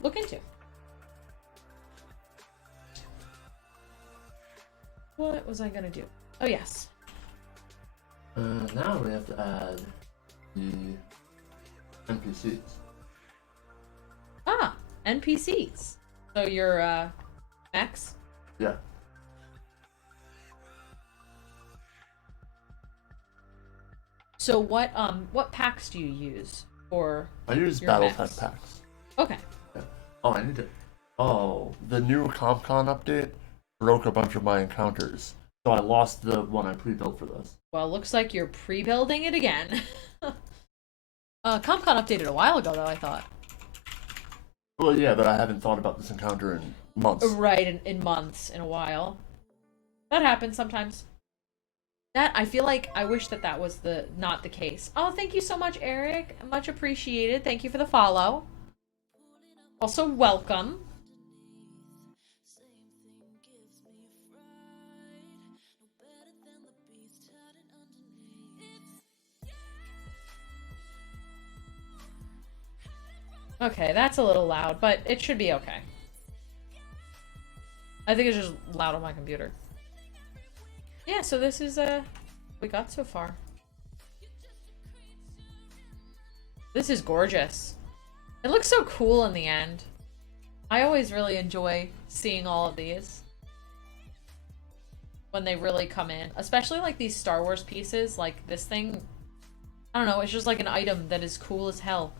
look into. What was I gonna do? Oh, yes. Now we have to add the NPCs. Ah, NPCs. So your Max? Yeah. So what packs do you use for I use your Battletech Max? packs. Okay. Yeah. Oh, I need to. Oh, the new CompCon update broke a bunch of my encounters, so I lost the one I pre-built for this. Well, looks like you're pre-building it again. CompCon updated a while ago, though, I thought. Well, yeah, but I haven't thought about this encounter in months. Right, in months, in a while. That happens sometimes. That, I feel like, I wish that that was not the case. Oh, thank you so much, Eric. Much appreciated. Thank you for the follow. Also, welcome. Okay, that's a little loud, but it should be okay. I think it's just loud on my computer. Yeah, so this is we got so far. This is gorgeous. It looks so cool in the end. I always really enjoy seeing all of these when they really come in, especially like these Star Wars pieces, like this thing. I don't know, it's just like an item that is cool as hell.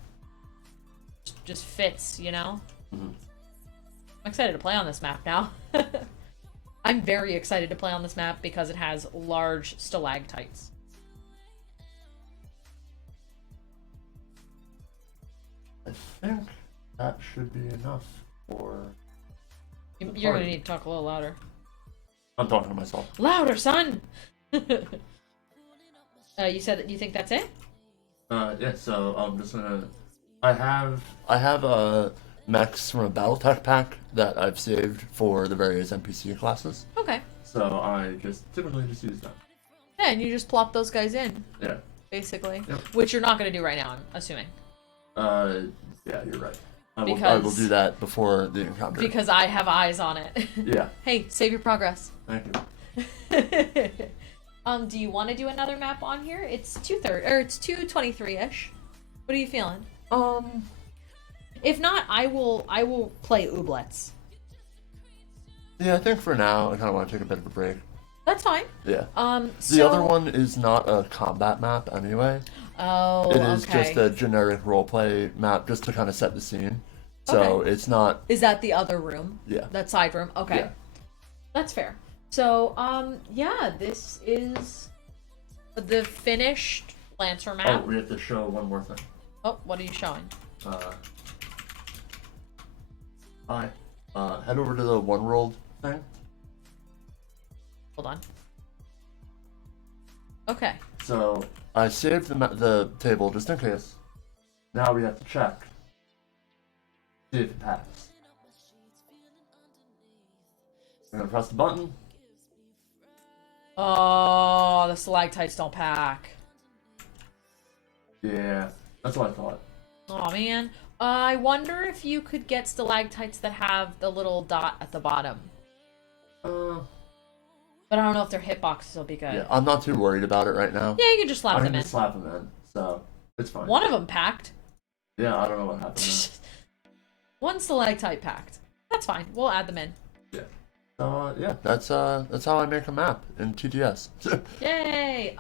Just fits, you know? Mm-hmm. I'm excited to play on this map now. I'm very excited to play on this map because it has large stalactites. I think that should be enough for. You're gonna need to talk a little louder. I'm talking to myself. Louder, son! You said that you think that's it? Yeah. So I'm just gonna. I have a mechs from a BattleTech pack that I've saved for the various NPC classes. Okay. So I typically just use them. Yeah, and you just plop those guys in, Yeah. basically. Yep. Which you're not gonna do right now, I'm assuming. Yeah, you're right. I will Because- do that before the encounter. Because I have eyes on it. Yeah. Hey, save your progress. Thank you. Do you want to do another map on here? It's 223-ish. What are you feeling? If not, I will play Ooblets. Yeah, I think for now I kind of want to take a bit of a break. That's fine. Yeah. So... The other one is not a combat map anyway. Oh, It is okay. just a generic roleplay map just to kind of set the scene. So Okay. it's not. Is that the other room? Yeah. That side room? Okay. Yeah. That's fair. So, yeah, this is the finished Lancer Oh, map. we have to show one more thing. Oh, what are you showing? Hi. Head over to the one world thing. Hold on. Okay. So I saved the table just in case. Now we have to check. See if it passes. I'm gonna press the button. Oh, the stalactites don't pack. Yeah, that's what I thought. Oh man. I wonder if you could get stalactites that have the little dot at the bottom. But I don't know if their hitboxes will be good. Yeah, I'm not too worried about it right now. Yeah, you can just slap I them can in. just slap them in, so it's fine. One of them packed. Yeah, I don't know what happened. One stalactite packed. That's fine. We'll add them in. Yeah. Yeah, that's how I make a map in TTS. Yay!